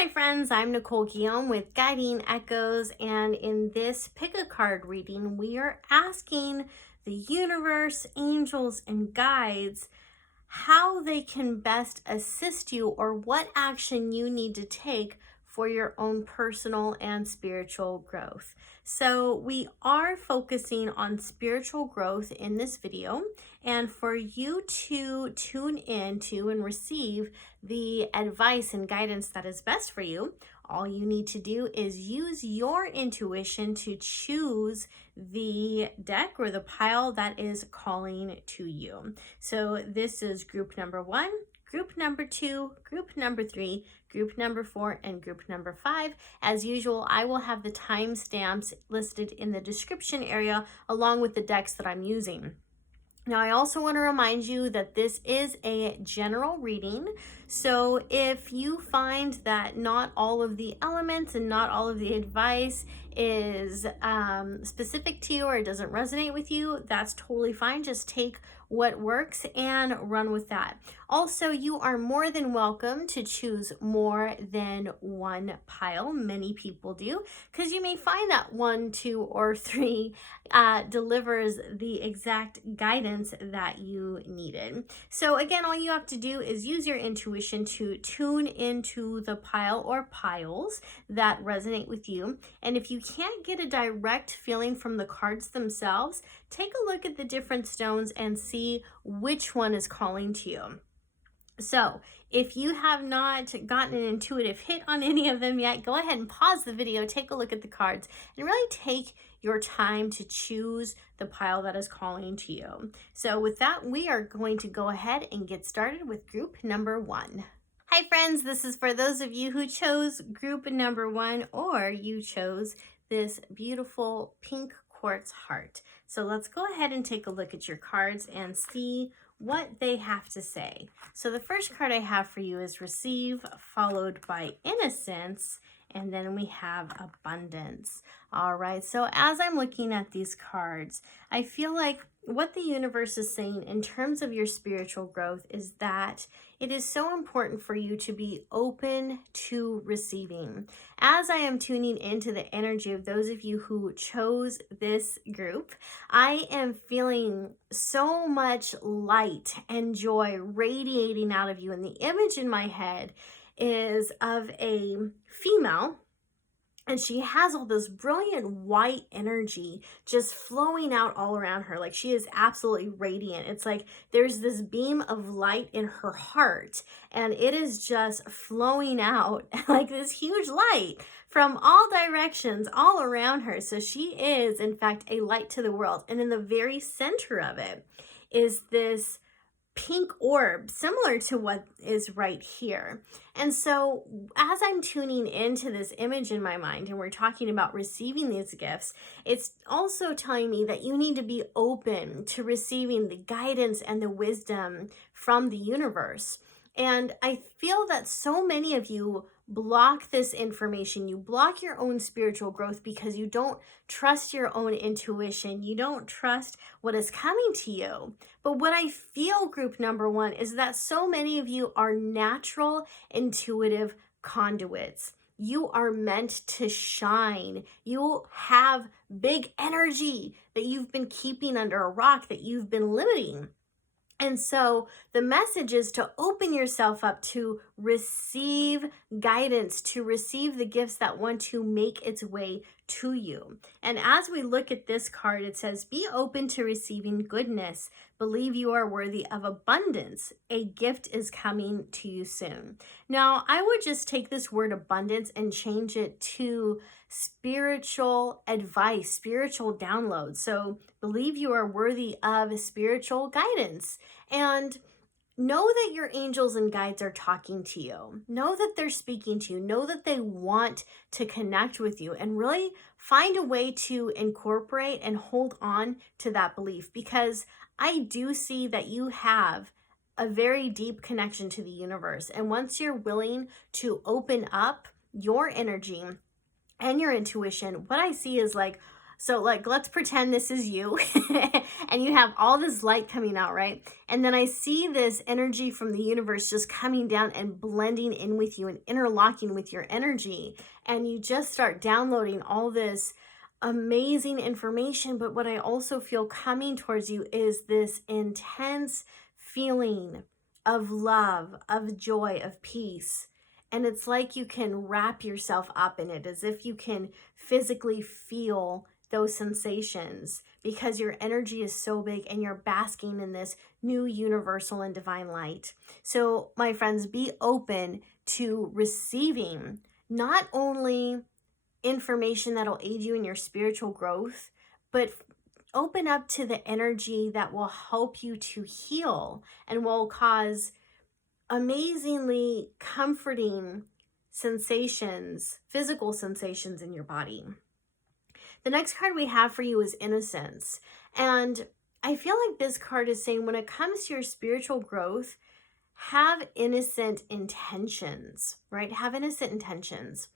my friends, I'm Nicole Guillaume with Guiding Echoes, and in this pick a card reading, we are asking the universe, angels, and guides how they can best assist you or what action you need to take for your own personal and spiritual growth. So we are focusing on spiritual growth in this video, and for you to tune in to and receive the advice and guidance that is best for you, all you need to do is use your intuition to choose the deck or the pile that is calling to you. So this is group number 1, group number 2, group number 3, group number 4, and group number 5. As usual, I will have the timestamps listed in the description area along with the decks that I'm using. Now, I also want to remind you that this is a general reading, so if you find that not all of the elements and not all of the advice is specific to you or it doesn't resonate with you, that's totally fine. Just take what works and run with that. Also, you are more than welcome to choose more than one pile. Many people do, because you may find that 1, 2, or 3 delivers the exact guidance that you needed. So again, all you have to do is use your intuition to tune into the pile or piles that resonate with you. And if you can't get a direct feeling from the cards themselves, take a look at the different stones and see which one is calling to you. So if you have not gotten an intuitive hit on any of them yet, go ahead and pause the video, take a look at the cards, and really take your time to choose the pile that is calling to you. So with that, we are going to go ahead and get started with group number 1. Hi friends, this is for those of you who chose group number 1 or you chose this beautiful pink quartz heart. So let's go ahead and take a look at your cards and see what they have to say. So the first card I have for you is receive, followed by innocence, and then we have abundance. All right, so as I'm looking at these cards, I feel like what the universe is saying in terms of your spiritual growth is that it is so important for you to be open to receiving. As I am tuning into the energy of those of you who chose this group, I am feeling so much light and joy radiating out of you. And the image in my head is of a female, and she has all this brilliant white energy just flowing out all around her. Like, she is absolutely radiant. It's like there's this beam of light in her heart, and it is just flowing out like this huge light from all directions all around her. So she is, in fact, a light to the world. And in the very center of it is this pink orb, similar to what is right here. And so as I'm tuning into this image in my mind and we're talking about receiving these gifts, it's also telling me that you need to be open to receiving the guidance and the wisdom from the universe. And I feel that so many of you block this information. You block your own spiritual growth because you don't trust your own intuition. You don't trust what is coming to you. But what I feel, group number 1, is that so many of you are natural, intuitive conduits. You are meant to shine. You have big energy that you've been keeping under a rock, that you've been limiting. And so the message is to open yourself up to receive guidance, to receive the gifts that want to make its way to you. And as we look at this card, it says, be open to receiving goodness. Believe you are worthy of abundance. A gift is coming to you soon. Now, I would just take this word abundance and change it to spiritual advice, spiritual downloads. So believe you are worthy of spiritual guidance. And know that your angels and guides are talking to you. Know that they're speaking to you. Know that they want to connect with you, and really find a way to incorporate and hold on to that belief, because I do see that you have a very deep connection to the universe. And once you're willing to open up your energy and your intuition, what I see is like So like, let's pretend this is you and you have all this light coming out, right? And then I see this energy from the universe just coming down and blending in with you and interlocking with your energy. And you just start downloading all this amazing information. But what I also feel coming towards you is this intense feeling of love, of joy, of peace. And it's like you can wrap yourself up in it, as if you can physically feel those sensations, because your energy is so big and you're basking in this new universal and divine light. So my friends, be open to receiving not only information that'll aid you in your spiritual growth, but open up to the energy that will help you to heal and will cause amazingly comforting sensations, physical sensations in your body. The next card we have for you is Innocence. And I feel like this card is saying, when it comes to your spiritual growth, have innocent intentions, right? Have innocent intentions.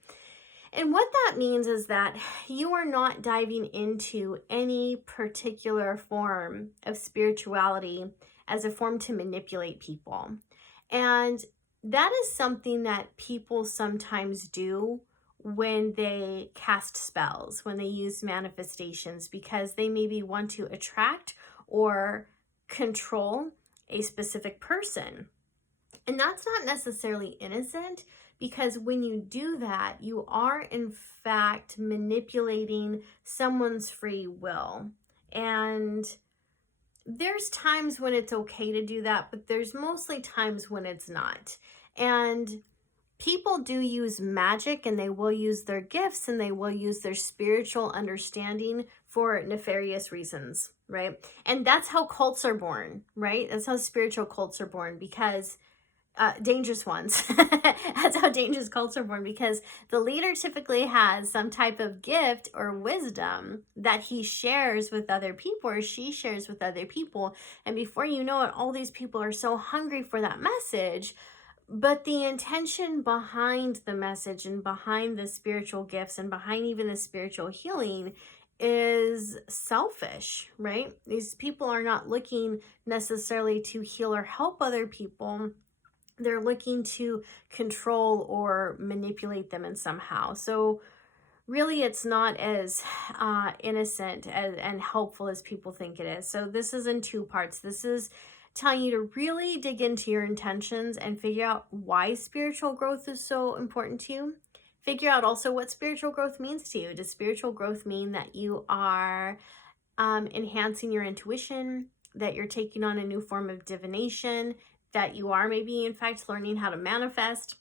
And what that means is that you are not diving into any particular form of spirituality as a form to manipulate people. And that is something that people sometimes do when they cast spells, when they use manifestations, because they maybe want to attract or control a specific person. And that's not necessarily innocent, because when you do that, you are in fact manipulating someone's free will. And there's times when it's okay to do that, but there's mostly times when it's not. And people do use magic, and they will use their gifts, and they will use their spiritual understanding for nefarious reasons, right? And that's how cults are born, right? That's how spiritual cults are born, because dangerous ones. That's how dangerous cults are born, because the leader typically has some type of gift or wisdom that he shares with other people, or she shares with other people. And before you know it, all these people are so hungry for that message. But the intention behind the message and behind the spiritual gifts and behind even the spiritual healing is selfish, right? These people are not looking necessarily to heal or help other people. They're looking to control or manipulate them in somehow. So really, it's not as innocent and helpful as people think it is. So this is in two parts. This is telling you to really dig into your intentions and figure out why spiritual growth is so important to you. Figure out also what spiritual growth means to you. Does spiritual growth mean that you are enhancing your intuition, that you're taking on a new form of divination, that you are maybe in fact learning how to manifest?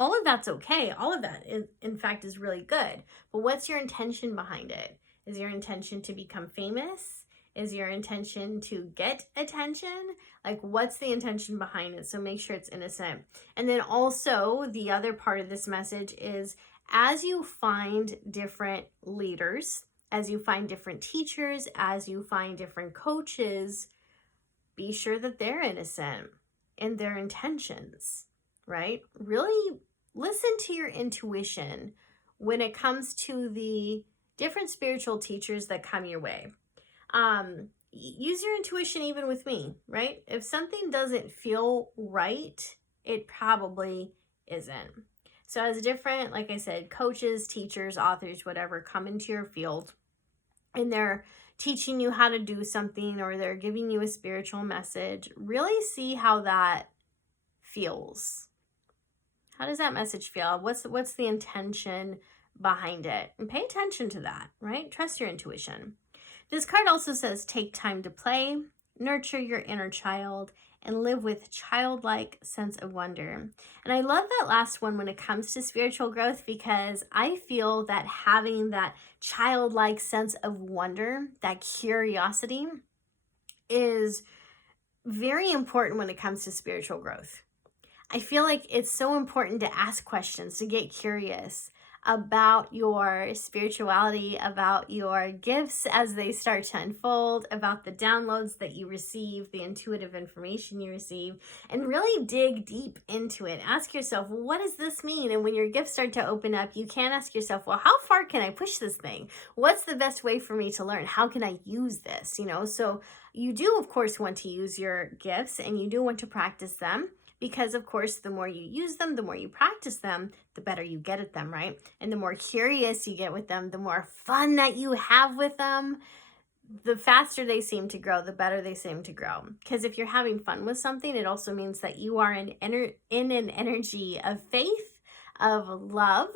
All of that's okay. All of that in fact is really good. But what's your intention behind it? Is your intention to become famous? Is your intention to get attention? Like, what's the intention behind it? So make sure it's innocent. And then also the other part of this message is, as you find different leaders, as you find different teachers, as you find different coaches, be sure that they're innocent in their intentions, right? Really listen to your intuition when it comes to the different spiritual teachers that come your way. Use your intuition even with me, right? If something doesn't feel right, it probably isn't. So as different, like I said, coaches, teachers, authors, whatever, come into your field and they're teaching you how to do something, or they're giving you a spiritual message, really see how that feels. How does that message feel? What's the intention behind it? And pay attention to that, right? Trust your intuition. This card also says, take time to play, nurture your inner child, and live with childlike sense of wonder. And I love that last one when it comes to spiritual growth, because I feel that having that childlike sense of wonder, that curiosity, is very important when it comes to spiritual growth. I feel like it's so important to ask questions, to get curious. about your spirituality, about your gifts as they start to unfold, about the downloads that you receive, the intuitive information you receive, and really dig deep into it. Ask yourself, well, what does this mean? And when your gifts start to open up, you can ask yourself, well, how far can I push this thing? What's the best way for me to learn? How can I use this? So you do, of course, want to use your gifts, and you do want to practice them. Because, of course, the more you use them, the more you practice them, the better you get at them, right? And the more curious you get with them, the more fun that you have with them, the faster they seem to grow, the better they seem to grow. Because if you're having fun with something, it also means that you are in an energy of faith, of love,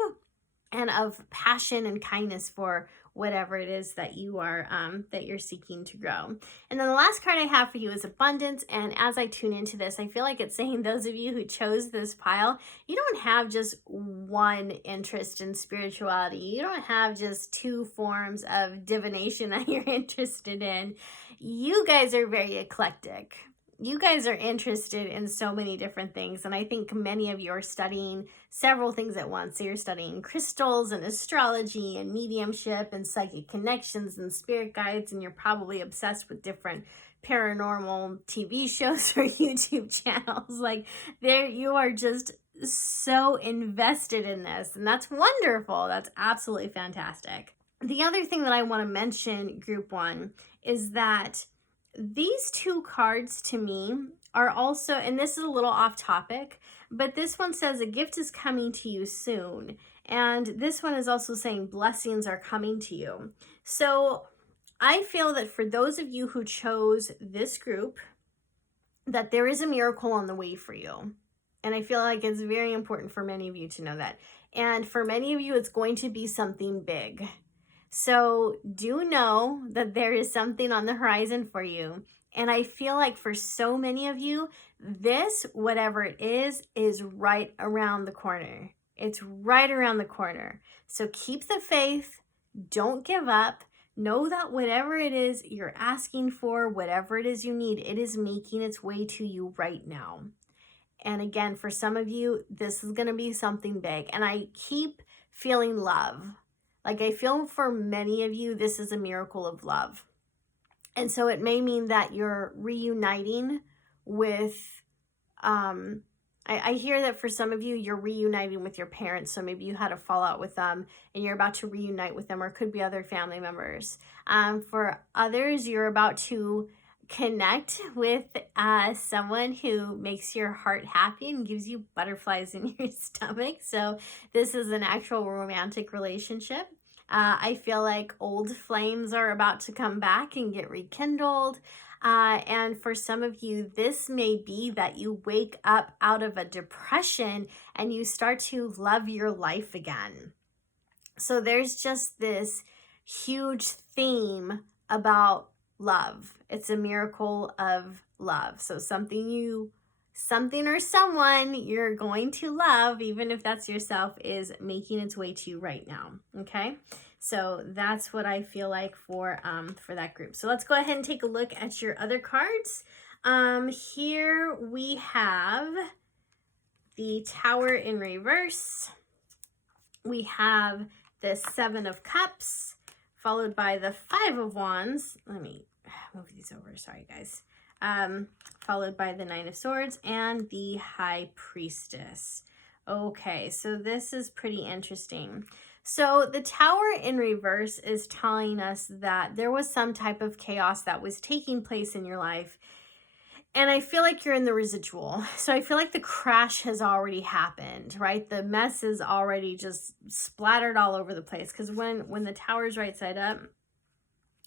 and of passion and kindness for whatever it is that you are that you're seeking to grow. And then the last card I have for you is abundance. And as I tune into this, I feel like it's saying those of you who chose this pile, you don't have just one interest in spirituality. You don't have just two forms of divination that you're interested in. You guys are very eclectic. You guys are interested in so many different things, and I think many of you are studying several things at once. So you're studying crystals and astrology and mediumship and psychic connections and spirit guides, and you're probably obsessed with different paranormal TV shows or YouTube channels. Like, there, you are just so invested in this, and that's wonderful. That's absolutely fantastic. The other thing that I want to mention, group one, is that these two cards to me are also, and this is a little off topic, but this one says a gift is coming to you soon. And this one is also saying blessings are coming to you. So I feel that for those of you who chose this group, that there is a miracle on the way for you. And I feel like it's very important for many of you to know that. And for many of you, it's going to be something big. So do know that there is something on the horizon for you. And I feel like for so many of you, this, whatever it is right around the corner. It's right around the corner. So keep the faith. Don't give up. Know that whatever it is you're asking for, whatever it is you need, it is making its way to you right now. And again, for some of you, this is going to be something big. And I keep feeling love. Like, I feel for many of you, this is a miracle of love. And so it may mean that you're reuniting with, I hear that for some of you, you're reuniting with your parents. So maybe you had a fallout with them and you're about to reunite with them, or it could be other family members. For others, you're about to connect with someone who makes your heart happy and gives you butterflies in your stomach. So this is an actual romantic relationship. I feel like old flames are about to come back and get rekindled. And for some of you, this may be that you wake up out of a depression and you start to love your life again. So there's just this huge theme about love. It's a miracle of love. So something or someone you're going to love, even if that's yourself, is making its way to you right now. Okay, so that's what I feel like for that group. So let's go ahead and take a look at your other cards. Here we have the Tower in reverse. We have the Seven of Cups, followed by the Five of Wands. Let me move these over. Sorry, guys. Followed by the Nine of Swords and the High Priestess. Okay, so this is pretty interesting. So the Tower in reverse is telling us that there was some type of chaos that was taking place in your life. And I feel like you're in the residual. So I feel like the crash has already happened, right? The mess is already just splattered all over the place. Because when the tower is right side up,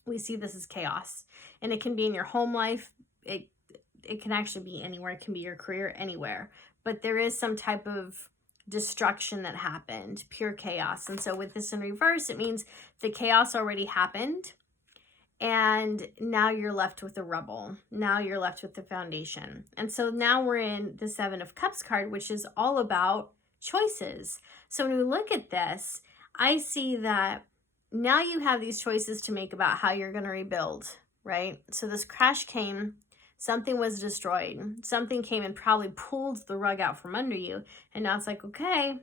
we see this as chaos. And it can be in your home life. It can actually be anywhere. It can be your career, anywhere. But there is some type of destruction that happened, pure chaos. And so with this in reverse, it means the chaos already happened. And now you're left with the rubble. Now you're left with the foundation. And so now we're in the Seven of Cups card, which is all about choices. So when we look at this, I see that now you have these choices to make about how you're going to rebuild, right? So this crash came, something was destroyed. Something came and probably pulled the rug out from under you. And now it's like, okay,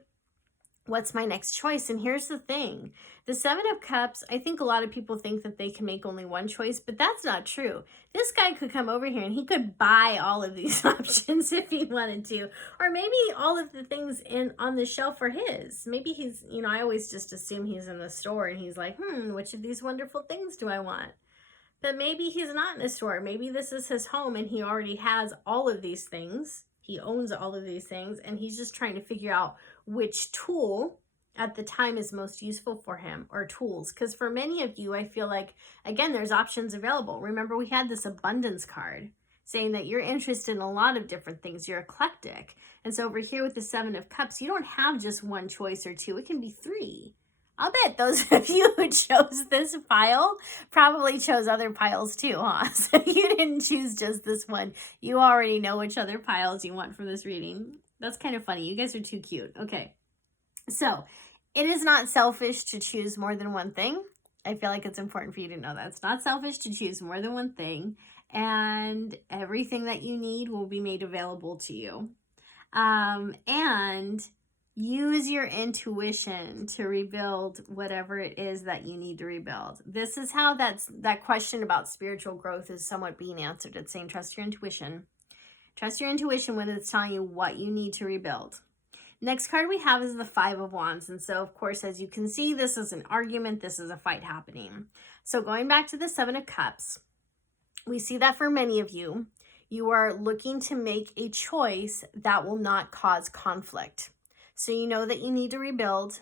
What's my next choice? And here's the thing. The Seven of Cups, I think a lot of people think that they can make only one choice, but that's not true. This guy could come over here and he could buy all of these options if he wanted to. Or maybe all of the things on the shelf are his. Maybe he's, I always just assume he's in the store and he's like, which of these wonderful things do I want? But maybe he's not in the store. Maybe this is his home and he already has all of these things. He owns all of these things and he's just trying to figure out which tool at the time is most useful for him, or tools. Because for many of you, I feel like, again, there's options available. Remember, we had this abundance card saying that you're interested in a lot of different things. You're eclectic. And so over here with the Seven of Cups, you don't have just one choice or two. It can be three. I'll bet those of you who chose this pile probably chose other piles too, huh? So you didn't choose just this one. You already know which other piles you want from this reading. That's kind of funny. You guys are too cute. Okay. So it is not selfish to choose more than one thing. I feel like it's important for you to know that. It's not selfish to choose more than one thing. And everything that you need will be made available to you. And use your intuition to rebuild whatever it is that you need to rebuild. This is how that question about spiritual growth is somewhat being answered. It's saying trust your intuition. Trust your intuition when it's telling you what you need to rebuild. Next card we have is the Five of Wands. And so, of course, as you can see, this is an argument. This is a fight happening. So going back to the Seven of Cups, we see that for many of you, you are looking to make a choice that will not cause conflict. So you know that you need to rebuild.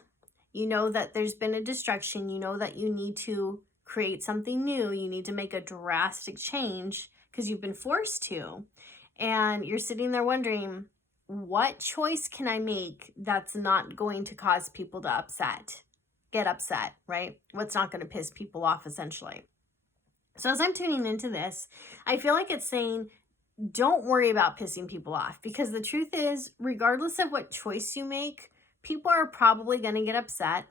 You know that there's been a destruction. You know that you need to create something new. You need to make a drastic change because you've been forced to. And you're sitting there wondering, what choice can I make that's not going to cause people to get upset, right? What's not going to piss people off, essentially. So as I'm tuning into this, I feel like it's saying, don't worry about pissing people off, because the truth is, regardless of what choice you make, people are probably going to get upset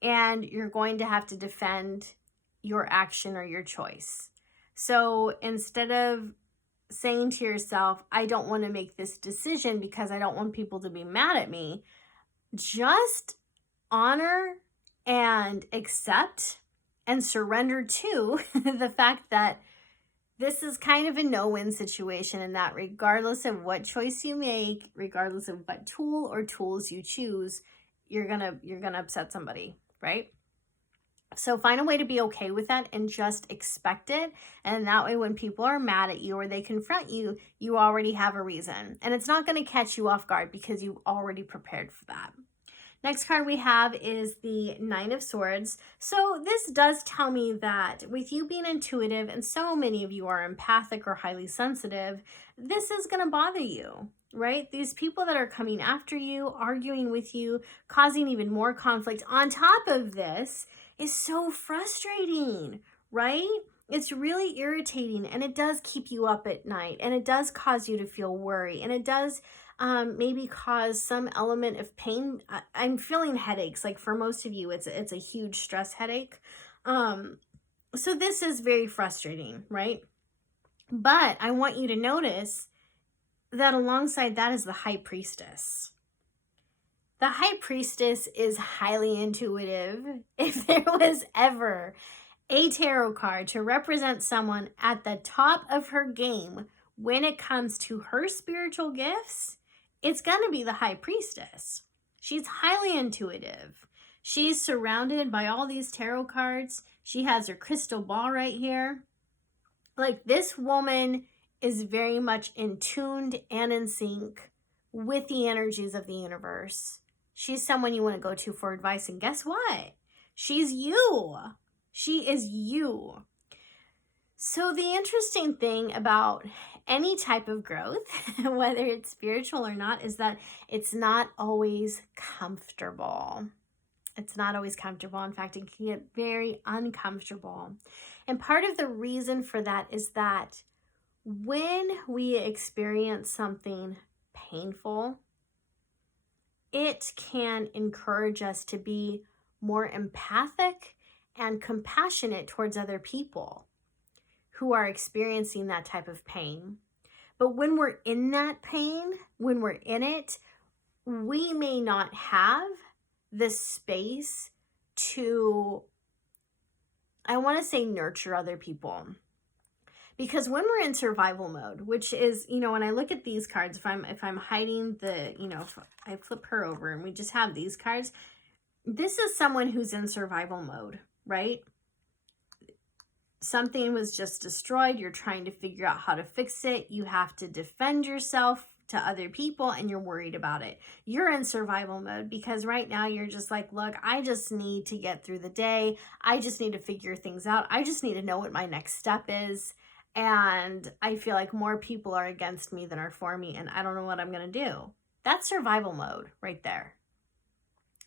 and you're going to have to defend your action or your choice. So instead of saying to yourself, I don't want to make this decision because I don't want people to be mad at me, just honor and accept and surrender to the fact that this is kind of a no-win situation, and that regardless of what choice you make, regardless of what tool or tools you choose, you're gonna upset somebody, right? So find a way to be okay with that and just expect it. And that way, when people are mad at you or they confront you, you already have a reason. And it's not going to catch you off guard because you've already prepared for that. Next card we have is the Nine of Swords. So this does tell me that with you being intuitive, and so many of you are empathic or highly sensitive, this is going to bother you, right? These people that are coming after you, arguing with you, causing even more conflict on top of this is so frustrating, right? It's really irritating, and it does keep you up at night, and it does cause you to feel worry, and it does maybe cause some element of pain. I'm feeling headaches. Like for most of you, it's a huge stress headache. So this is very frustrating, right? But I want you to notice that alongside that is the High Priestess. The High Priestess is highly intuitive. If there was ever a tarot card to represent someone at the top of her game when it comes to her spiritual gifts, it's going to be the High Priestess. She's highly intuitive. She's surrounded by all these tarot cards. She has her crystal ball right here. Like, this woman is very much in tuned and in sync with the energies of the universe. She's someone you want to go to for advice. And guess what? She's you. She is you. So the interesting thing about any type of growth, whether it's spiritual or not, is that it's not always comfortable. It's not always comfortable. In fact, it can get very uncomfortable. And part of the reason for that is that when we experience something painful, it can encourage us to be more empathic and compassionate towards other people who are experiencing that type of pain. But when we're in that pain, when we're in it, we may not have this space to, I want to say, nurture other people. Because when we're in survival mode, which is, when I look at these cards, if I'm hiding the, if I flip her over and we just have these cards, this is someone who's in survival mode, right? Something was just destroyed. You're trying to figure out how to fix it. You have to defend yourself to other people and you're worried about it. You're in survival mode because right now you're just like, look, I just need to get through the day. I just need to figure things out. I just need to know what my next step is. And I feel like more people are against me than are for me, and I don't know what I'm going to do. That's survival mode right there.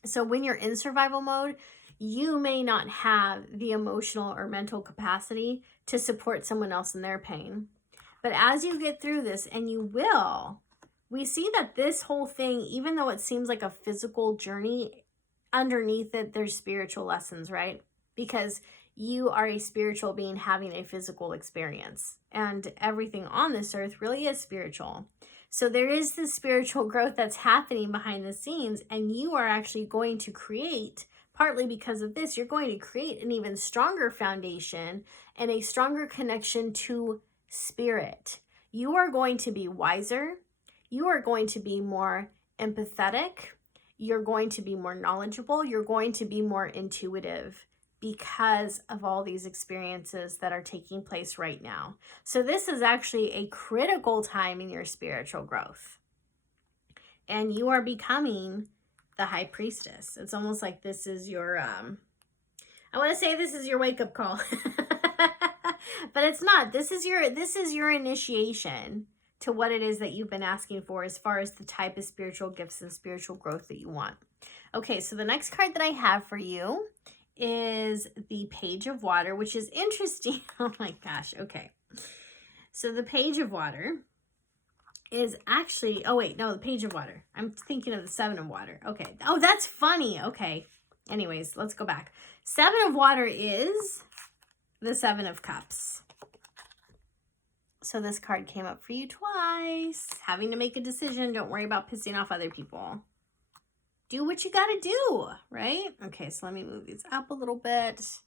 So when you're in survival mode, you may not have the emotional or mental capacity to support someone else in their pain. But as you get through this, and you will, we see that this whole thing, even though it seems like a physical journey, underneath it, there's spiritual lessons, right? Because you are a spiritual being having a physical experience, and everything on this earth really is spiritual. So there is this spiritual growth that's happening behind the scenes, and you are actually going to create, partly because of this, you're going to create an even stronger foundation and a stronger connection to spirit. You are going to be wiser. You are going to be more empathetic. You're going to be more knowledgeable. You're going to be more intuitive because of all these experiences that are taking place right now. So this is actually a critical time in your spiritual growth. And you are becoming the high priestess. It's almost like this is your, I want to say this is your wake-up call. But it's not. This is your initiation to what it is that you've been asking for as far as the type of spiritual gifts and spiritual growth that you want. Okay, so the next card that I have for you is the Page of Water, which is interesting. Oh my gosh. Okay. So the Page of Water is actually, oh wait, no, the Page of Water. I'm thinking of the Seven of Water. Okay. Oh, that's funny. Okay. Anyways, let's go back. Seven of Water is the Seven of Cups. So this card came up for you twice. Having to make a decision. Don't worry about pissing off other people. Do what you gotta do, right? Okay, so let me move these up a little bit so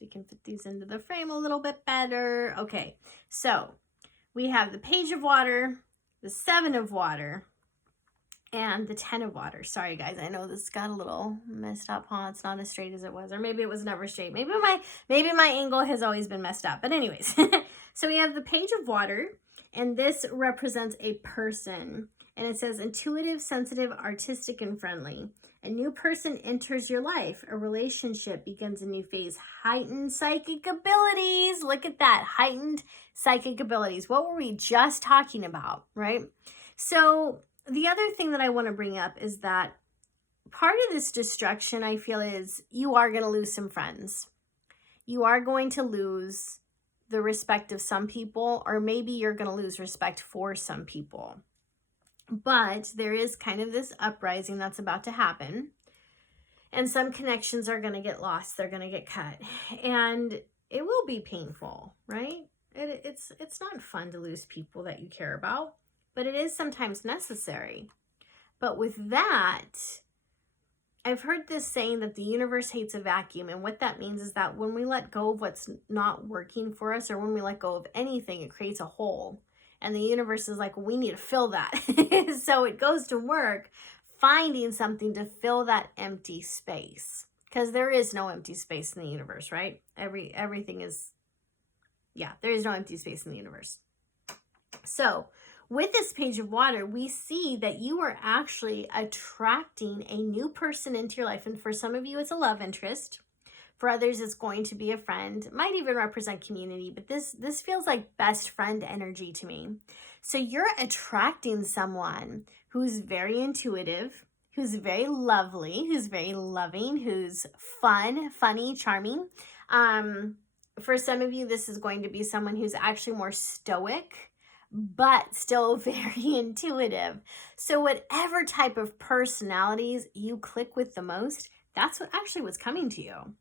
we can fit these into the frame a little bit better. Okay, so we have the Page of Water, the Seven of Water, and the 10 of Water. Sorry, guys, I know this got a little messed up, huh? It's not as straight as it was, or maybe it was never straight. Maybe my angle has always been messed up. But anyways, so we have the Page of Water, and this represents a person. And it says, intuitive, sensitive, artistic, and friendly. A new person enters your life. A relationship begins a new phase. Heightened psychic abilities. Look at that. Heightened psychic abilities. What were we just talking about, right? So the other thing that I want to bring up is that part of this destruction, I feel, is you are going to lose some friends. You are going to lose the respect of some people, or maybe you're going to lose respect for some people. But there is kind of this uprising that's about to happen. And some connections are going to get lost. They're going to get cut. And it will be painful, right? It's not fun to lose people that you care about. But it is sometimes necessary. But with that, I've heard this saying that the universe hates a vacuum. And what that means is that when we let go of what's not working for us, or when we let go of anything, it creates a hole. And the universe is like, well, we need to fill that. So it goes to work finding something to fill that empty space. Because there is no empty space in the universe, right? Everything is, yeah, there is no empty space in the universe. So with this Page of Water, we see that you are actually attracting a new person into your life. And for some of you, it's a love interest. For others, it's going to be a friend. It might even represent community, but this feels like best friend energy to me. So you're attracting someone who's very intuitive, who's very lovely, who's very loving, who's fun, funny, charming. For some of you, this is going to be someone who's actually more stoic, but still very intuitive. So whatever type of personalities you click with the most, that's what's coming to you.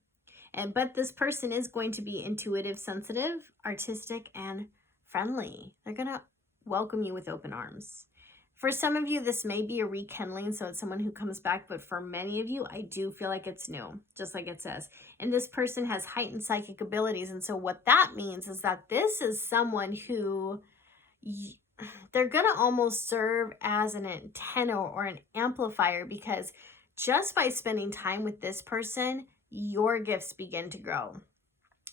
But this person is going to be intuitive, sensitive, artistic, and friendly. They're going to welcome you with open arms. For some of you, this may be a rekindling, so it's someone who comes back, but for many of you, I do feel like it's new, just like it says. And this person has heightened psychic abilities, and so what that means is that this is someone who they're going to almost serve as an antenna or an amplifier, because just by spending time with this person, your gifts begin to grow.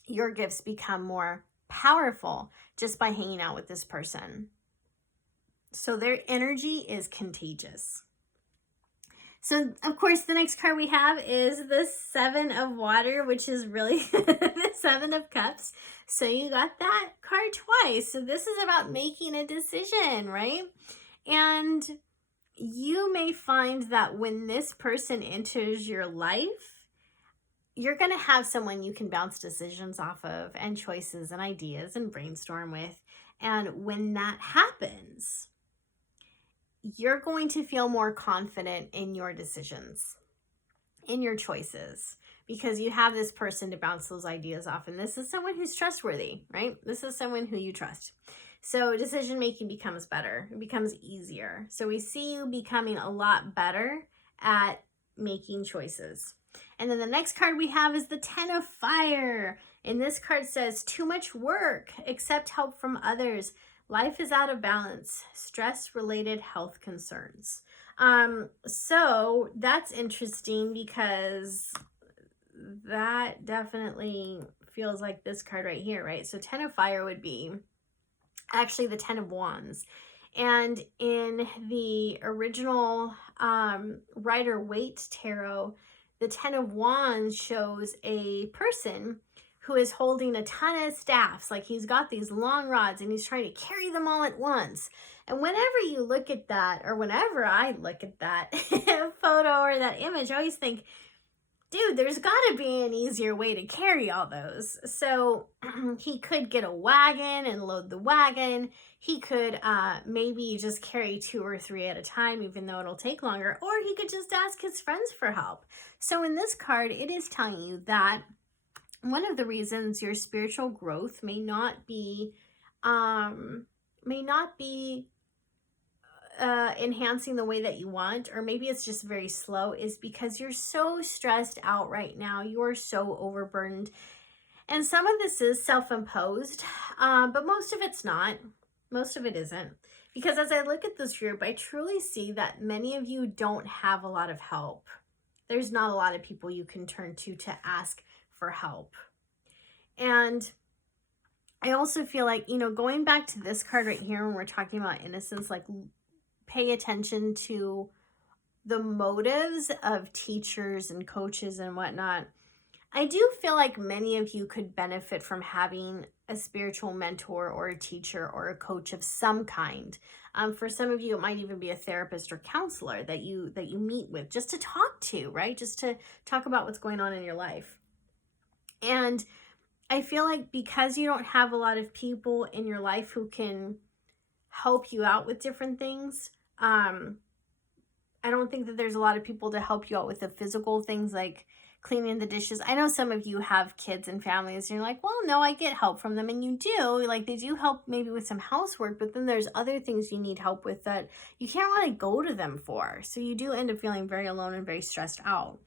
Your gifts become more powerful just by hanging out with this person. So their energy is contagious. So, of course, the next card we have is the Seven of Water, which is really the Seven of Cups. So you got that card twice. So this is about making a decision, right? And you may find that when this person enters your life, you're going to have someone you can bounce decisions off of and choices and ideas and brainstorm with. And when that happens, you're going to feel more confident in your decisions, in your choices, because you have this person to bounce those ideas off. And this is someone who's trustworthy, right? This is someone who you trust. So decision making becomes better. It becomes easier. So we see you becoming a lot better at making choices. And then the next card we have is the Ten of Fire. And this card says, too much work, accept help from others. Life is out of balance, stress-related health concerns. So that's interesting, because that definitely feels like this card right here, right? So Ten of Fire would be actually the Ten of Wands. And in the original Rider-Waite Tarot, the Ten of Wands shows a person who is holding a ton of staffs. Like, he's got these long rods and he's trying to carry them all at once. And whenever you look at that, or whenever I look at that photo or that image, I always think, dude, there's got to be an easier way to carry all those. So he could get a wagon and load the wagon. He could maybe just carry 2 or 3 at a time, even though it'll take longer. Or he could just ask his friends for help. So in this card, it is telling you that one of the reasons your spiritual growth may not be enhancing the way that you want, or maybe it's just very slow, is because you're so stressed out right now. You're so overburdened. And some of this is self-imposed, but most of it's not. Most of it isn't. Because as I look at this group, I truly see that many of you don't have a lot of help. There's not a lot of people you can turn to ask for help. And I also feel like, going back to this card right here, when we're talking about innocence, like, pay attention to the motives of teachers and coaches and whatnot. I do feel like many of you could benefit from having a spiritual mentor or a teacher or a coach of some kind. For some of you, it might even be a therapist or counselor that you meet with, just to talk to, right? Just to talk about what's going on in your life. And I feel like because you don't have a lot of people in your life who can help you out with different things, I don't think that there's a lot of people to help you out with the physical things like cleaning the dishes. I know some of you have kids and families and you're like, well, no, I get help from them. And you do, like, they do help maybe with some housework, but then there's other things you need help with that you can't really go to them for. So you do end up feeling very alone and very stressed out.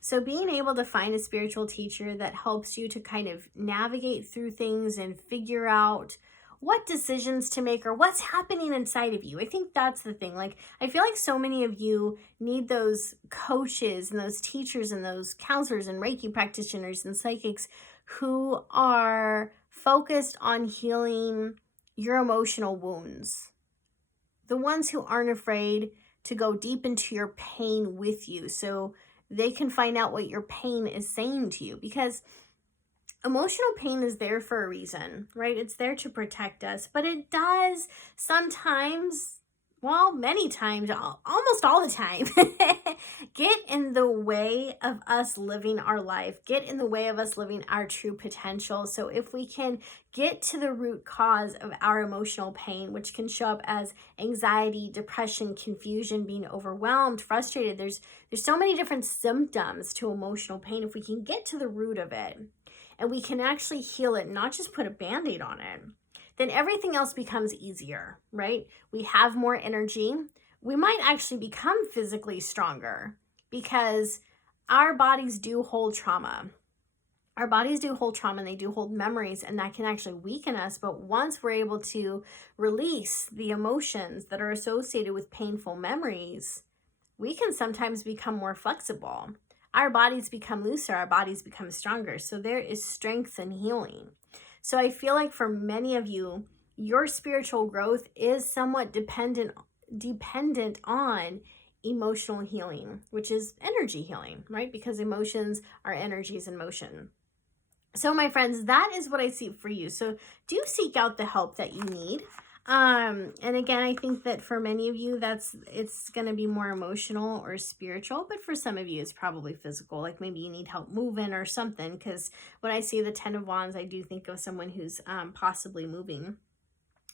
So being able to find a spiritual teacher that helps you to kind of navigate through things and figure out what decisions to make or what's happening inside of you. I think that's the thing. Like, I feel like so many of you need those coaches and those teachers and those counselors and Reiki practitioners and psychics who are focused on healing your emotional wounds. The ones who aren't afraid to go deep into your pain with you, so they can find out what your pain is saying to you. Because emotional pain is there for a reason, right? It's there to protect us, but it does sometimes, well, many times, almost all the time, get in the way of us living our life, get in the way of us living our true potential. So if we can get to the root cause of our emotional pain, which can show up as anxiety, depression, confusion, being overwhelmed, frustrated, there's so many different symptoms to emotional pain. If we can get to the root of it, and we can actually heal it, not just put a Band-Aid on it, then everything else becomes easier, right? We have more energy. we might actually become physically stronger because our bodies do hold trauma. Our bodies do hold trauma and they do hold memories, and that can actually weaken us. But once we're able to release the emotions that are associated with painful memories, we can sometimes become more flexible. Our bodies become looser, our bodies become stronger. So there is strength and healing. So I feel like for many of you, your spiritual growth is somewhat dependent on emotional healing, which is energy healing, right? Because emotions are energies in motion. So my friends, that is what I see for you. So do seek out the help that you need. And again, I think that for many of you, it's going to be more emotional or spiritual, but for some of you, it's probably physical. Like maybe you need help moving or something, because when I see the 10 of Wands, I do think of someone who's possibly moving.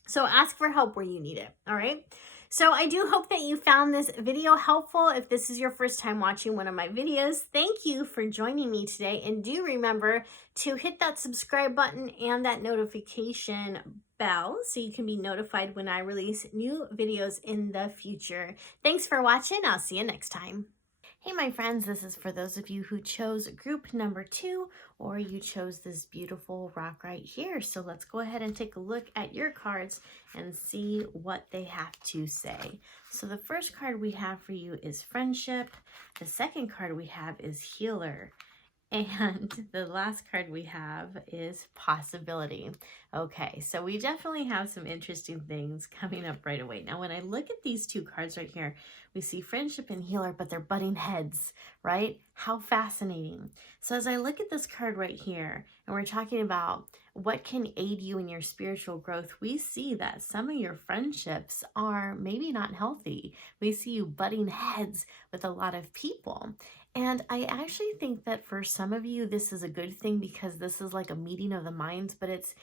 So ask for help where you need it. All right. So I do hope that you found this video helpful. If this is your first time watching one of my videos, thank you for joining me today. And do remember to hit that subscribe button and that notification bell so you can be notified when I release new videos in the future. Thanks for watching. I'll see you next time. Hey, my friends, this is for those of you who chose group number 2, or you chose this beautiful rock right here. So let's go ahead and take a look at your cards and see what they have to say. So the first card we have for you is friendship. The second card we have is healer. And the last card we have is possibility. Okay, so we definitely have some interesting things coming up right away. Now, when I look at these two cards right here, we see friendship and healer, but they're butting heads, right? How fascinating. So as I look at this card right here, and we're talking about what can aid you in your spiritual growth, we see that some of your friendships are maybe not healthy. We see you butting heads with a lot of people. And I actually think that for some of you, this is a good thing, because this is like a meeting of the minds, but it's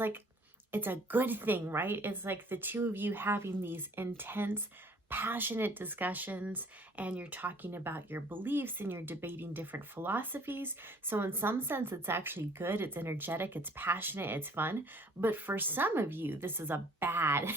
like, it's a good thing, right? It's like the two of you having these intense, passionate discussions, and you're talking about your beliefs and you're debating different philosophies. So in some sense, it's actually good. It's energetic, it's passionate, it's fun. But for some of you, this is a bad,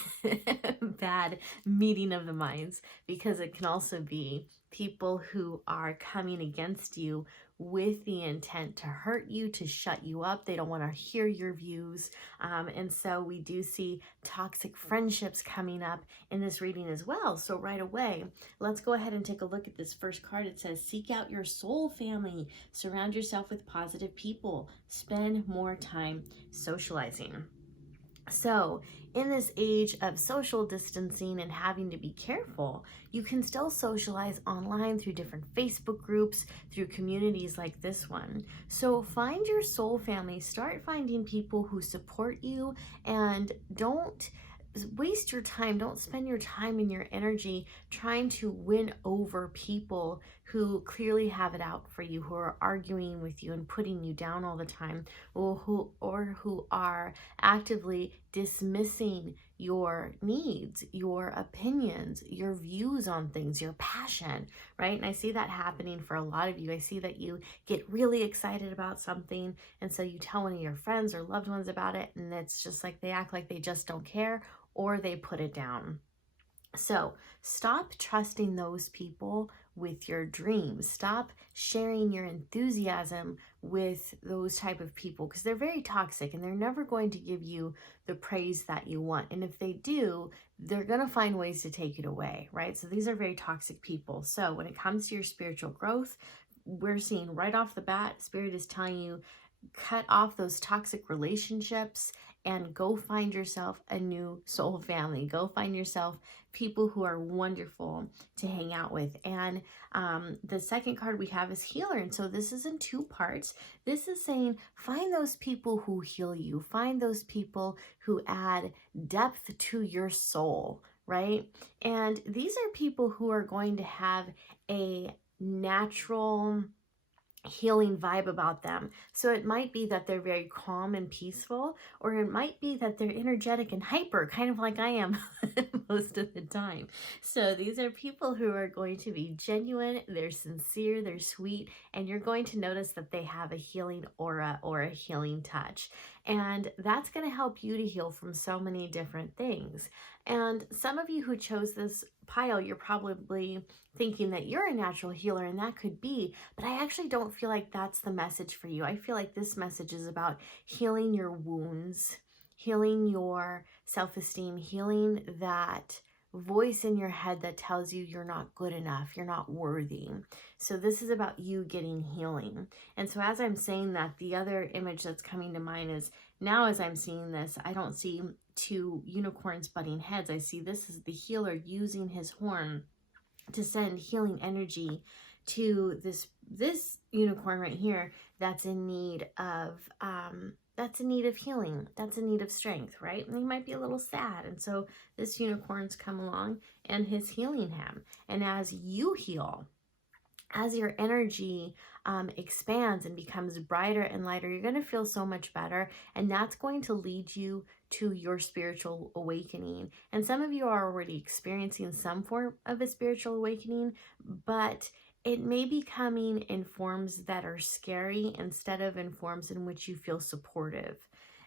bad meeting of the minds, because it can also be people who are coming against you with the intent to hurt you, to shut you up. They don't want to hear your views. And so we do see toxic friendships coming up in this reading as well. So right away, let's go ahead and take a look at this first card. It says, seek out your soul family. Surround yourself with positive people. Spend more time socializing. So in this age of social distancing and having to be careful, you can still socialize online through different Facebook groups, through communities like this one. So find your soul family, start finding people who support you, and don't waste your time. Don't spend your time and your energy trying to win over people who clearly have it out for you, who are arguing with you and putting you down all the time, or who are actively dismissing your needs, your opinions, your views on things, your passion, right? And I see that happening for a lot of you. I see that you get really excited about something, and so you tell one of your friends or loved ones about it, and it's just like they act like they just don't care, or they put it down. So stop trusting those people with your dreams. Stop sharing your enthusiasm with those type of people, because they're very toxic and they're never going to give you the praise that you want. And if they do, they're going to find ways to take it away, right? So these are very toxic people. So when it comes to your spiritual growth, we're seeing right off the bat, Spirit is telling you, cut off those toxic relationships and go find yourself a new soul family. Go find yourself people who are wonderful to hang out with. And the second card we have is healer. And so this is in 2 parts. This is saying, find those people who heal you. Find those people who add depth to your soul, right? And these are people who are going to have a natural healing vibe about them. So it might be that they're very calm and peaceful, or it might be that they're energetic and hyper, kind of like I am most of the time. So these are people who are going to be genuine, they're sincere, they're sweet, and you're going to notice that they have a healing aura or a healing touch. And that's going to help you to heal from so many different things. And some of you who chose this pile, you're probably thinking that you're a natural healer, and that could be, but I actually don't feel like that's the message for you. I feel like this message is about healing your wounds, healing your self-esteem, healing that voice in your head that tells you you're not good enough, you're not worthy. So this is about you getting healing. And so as I'm saying that, the other image that's coming to mind is, now as I'm seeing this, I don't see two unicorns butting heads. I see this is the healer using his horn to send healing energy to this unicorn right here that's in need of healing, that's in need of strength, right? And he might be a little sad, and so this unicorn's come along and is healing him. And as you heal, as your energy expands and becomes brighter and lighter, you're going to feel so much better, and that's going to lead you to your spiritual awakening. And some of you are already experiencing some form of a spiritual awakening, but it may be coming in forms that are scary instead of in forms in which you feel supportive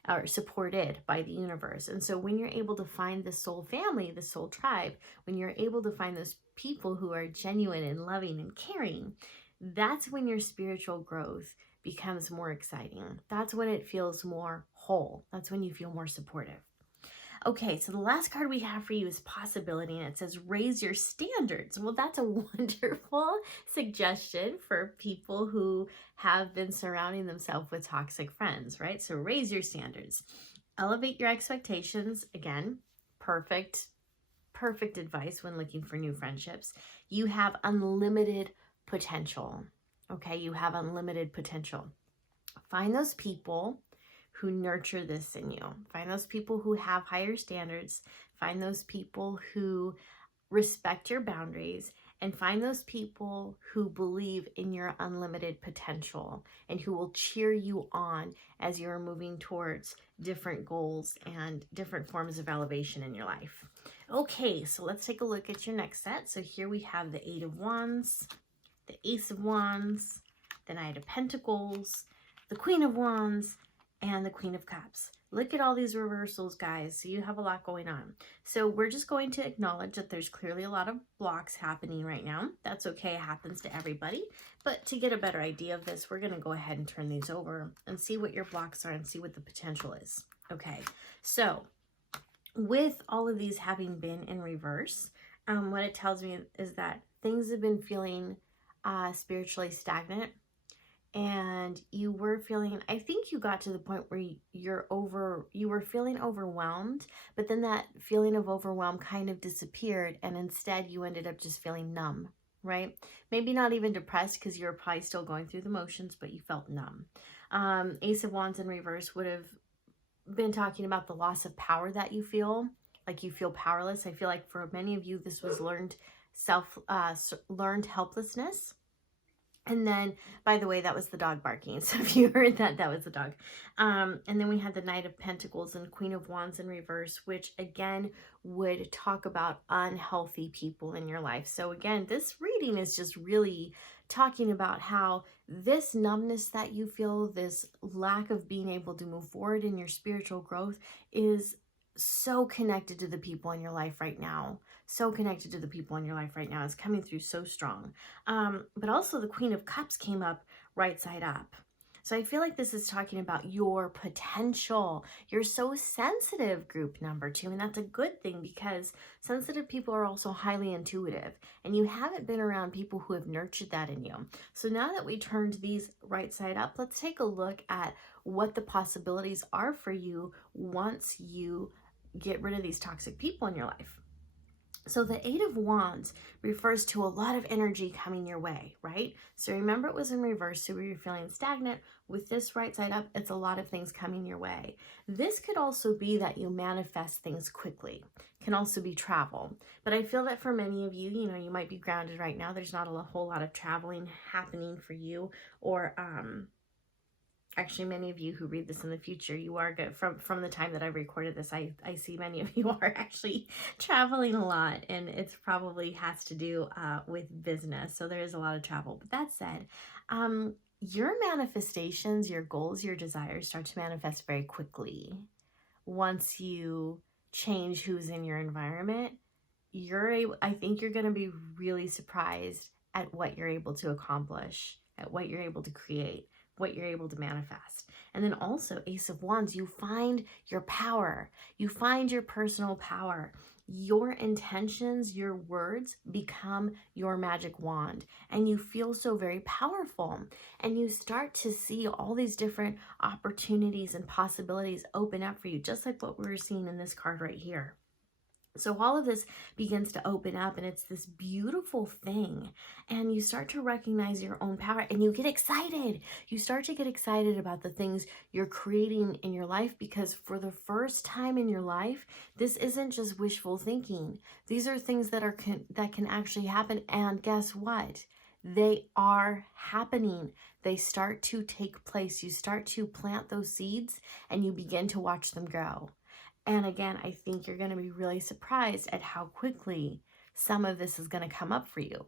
or supported by the universe. And so when you're able to find the soul family, the soul tribe, when you're able to find those people who are genuine and loving and caring, that's when your spiritual growth becomes more exciting. That's when it feels more whole. That's when you feel more supportive. Okay, so the last card we have for you is possibility, and it says raise your standards. Well, that's a wonderful suggestion for people who have been surrounding themselves with toxic friends, right? So raise your standards. Elevate your expectations. Again, perfect advice when looking for new friendships. You have unlimited potential. Okay, you have unlimited potential. Find those people who nurture this in you. Find those people who have higher standards. Find those people who respect your boundaries, and find those people who believe in your unlimited potential and who will cheer you on as you're moving towards different goals and different forms of elevation in your life. Okay, so let's take a look at your next set. So here we have the Eight of Wands, the Ace of Wands, the Knight of Pentacles, the Queen of Wands, and the Queen of Cups. Look at all these reversals, guys. So you have a lot going on. So we're just going to acknowledge that there's clearly a lot of blocks happening right now. That's okay, it happens to everybody. But to get a better idea of this, we're gonna go ahead and turn these over and see what your blocks are and see what the potential is. Okay, so with all of these having been in reverse, what it tells me is that things have been feeling spiritually stagnant, and you were feeling, I think you got to the point where you were feeling overwhelmed, but then that feeling of overwhelm kind of disappeared, and instead you ended up just feeling numb, right? Maybe not even depressed, because you were probably still going through the motions, but you felt numb. Ace of Wands in reverse would have been talking about the loss of power that you feel, like you feel powerless. I feel like for many of you, this was learned helplessness. And then, by the way, that was the dog barking. So if you heard that, that was the dog. And then we had the Knight of Pentacles and Queen of Wands in reverse, which again would talk about unhealthy people in your life. So again, this reading is just really talking about how this numbness that you feel, this lack of being able to move forward in your spiritual growth, is so connected to the people in your life right now. So connected to the people in your life right now. It's coming through so strong. But also the Queen of Cups came up right side up. So I feel like this is talking about your potential. You're so sensitive, group number 2, and that's a good thing, because sensitive people are also highly intuitive, and you haven't been around people who have nurtured that in you. So now that we turned these right side up, let's take a look at what the possibilities are for you once you get rid of these toxic people in your life. So the Eight of Wands refers to a lot of energy coming your way, right? So remember, it was in reverse, so we were feeling stagnant. With this right side up, it's a lot of things coming your way. This could also be that you manifest things quickly. It can also be travel. But I feel that for many of you, you might be grounded right now. There's not a whole lot of traveling happening for you, or actually, many of you who read this in the future, you are good. From the time that I recorded this, I see many of you are actually traveling a lot, and it's probably has to do with business. So there is a lot of travel. But that said, your manifestations, your goals, your desires start to manifest very quickly. Once you change who's in your environment, I think you're going to be really surprised at what you're able to accomplish, at what you're able to create, what you're able to manifest. And then also Ace of Wands, you find your power. You find your personal power. Your intentions, your words become your magic wand, and you feel so very powerful, and you start to see all these different opportunities and possibilities open up for you, just like what we were seeing in this card right here. So all of this begins to open up, and it's this beautiful thing, and you start to recognize your own power, and you get excited. You start to get excited about the things you're creating in your life, because for the first time in your life, this isn't just wishful thinking. These are things that can actually happen, and guess what? They are happening. They start to take place. You start to plant those seeds, and you begin to watch them grow. And again, I think you're going to be really surprised at how quickly some of this is going to come up for you,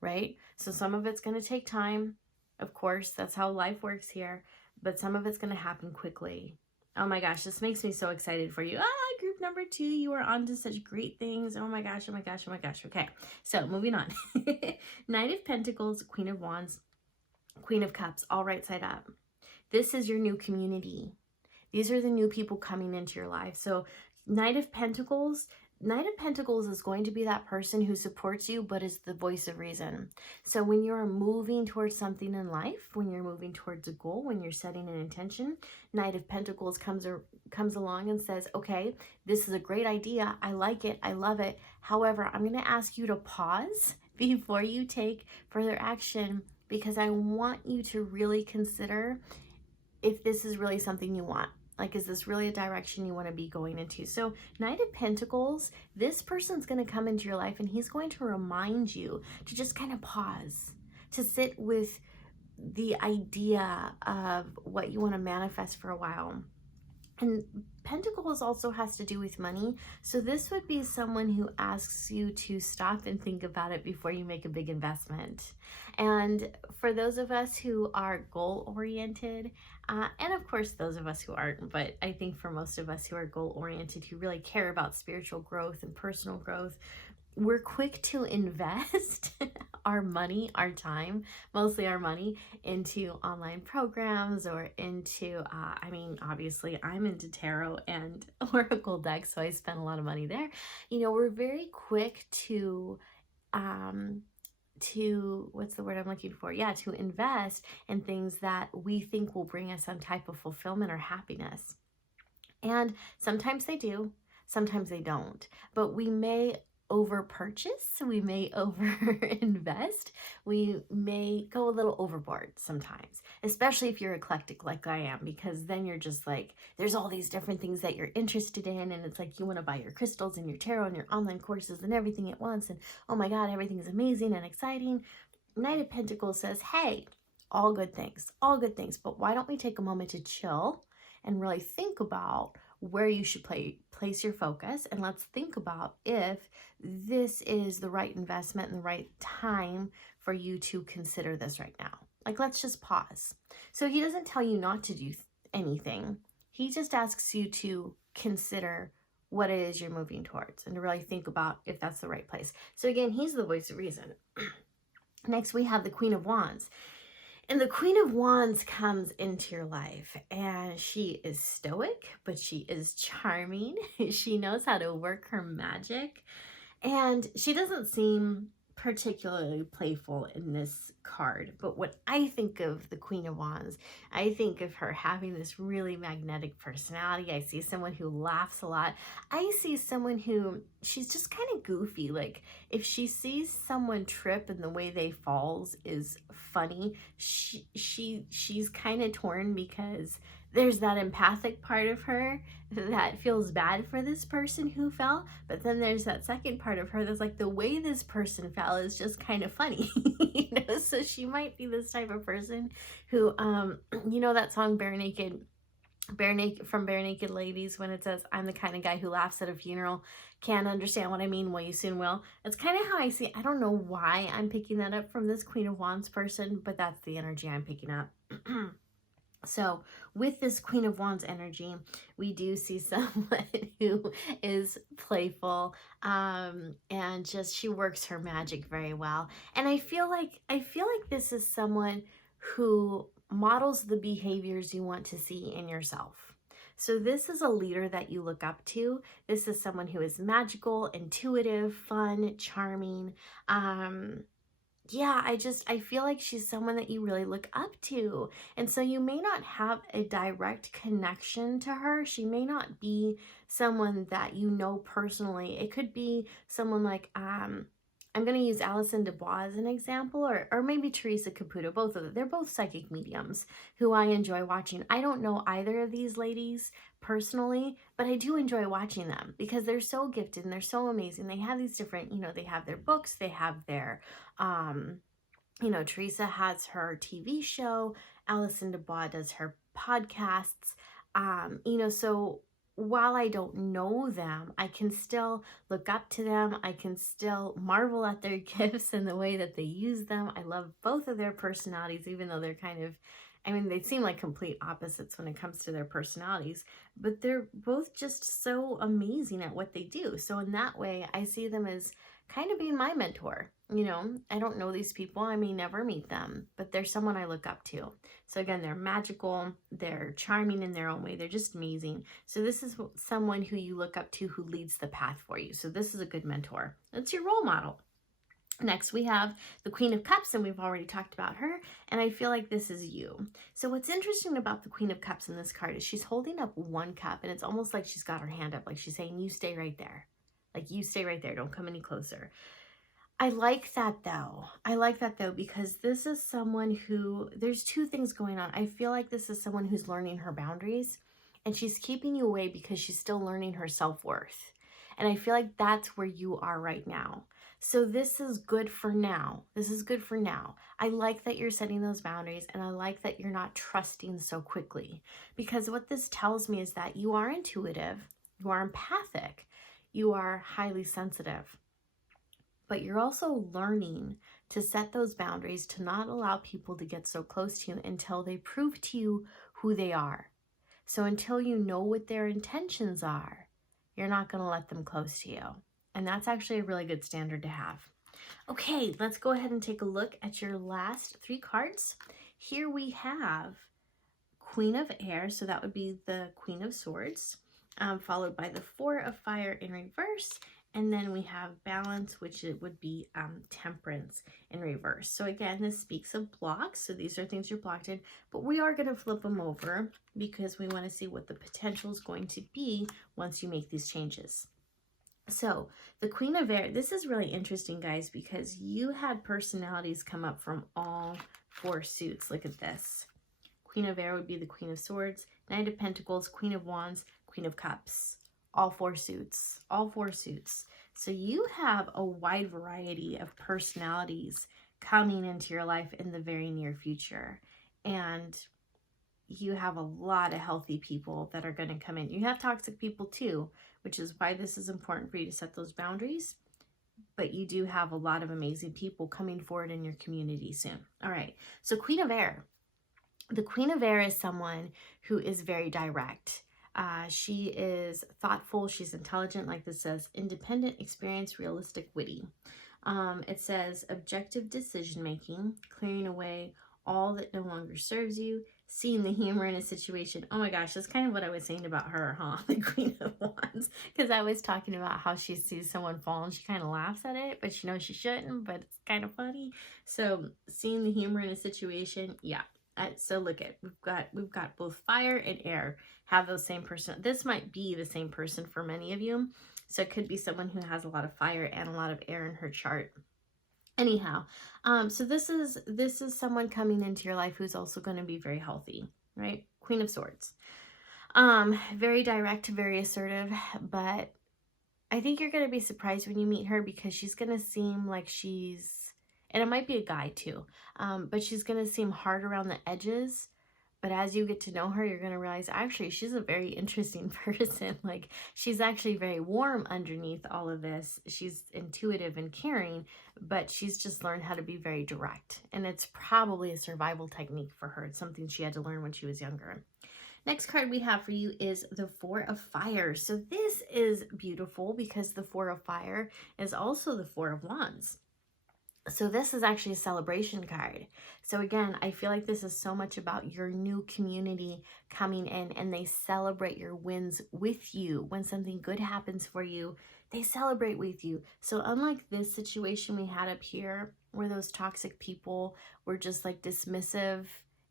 right? So some of it's going to take time. Of course, that's how life works here. But some of it's going to happen quickly. Oh my gosh, this makes me so excited for you. Group number 2, you are on to such great things. Oh my gosh, oh my gosh, oh my gosh. Okay, so moving on. Knight of Pentacles, Queen of Wands, Queen of Cups, all right side up. This is your new community. These are the new people coming into your life. So Knight of Pentacles is going to be that person who supports you, but is the voice of reason. So when you're moving towards something in life, when you're moving towards a goal, when you're setting an intention, Knight of Pentacles comes along and says, okay, this is a great idea. I like it. I love it. However, I'm going to ask you to pause before you take further action, because I want you to really consider if this is really something you want. Like, is this really a direction you want to be going into? So Knight of Pentacles, this person's going to come into your life, and he's going to remind you to just kind of pause, to sit with the idea of what you want to manifest for a while. And Pentacles also has to do with money. So this would be someone who asks you to stop and think about it before you make a big investment. And for those of us who are goal-oriented, and of course those of us who aren't, but I think for most of us who are goal-oriented, who really care about spiritual growth and personal growth, we're quick to invest our money, our time, mostly our money, into online programs or into, obviously I'm into tarot and oracle decks, so I spend a lot of money there. You know, we're very quick to what's the word I'm looking for? Yeah, to invest in things that we think will bring us some type of fulfillment or happiness. And sometimes they do, sometimes they don't. But we may over purchase, we may over invest, we may go a little overboard sometimes, especially if you're eclectic like I am, because then you're just like, there's all these different things that you're interested in, and it's like you want to buy your crystals and your tarot and your online courses and everything at once, and oh my god, everything's amazing and exciting. Knight of Pentacles says, hey, all good things, but why don't we take a moment to chill and really think about where you should place your focus, and let's think about if this is the right investment and the right time for you to consider this right now. Like, let's just pause. So he doesn't tell you not to do anything. He just asks you to consider what it is you're moving towards and to really think about if that's the right place. So again, he's the voice of reason. Next, we have the Queen of Wands. And the Queen of Wands comes into your life, and she is stoic, but she is charming. She knows how to work her magic, and she doesn't seem particularly playful in this card. But when I think of the Queen of Wands, I think of her having this really magnetic personality. I see someone who laughs a lot. I see someone who, she's just kind of goofy. Like, if she sees someone trip and the way they falls is funny, she's kind of torn, because there's that empathic part of her that feels bad for this person who fell, but then there's that second part of her that's like, the way this person fell is just kind of funny. You know, so she might be this type of person who, you know that song Bare Naked from Bare Naked Ladies, when it says, I'm the kind of guy who laughs at a funeral, can't understand what I mean, well, you soon will. That's kind of how I see it. I don't know why I'm picking that up from this Queen of Wands person, but that's the energy I'm picking up. So with this Queen of Wands energy, we do see someone who is playful, and just she works her magic very well. And I feel like this is someone who models the behaviors you want to see in yourself. So this is a leader that you look up to. This is someone who is magical, intuitive, fun, charming. Yeah, I feel like she's someone that you really look up to. And so you may not have a direct connection to her. She may not be someone that you know personally. It could be someone like, I'm going to use Alison Dubois as an example, or maybe Teresa Caputo, both of them. They're both psychic mediums who I enjoy watching. I don't know either of these ladies personally, but I do enjoy watching them because they're so gifted and they're so amazing. They have these different, they have their books, they have their, Teresa has her TV show, Alison Dubois does her podcasts, so while I don't know them, I can still look up to them. I can still marvel at their gifts and the way that they use them. I love both of their personalities, even though they're they seem like complete opposites when it comes to their personalities, but they're both just so amazing at what they do. So in that way, I see them as kind of being my mentor. I don't know these people. I may never meet them, but they're someone I look up to. So again, they're magical. They're charming in their own way. They're just amazing. So this is someone who you look up to who leads the path for you. So this is a good mentor. That's your role model. Next, we have the Queen of Cups, and we've already talked about her, and I feel like this is you. So what's interesting about the Queen of Cups in this card is she's holding up one cup, and it's almost like she's got her hand up, like she's saying, you stay right there. Like, you stay right there. Don't come any closer. I like that, though, because this is someone who, there's two things going on. I feel like this is someone who's learning her boundaries, and she's keeping you away because she's still learning her self-worth. And I feel like that's where you are right now. So this is good for now. I like that you're setting those boundaries, and I like that you're not trusting so quickly, because what this tells me is that you are intuitive, you are empathic, you are highly sensitive, but you're also learning to set those boundaries, to not allow people to get so close to you until they prove to you who they are. So until you know what their intentions are, you're not going to let them close to you. And that's actually a really good standard to have. Okay, let's go ahead and take a look at your last three cards. Here we have Queen of Air, so that would be the Queen of Swords, followed by the Four of Fire in reverse, and then we have Balance, which it would be Temperance in reverse. So again, this speaks of blocks. So these are things you're blocked in, but we are going to flip them over because we want to see what the potential is going to be once you make these changes. So the Queen of Air, this is really interesting, guys, because you had personalities come up from all four suits. Look at this. Queen of Air would be the Queen of Swords, Knight of Pentacles, Queen of Wands, Queen of Cups. All four suits. So you have a wide variety of personalities coming into your life in the very near future. And you have a lot of healthy people that are going to come in. You have toxic people too, which is why this is important for you to set those boundaries. But you do have a lot of amazing people coming forward in your community soon. All right, so Queen of Air. The Queen of Air is someone who is very direct. She is thoughtful, she's intelligent, like this says, independent, experienced, realistic, witty. It says objective decision-making, clearing away all that no longer serves you, seeing the humor in a situation. Oh my gosh, that's kind of what I was saying about her, huh? The Queen of Wands. Because I was talking about how she sees someone fall and she kind of laughs at it, but she knows she shouldn't, but it's kind of funny. So seeing the humor in a situation, yeah. So look at, we've got both fire and air have those same person. This might be the same person for many of you. So it could be someone who has a lot of fire and a lot of air in her chart. Anyhow, so this is someone coming into your life who's also going to be very healthy, right? Queen of Swords. Very direct, very assertive, but I think you're going to be surprised when you meet her because she's going to seem like she's, and it might be a guy too, but she's going to seem hard around the edges, But as you get to know her, you're going to realize actually she's a very interesting person. Like, she's actually very warm underneath all of this. She's intuitive and caring, but she's just learned how to be very direct. And it's probably a survival technique for her. It's something she had to learn when she was younger. Next card we have for you is the Four of Fire. So this is beautiful because the Four of Fire is also the Four of Wands. So this is actually a celebration card. So again, I feel like this is so much about your new community coming in, and they celebrate your wins with you. When something good happens for you, they celebrate with you. So unlike this situation we had up here, where those toxic people were just like dismissive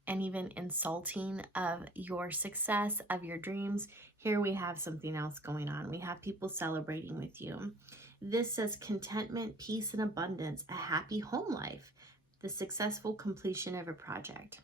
and even insulting of your success, of your dreams, here we have something else going on. We have people celebrating with you. This says contentment, peace, and abundance, a happy home life, the successful completion of a project.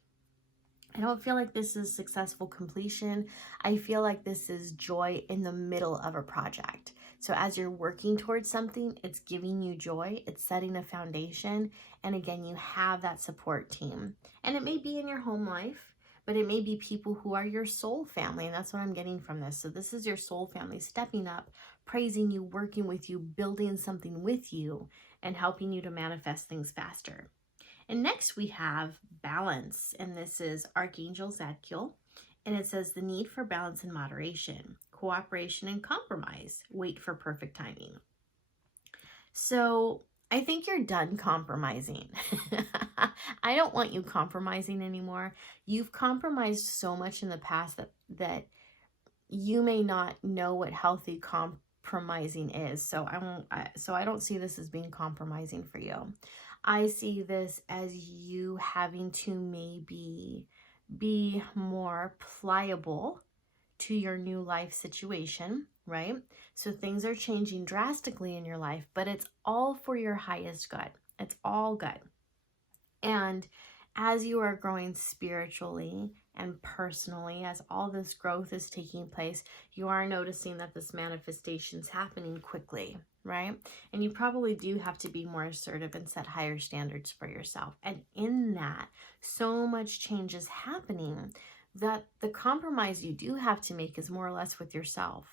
I don't feel like this is successful completion. I feel like this is joy in the middle of a project. So as you're working towards something, it's giving you joy, it's setting a foundation, and again, you have that support team. And it may be in your home life, but it may be people who are your soul family, and that's what I'm getting from this. So this is your soul family stepping up, praising you, working with you, building something with you, and helping you to manifest things faster. And next we have balance, and this is Archangel Zadkiel, and it says the need for balance and moderation, cooperation and compromise, wait for perfect timing. So I think you're done compromising. I don't want you compromising anymore. You've compromised so much in the past that you may not know what healthy compromising is. So I don't see this as being compromising for you. I see this as you having to maybe be more pliable to your new life situation, right? So things are changing drastically in your life, but it's all for your highest good. It's all good. And as you are growing spiritually and personally, as all this growth is taking place, you are noticing that this manifestation is happening quickly, right? And you probably do have to be more assertive and set higher standards for yourself. And in that, so much change is happening that the compromise you do have to make is more or less with yourself,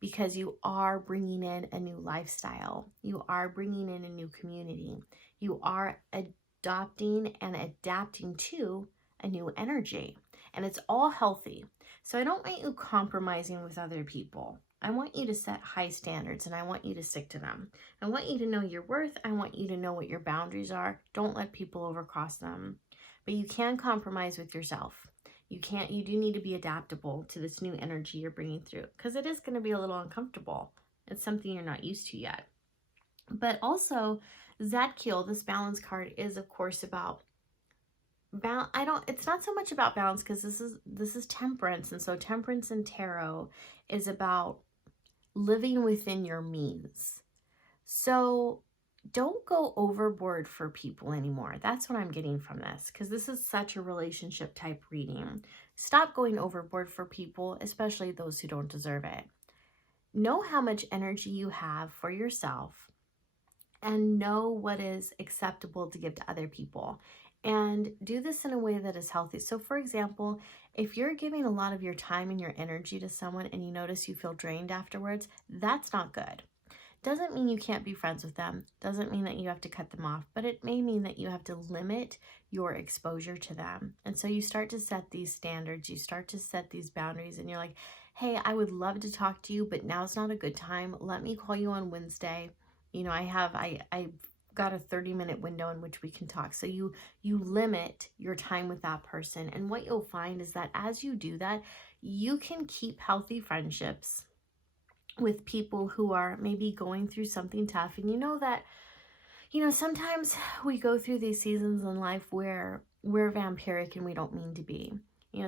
because you are bringing in a new lifestyle. You are bringing in a new community. You are adopting and adapting to a new energy, and it's all healthy. So I don't want you compromising with other people. I want you to set high standards, and I want you to stick to them. I want you to know your worth. I want you to know what your boundaries are. Don't let people overcross them. But you can compromise with yourself. You do need to be adaptable to this new energy you're bringing through, because it is going to be a little uncomfortable. It's something you're not used to yet. But also, Zadkiel, this balance card, is of course about it's not so much about balance, because this is temperance, and so temperance in tarot is about living within your means. So don't go overboard for people anymore. That's what I'm getting from this, because this is such a relationship type reading. Stop going overboard for people, especially those who don't deserve it. Know how much energy you have for yourself, and know what is acceptable to give to other people. And do this in a way that is healthy. So for example, if you're giving a lot of your time and your energy to someone and you notice you feel drained afterwards, that's not good. Doesn't mean you can't be friends with them. Doesn't mean that you have to cut them off, but it may mean that you have to limit your exposure to them. And so you start to set these standards, you start to set these boundaries, and you're like, hey, I would love to talk to you, but now's not a good time. Let me call you on Wednesday. You know, I've got a 30-minute window in which we can talk. So you limit your time with that person. And what you'll find is that as you do that, you can keep healthy friendships with people who are maybe going through something tough. And you know that, sometimes we go through these seasons in life where we're vampiric and we don't mean to be.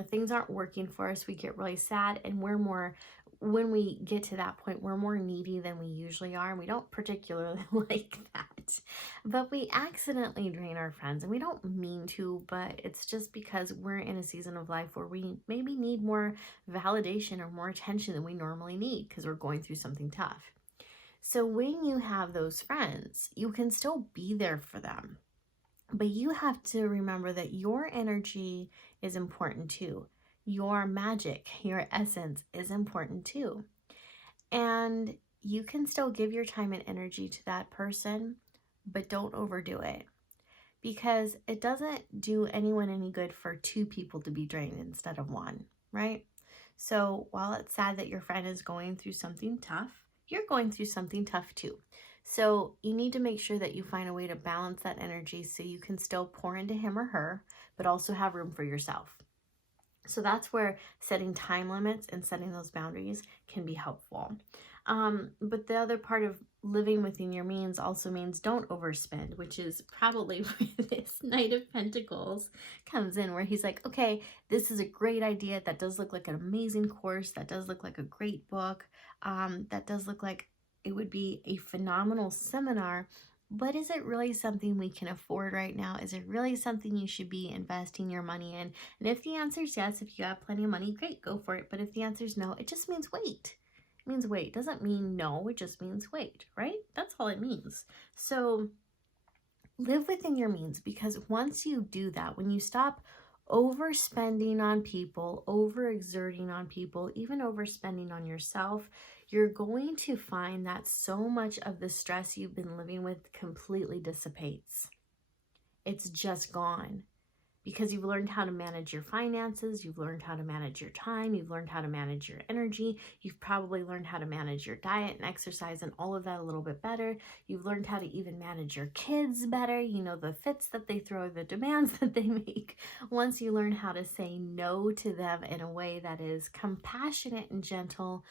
Things aren't working for us. We get really sad, and when we get to that point, we're more needy than we usually are. And we don't particularly like that, but we accidentally drain our friends, and we don't mean to, but it's just because we're in a season of life where we maybe need more validation or more attention than we normally need because we're going through something tough. So when you have those friends, you can still be there for them. But you have to remember that your energy is important too. Your magic, your essence is important too. And you can still give your time and energy to that person, but don't overdo it, because it doesn't do anyone any good for two people to be drained instead of one, right? So while it's sad that your friend is going through something tough, you're going through something tough too. So you need to make sure that you find a way to balance that energy so you can still pour into him or her, but also have room for yourself. So that's where setting time limits and setting those boundaries can be helpful. But the other part of living within your means also means don't overspend, which is probably where this Knight of Pentacles comes in, where he's like, okay, this is a great idea. That does look like an amazing course. That does look like a great book. That does look like it would be a phenomenal seminar. But is it really something we can afford right now? Is it really something you should be investing your money in? And if the answer is yes, if you have plenty of money, great, go for it. But if the answer is no, it just means wait. It means wait. It doesn't mean no, it just means wait, right? That's all it means. So live within your means, because once you do that, when you stop overspending on people, overexerting on people, even overspending on yourself, you're going to find that so much of the stress you've been living with completely dissipates. It's just gone, because you've learned how to manage your finances, you've learned how to manage your time, you've learned how to manage your energy, you've probably learned how to manage your diet and exercise and all of that a little bit better. You've learned how to even manage your kids better, you know, the fits that they throw, the demands that they make. Once you learn how to say no to them in a way that is compassionate and gentle,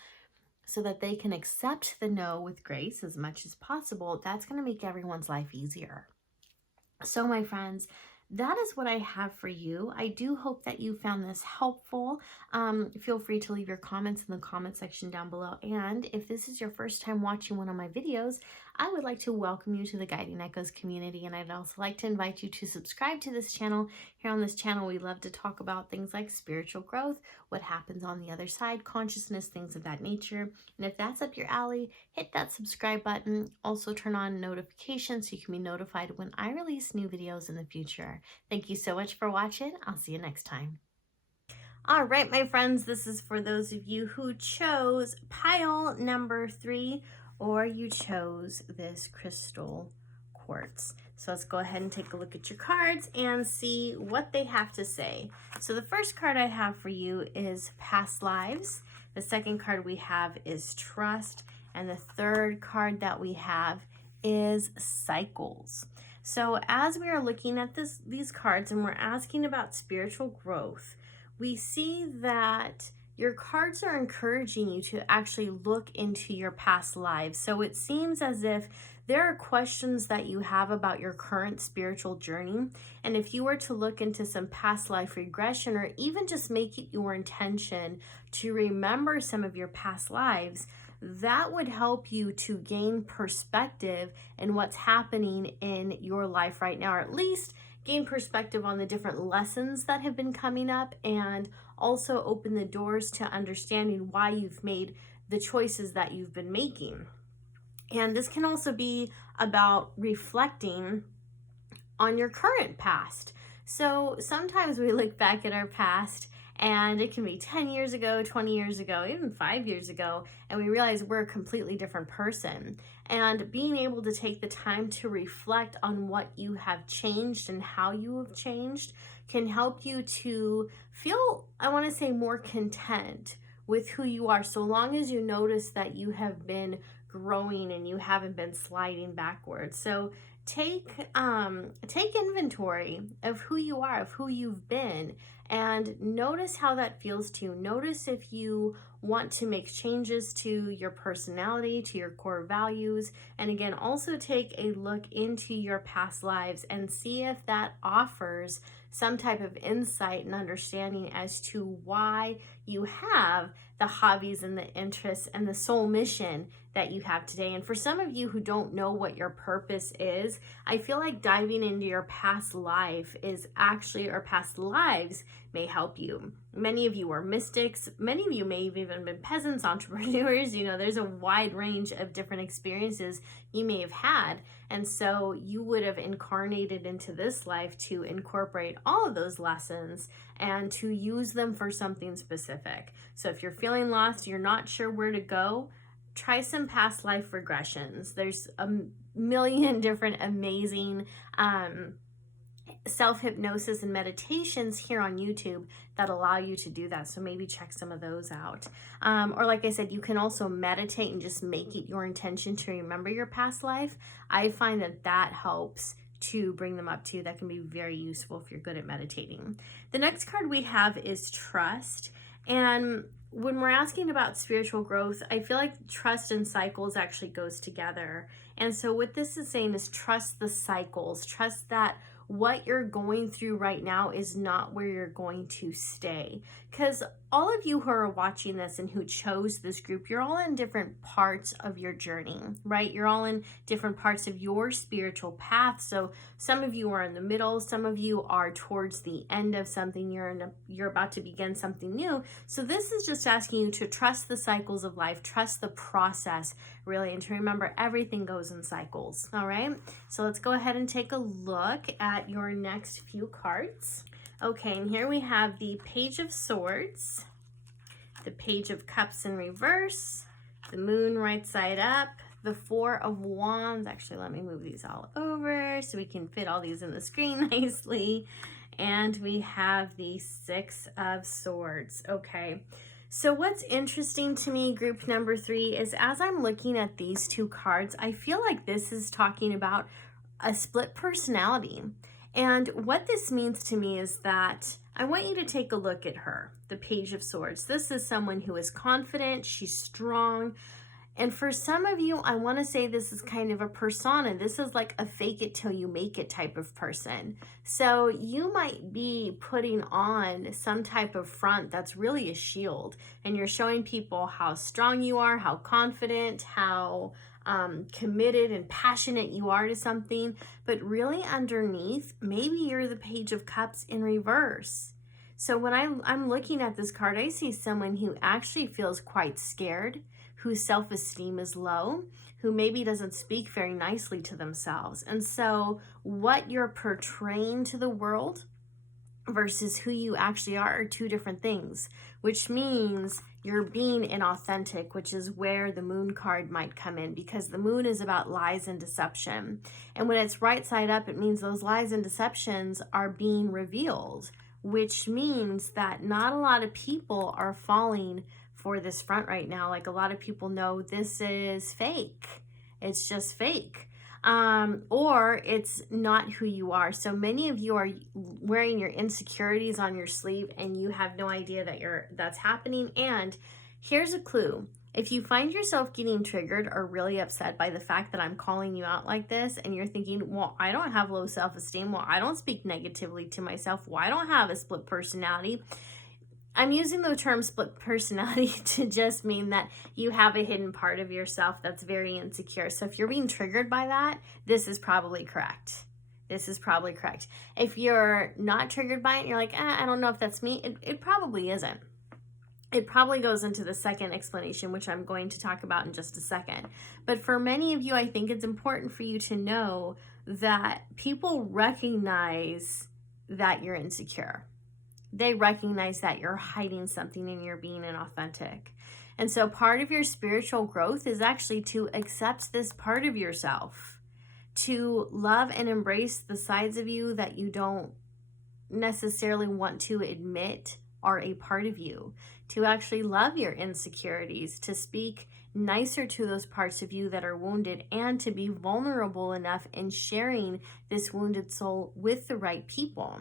so that they can accept the no with grace as much as possible, that's going to make everyone's life easier. So my friends, that is what I have for you. I do hope that you found this helpful. Feel free to leave your comments in the comment section down below. And if this is your first time watching one of my videos, I would like to welcome you to the Guiding Echoes community. And I'd also like to invite you to subscribe to this channel. Here on this channel, we love to talk about things like spiritual growth, what happens on the other side, consciousness, things of that nature. And if that's up your alley, hit that subscribe button. Also turn on notifications so you can be notified when I release new videos in the future. Thank you so much for watching. I'll see you next time. All right, my friends, this is for those of you who chose pile number 3, or you chose this crystal quartz. So let's go ahead and take a look at your cards and see what they have to say. So the first card I have for you is past lives. The second card we have is trust. And the third card that we have is cycles. So as we are looking at these cards and we're asking about spiritual growth, we see that your cards are encouraging you to actually look into your past lives. So it seems as if there are questions that you have about your current spiritual journey. And if you were to look into some past life regression, or even just make it your intention to remember some of your past lives, that would help you to gain perspective in what's happening in your life right now, or at least gain perspective on the different lessons that have been coming up, and also open the doors to understanding why you've made the choices that you've been making. And this can also be about reflecting on your current past. So sometimes we look back at our past, and it can be 10 years ago, 20 years ago, even 5 years ago, and we realize we're a completely different person. And being able to take the time to reflect on what you have changed and how you have changed can help you to feel, I want to say, more content with who you are, so long as you notice that you have been growing and you haven't been sliding backwards. So take inventory of who you are, of who you've been, and notice how that feels to you. Notice if you want to make changes to your personality, to your core values. And again, also take a look into your past lives and see if that offers some type of insight and understanding as to why you have the hobbies and the interests and the soul mission that you have today. And for some of you who don't know what your purpose is, I feel like diving into your past life is actually, or past lives may help you. Many of you are mystics. Many of you may have even been peasants, entrepreneurs. You know, there's a wide range of different experiences you may have had. And so you would have incarnated into this life to incorporate all of those lessons and to use them for something specific. So if you're feeling lost, you're not sure where to go, try some past life regressions. There's a million different amazing self-hypnosis and meditations here on YouTube that allow you to do that. So maybe check some of those out. Or like I said, you can also meditate and just make it your intention to remember your past life. I find that that helps to bring them up to you. That can be very useful if you're good at meditating. The next card we have is trust. And when we're asking about spiritual growth, I feel like trust and cycles actually goes together. And so what this is saying is trust the cycles, trust that what you're going through right now is not where you're going to stay. Because all of you who are watching this and who chose this group, you're all in different parts of your journey, right? You're all in different parts of your spiritual path. So some of you are in the middle, some of you are towards the end of something, you're about to begin something new. So this is just asking you to trust the cycles of life, trust the process, really, and to remember everything goes in cycles. All right, so let's go ahead and take a look at your next few cards. Okay, and here we have the Page of Swords, the Page of Cups in reverse, the Moon right side up, the Four of Wands. Actually, let me move these all over so we can fit all these in the screen nicely. And we have the Six of Swords. Okay, so what's interesting to me, group number 3, is as I'm looking at these two cards, I feel like this is talking about a split personality. And what this means to me is that I want you to take a look at her, the Page of Swords. This is someone who is confident, she's strong. And for some of you, I want to say this is kind of a persona. This is like a fake it till you make it type of person. So you might be putting on some type of front that's really a shield. And you're showing people how strong you are, how confident, how committed and passionate you are to something. But really underneath, maybe you're the Page of Cups in reverse. So when I'm looking at this card, I see someone who actually feels quite scared, whose self-esteem is low, who maybe doesn't speak very nicely to themselves. And so what you're portraying to the world versus who you actually are two different things, which means you're being inauthentic, which is where the Moon card might come in, because the Moon is about lies and deception. And when it's right side up, it means those lies and deceptions are being revealed, which means that not a lot of people are falling for this front right now. Like, a lot of people know this is fake. It's just fake. Or it's not who you are. So many of you are wearing your insecurities on your sleeve and you have no idea that that's happening. And here's a clue. If you find yourself getting triggered or really upset by the fact that I'm calling you out like this, and you're thinking, well, I don't have low self-esteem, well, I don't speak negatively to myself, well, I don't have a split personality. I'm using the term split personality to just mean that you have a hidden part of yourself that's very insecure. So if you're being triggered by that, this is probably correct. This is probably correct. If you're not triggered by it and you're like, I don't know if that's me, it probably isn't. It probably goes into the second explanation, which I'm going to talk about in just a second. But for many of you, I think it's important for you to know that people recognize that you're insecure. They recognize that you're hiding something and you're being inauthentic. And so part of your spiritual growth is actually to accept this part of yourself, to love and embrace the sides of you that you don't necessarily want to admit are a part of you, to actually love your insecurities, to speak nicer to those parts of you that are wounded, and to be vulnerable enough in sharing this wounded soul with the right people.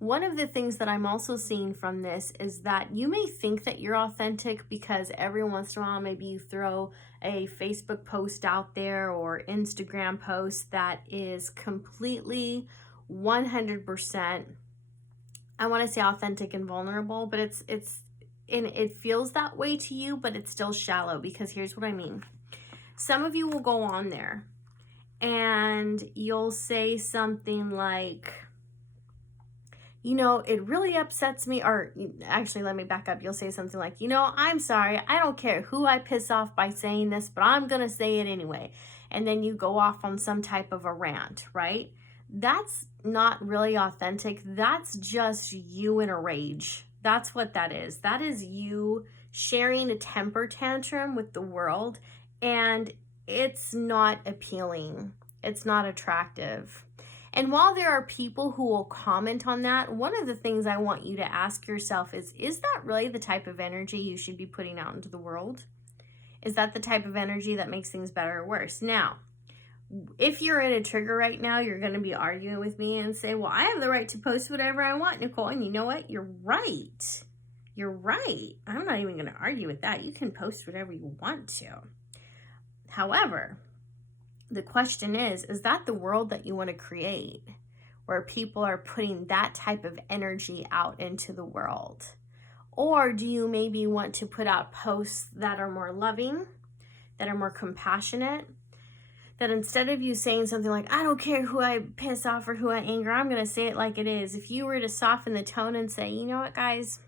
One of the things that I'm also seeing from this is that you may think that you're authentic because every once in a while maybe you throw a Facebook post out there or Instagram post that is completely 100%, I want to say authentic and vulnerable, but and it feels that way to you, but it's still shallow, because here's what I mean. Some of you will go on there and you'll say something like, you know, it really upsets me, or actually, let me back up. You'll say something like, you know, I'm sorry, I don't care who I piss off by saying this, but I'm going to say it anyway. And then you go off on some type of a rant, right? That's not really authentic. That's just you in a rage. That's what that is. That is you sharing a temper tantrum with the world, and it's not appealing. It's not attractive. And while there are people who will comment on that, one of the things I want you to ask yourself is that really the type of energy you should be putting out into the world? Is that the type of energy that makes things better or worse? Now, if you're in a trigger right now, you're going to be arguing with me and say, well, I have the right to post whatever I want, Nicole. And you know what? You're right. You're right. I'm not even going to argue with that. You can post whatever you want to. However, the question is that the world that you want to create, where people are putting that type of energy out into the world? Or do you maybe want to put out posts that are more loving, that are more compassionate, that instead of you saying something like, I don't care who I piss off or who I anger, I'm going to say it like it is. If you were to soften the tone and say, you know what, guys,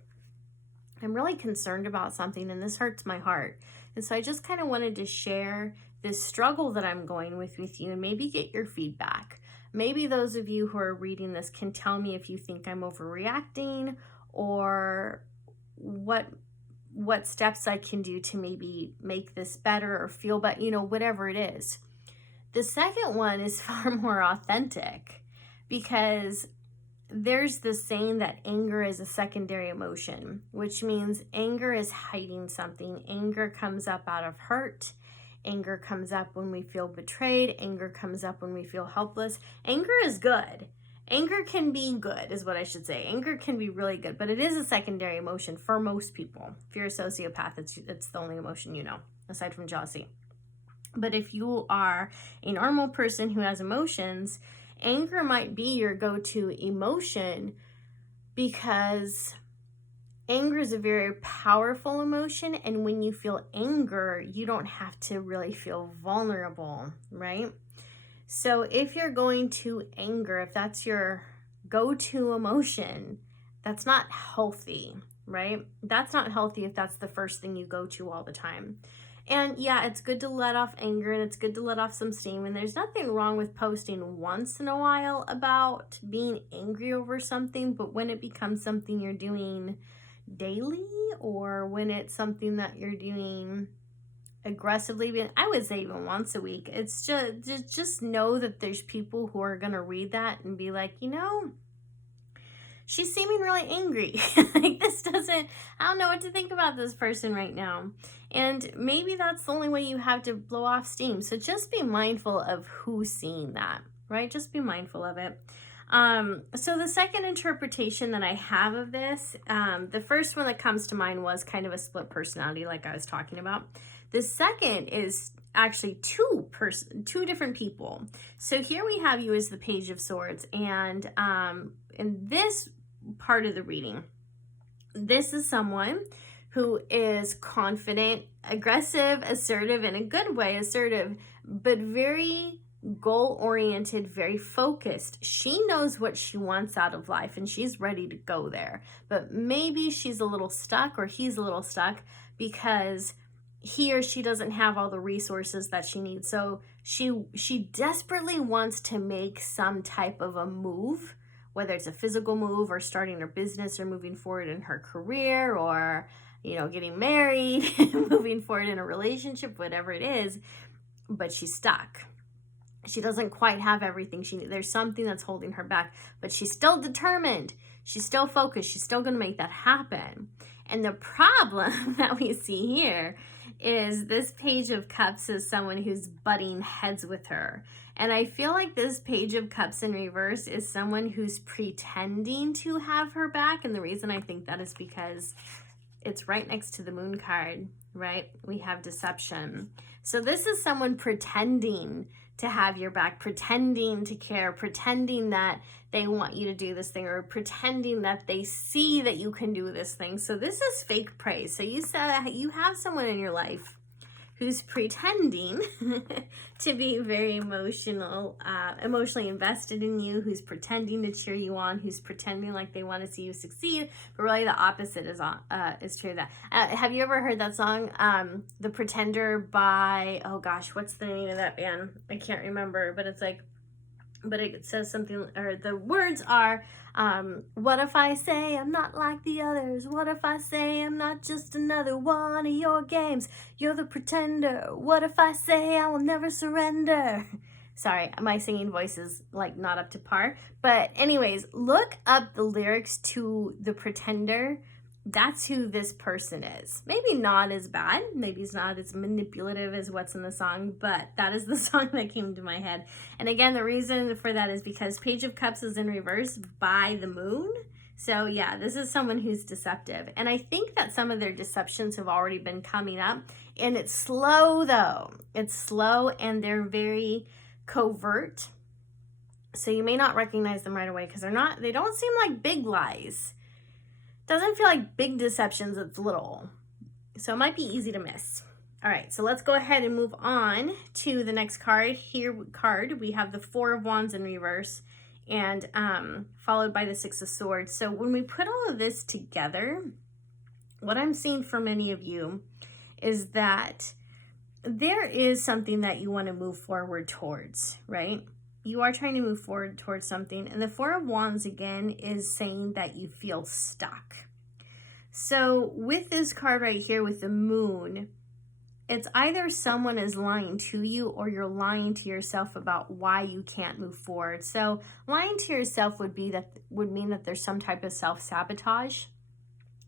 I'm really concerned about something and this hurts my heart. And so I just kind of wanted to share this struggle that I'm going with you, and maybe get your feedback. Maybe those of you who are reading this can tell me if you think I'm overreacting, or what steps I can do to maybe make this better or feel better, you know, whatever it is. The second one is far more authentic, because there's this saying that anger is a secondary emotion, which means anger is hiding something. Anger comes up out of hurt. Anger comes up when we feel betrayed. Anger comes up when we feel helpless. Anger is good. Anger can be good, is what I should say. Anger can be really good, but it is a secondary emotion for most people. If you're a sociopath, it's the only emotion you know, aside from jealousy. But if you are a normal person who has emotions, anger might be your go-to emotion, because anger is a very powerful emotion, and when you feel anger, you don't have to really feel vulnerable, right? So if you're going to anger, if that's your go-to emotion, that's not healthy, right? That's not healthy if that's the first thing you go to all the time. And yeah, it's good to let off anger, and it's good to let off some steam, and there's nothing wrong with posting once in a while about being angry over something, but when it becomes something you're doing daily, or when it's something that you're doing aggressively, I would say even once a week, it's just know that there's people who are going to read that and be like, you know, she's seeming really angry. Like, I don't know what to think about this person right now. And maybe that's the only way you have to blow off steam. So just be mindful of who's seeing that, right? Just be mindful of it. So the second interpretation that I have of this, the first one that comes to mind was kind of a split personality, like I was talking about. The second is actually two different people. So here we have you as the Page of Swords, and in this part of the reading, this is someone who is confident, aggressive, assertive, in a good way, assertive, but very goal-oriented, very focused. She knows what she wants out of life, and she's ready to go there. But maybe she's a little stuck, or he's a little stuck, because he or she doesn't have all the resources that she needs. So she desperately wants to make some type of a move, whether it's a physical move, or starting her business, or moving forward in her career, or, you know, getting married, moving forward in a relationship, whatever it is, but she's stuck. She doesn't quite have everything she needs. There's something that's holding her back, but she's still determined. She's still focused. She's still going to make that happen. And the problem that we see here is this Page of Cups is someone who's butting heads with her. And I feel like this Page of Cups in reverse is someone who's pretending to have her back. And the reason I think that is because it's right next to the Moon card, right? We have deception. So this is someone pretending to have your back, pretending to care, pretending that they want you to do this thing, or pretending that they see that you can do this thing. So this is fake praise. So you said you have someone in your life who's pretending to be very emotionally invested in you, who's pretending to cheer you on, who's pretending like they want to see you succeed, but really the opposite is true. That have you ever heard that song, The Pretender by, oh gosh, what's the name of that band? I can't remember, but it's like, but it says something, or the words are, what if I say I'm not like the others? What if I say I'm not just another one of your games? You're the pretender. What if I say I will never surrender? Sorry, my singing voice is like not up to par. But anyways, look up the lyrics to The Pretender. That's who this person is. Maybe not as bad. Maybe it's not as manipulative as what's in the song, but that is the song that came to my head. And again, the reason for that is because Page of Cups is in reverse by the moon. So yeah, this is someone who's deceptive. And I think that some of their deceptions have already been coming up. And it's slow though. It's slow and they're very covert. So you may not recognize them right away because they don't seem like big lies. Doesn't feel like big deceptions, it's little. So it might be easy to miss. All right, so let's go ahead and move on to the next card. We have the Four of Wands in reverse and followed by the Six of Swords. So when we put all of this together, what I'm seeing for many of you is that there is something that you want to move forward towards, right? You are trying to move forward towards something. And the Four of Wands, again, is saying that you feel stuck. So with this card right here with the moon, it's either someone is lying to you or you're lying to yourself about why you can't move forward. So lying to yourself would mean that there's some type of self-sabotage.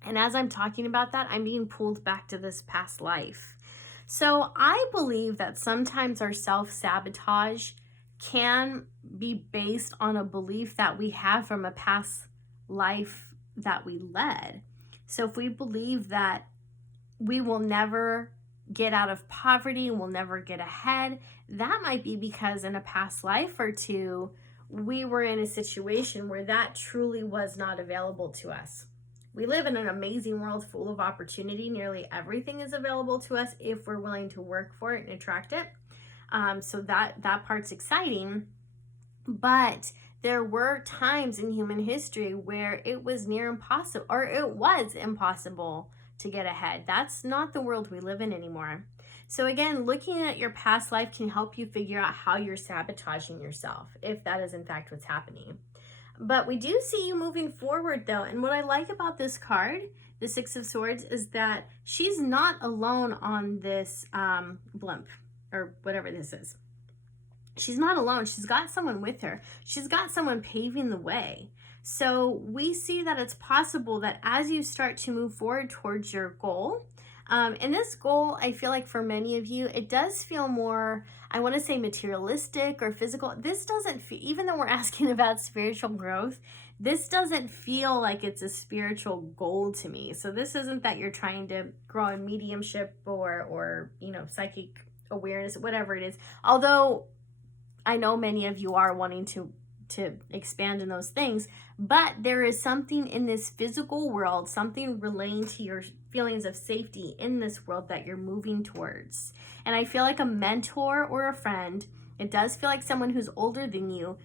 And as I'm talking about that, I'm being pulled back to this past life. So I believe that sometimes our self-sabotage can be based on a belief that we have from a past life that we led. So if we believe that we will never get out of poverty, we'll never get ahead, that might be because in a past life or two, we were in a situation where that truly was not available to us. We live in an amazing world full of opportunity. Nearly everything is available to us if we're willing to work for it and attract it. So that part's exciting, but there were times in human history where it was near impossible, or it was impossible to get ahead. That's not the world we live in anymore. So again, looking at your past life can help you figure out how you're sabotaging yourself, if that is in fact what's happening. But we do see you moving forward though. And what I like about this card, the Six of Swords, is that she's not alone on this blimp, or whatever this is. She's not alone. She's got someone with her. She's got someone paving the way. So we see that it's possible that as you start to move forward towards your goal, and this goal, I feel like for many of you, it does feel more, I want to say materialistic or physical. This doesn't feel, even though we're asking about spiritual growth, this doesn't feel like it's a spiritual goal to me. So this isn't that you're trying to grow in mediumship or psychic awareness, whatever it is. Although I know many of you are wanting to expand in those things, but there is something in this physical world, something relating to your feelings of safety in this world that you're moving towards. And I feel like a mentor or a friend, it does feel like someone who's older than you,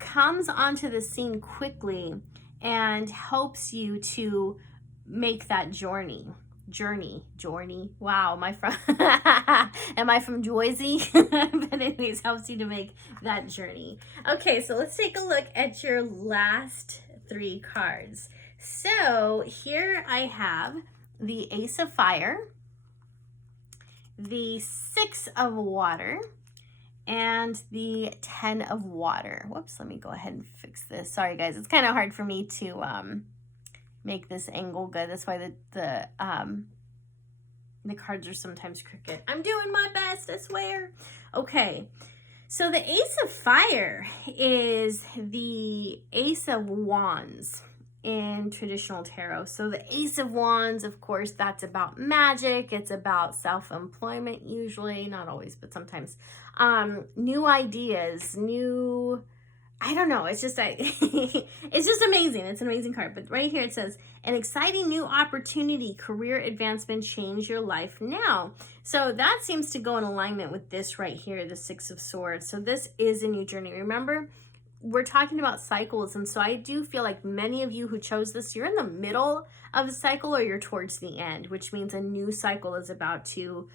comes onto the scene quickly and helps you to make that journey. Wow, am I from Jersey? But anyways, helps you to make that journey. Okay, so let's take a look at your last three cards. So here I have the Ace of Fire, the Six of Water, and the 10 of Water. Whoops, let me go ahead and fix this. Sorry guys, it's kind of hard for me to make this angle good. That's why the cards are sometimes crooked. I'm doing my best, I swear. Okay, so the Ace of Fire is the Ace of Wands. in traditional tarot. So the Ace of Wands, of course, that's about magic. It's about self-employment, usually, not always, but sometimes. New ideas, I don't know. It's just it's just amazing. It's an amazing card. But right here it says, an exciting new opportunity, career advancement, change your life now. So that seems to go in alignment with this right here, the Six of Swords. So this is a new journey. Remember, we're talking about cycles. And so I do feel like many of you who chose this, you're in the middle of a cycle or you're towards the end, which means a new cycle is about to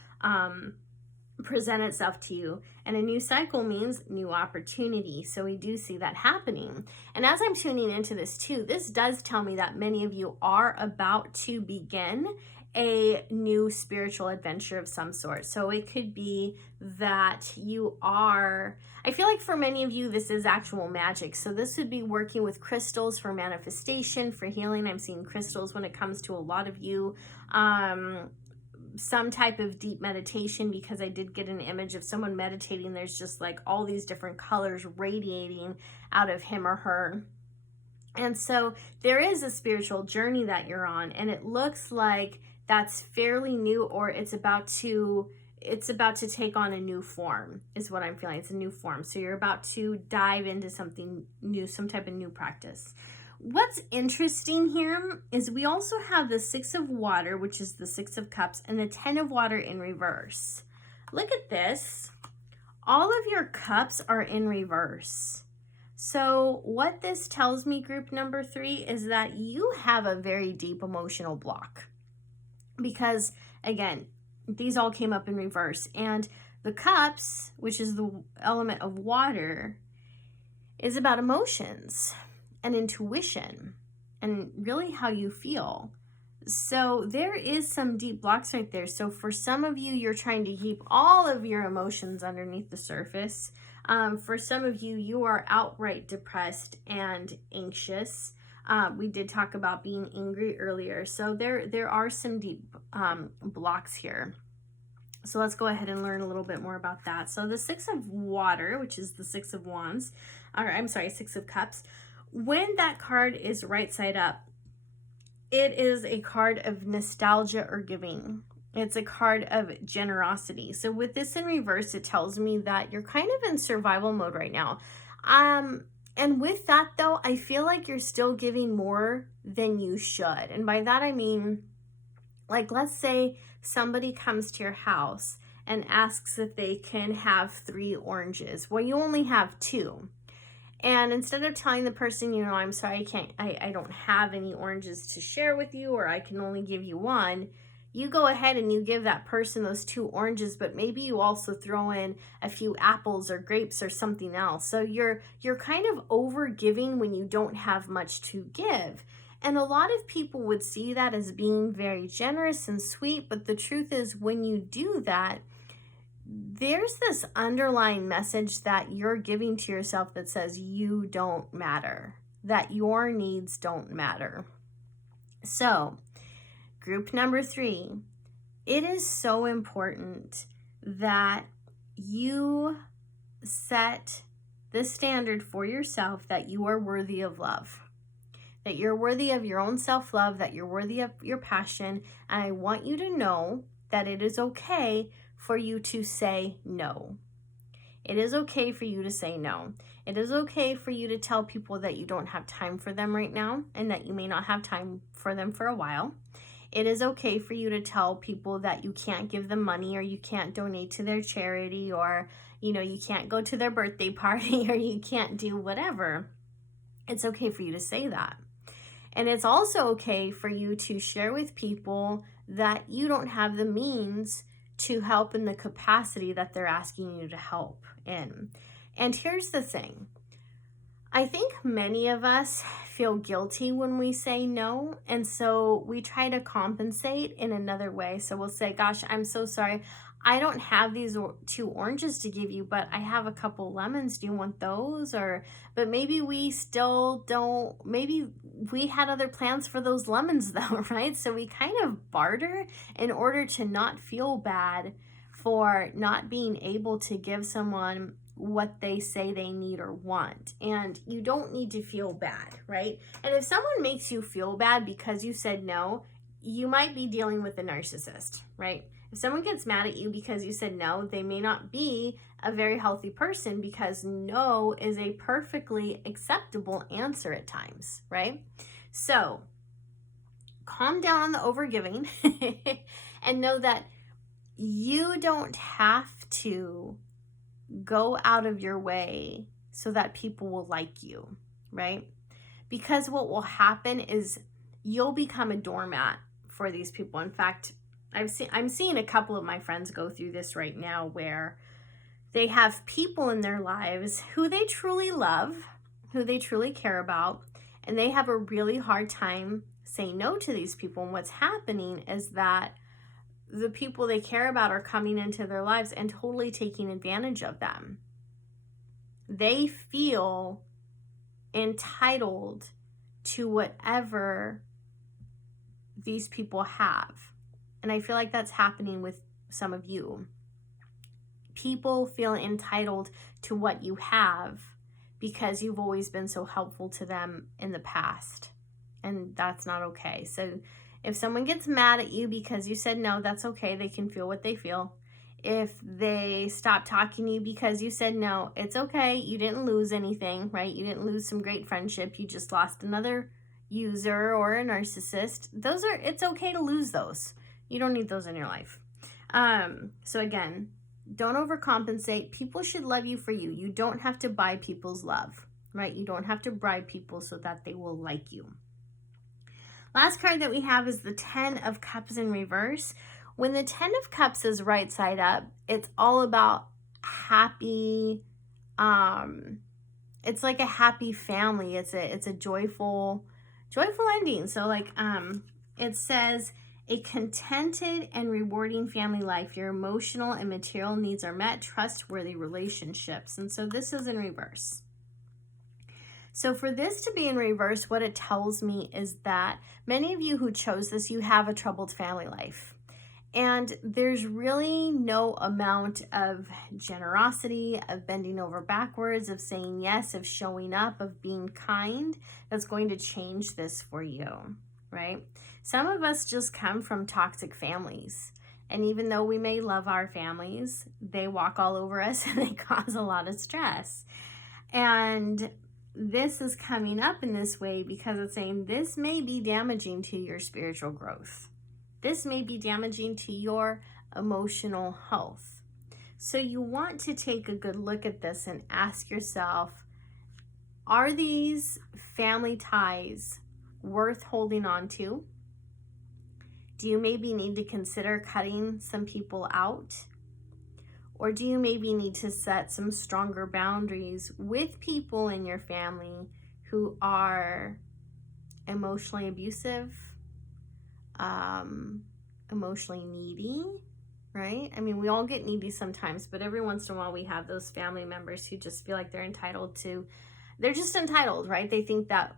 present itself to you. And a new cycle means new opportunity. So we do see that happening. And as I'm tuning into this too, this does tell me that many of you are about to begin a new spiritual adventure of some sort. So it could be that you are, I feel like for many of you, this is actual magic. So this would be working with crystals for manifestation, for healing. I'm seeing crystals when it comes to a lot of you. Some type of deep meditation, because I did get an image of someone meditating. There's just like all these different colors radiating out of him or her. And so there is a spiritual journey that you're on, and it looks like that's fairly new, or it's about to take on a new form is what I'm feeling. It's a new form. So you're about to dive into something new, some type of new practice. What's interesting here is we also have the Six of Water, which is the Six of Cups, and the Ten of Water in reverse. Look at this. All of your cups are in reverse. So what this tells me, group number 3, is that you have a very deep emotional block. Because, again, these all came up in reverse. And the cups, which is the element of water, is about emotions and intuition and really how you feel. So there is some deep blocks right there. So for some of you, you're trying to keep all of your emotions underneath the surface. For some of you, you are outright depressed and anxious. We did talk about being angry earlier. So there are some deep blocks here. So let's go ahead and learn a little bit more about that. So the Six of Water, which is the Six of Wands, Six of Cups, when that card is right side up, it is a card of nostalgia or giving. It's a card of generosity. So with this in reverse, it tells me that you're kind of in survival mode right now. And with that though, I feel like you're still giving more than you should. And by that, I mean, like, let's say somebody comes to your house and asks if they can have 3 oranges. Well, you only have 2. And instead of telling the person, you know, I'm sorry, I don't have any oranges to share with you, or I can only give you 1, you go ahead and you give that person those 2 oranges, but maybe you also throw in a few apples or grapes or something else. So you're kind of over giving when you don't have much to give. And a lot of people would see that as being very generous and sweet, but the truth is when you do that, there's this underlying message that you're giving to yourself that says you don't matter, that your needs don't matter. So, group number 3, it is so important that you set the standard for yourself that you are worthy of love, that you're worthy of your own self-love, that you're worthy of your passion. And I want you to know that it is okay for you to say no. It is okay for you to say no. It is okay for you to tell people that you don't have time for them right now and that you may not have time for them for a while. It is okay for you to tell people that you can't give them money, or you can't donate to their charity, or, you know, you can't go to their birthday party, or you can't do whatever. It's okay for you to say that. And it's also okay for you to share with people that you don't have the means to help in the capacity that they're asking you to help in. And here's the thing. I think many of us feel guilty when we say no, and so we try to compensate in another way. So we'll say, gosh, I'm so sorry. I don't have these 2 oranges to give you, but I have a couple lemons. Do you want those? But maybe we still don't, maybe we had other plans for those lemons though, right? So we kind of barter in order to not feel bad for not being able to give someone what they say they need or want. And you don't need to feel bad, right? And if someone makes you feel bad because you said no, you might be dealing with a narcissist, right? If someone gets mad at you because you said no, they may not be a very healthy person, because no is a perfectly acceptable answer at times, right? So calm down on the overgiving and know that you don't have to go out of your way so that people will like you, right? Because what will happen is you'll become a doormat for these people. In fact, I'm seeing a couple of my friends go through this right now, where they have people in their lives who they truly love, who they truly care about, and they have a really hard time saying no to these people. And what's happening is that the people they care about are coming into their lives and totally taking advantage of them. They feel entitled to whatever these people have. And I feel like that's happening with some of you. People feel entitled to what you have because you've always been so helpful to them in the past. And that's not okay. So if someone gets mad at you because you said no, that's okay. They can feel what they feel. If they stop talking to you because you said no, it's okay. You didn't lose anything, right? You didn't lose some great friendship. You just lost another user or a narcissist. It's okay to lose those. You don't need those in your life. So again, don't overcompensate. People should love you for you. You don't have to buy people's love, right? You don't have to bribe people so that they will like you. Last card that we have is the 10 of Cups in reverse. When the 10 of Cups is right side up, it's all about happy, it's like a happy family. It's a joyful ending. So like, it says, a contented and rewarding family life. Your emotional and material needs are met, trustworthy relationships. And so this is in reverse. So for this to be in reverse, what it tells me is that many of you who chose this, you have a troubled family life. And there's really no amount of generosity, of bending over backwards, of saying yes, of showing up, of being kind, that's going to change this for you, right? Some of us just come from toxic families. And even though we may love our families, they walk all over us and they cause a lot of stress. And this is coming up in this way because it's saying this may be damaging to your spiritual growth. This may be damaging to your emotional health. So you want to take a good look at this and ask yourself, are these family ties worth holding on to? Do you maybe need to consider cutting some people out? Or do you maybe need to set some stronger boundaries with people in your family who are emotionally abusive, emotionally needy, right? I mean, we all get needy sometimes, but every once in a while we have those family members who just feel like they're just entitled, right? They think that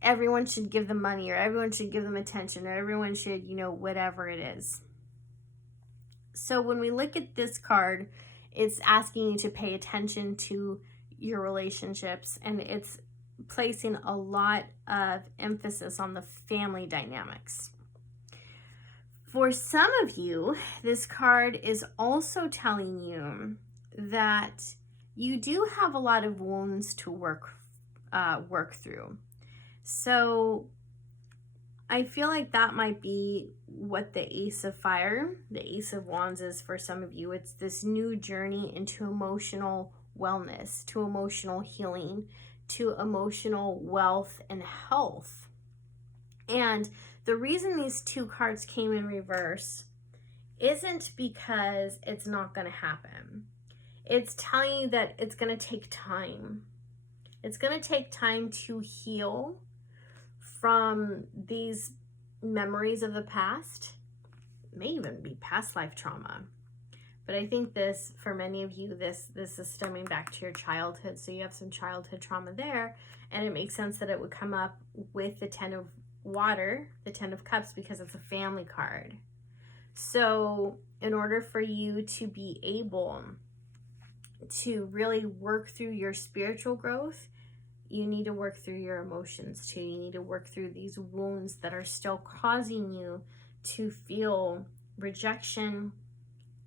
everyone should give them money, or everyone should give them attention, or everyone should, whatever it is. So when we look at this card, it's asking you to pay attention to your relationships, and it's placing a lot of emphasis on the family dynamics. For some of you, this card is also telling you that you do have a lot of wounds to work through. So I feel like that might be what the Ace of Fire, the Ace of Wands is for some of you. It's this new journey into emotional wellness, to emotional healing, to emotional wealth and health. And the reason these two cards came in reverse isn't because it's not going to happen. It's telling you that it's going to take time. It's going to take time to heal from these memories of the past. It may even be past life trauma. But I think this, for many of you, this is stemming back to your childhood. So you have some childhood trauma there. And it makes sense that it would come up with the 10 of water, the 10 of cups, because it's a family card. So in order for you to be able to really work through your spiritual growth, you need to work through your emotions too. You need to work through these wounds that are still causing you to feel rejection,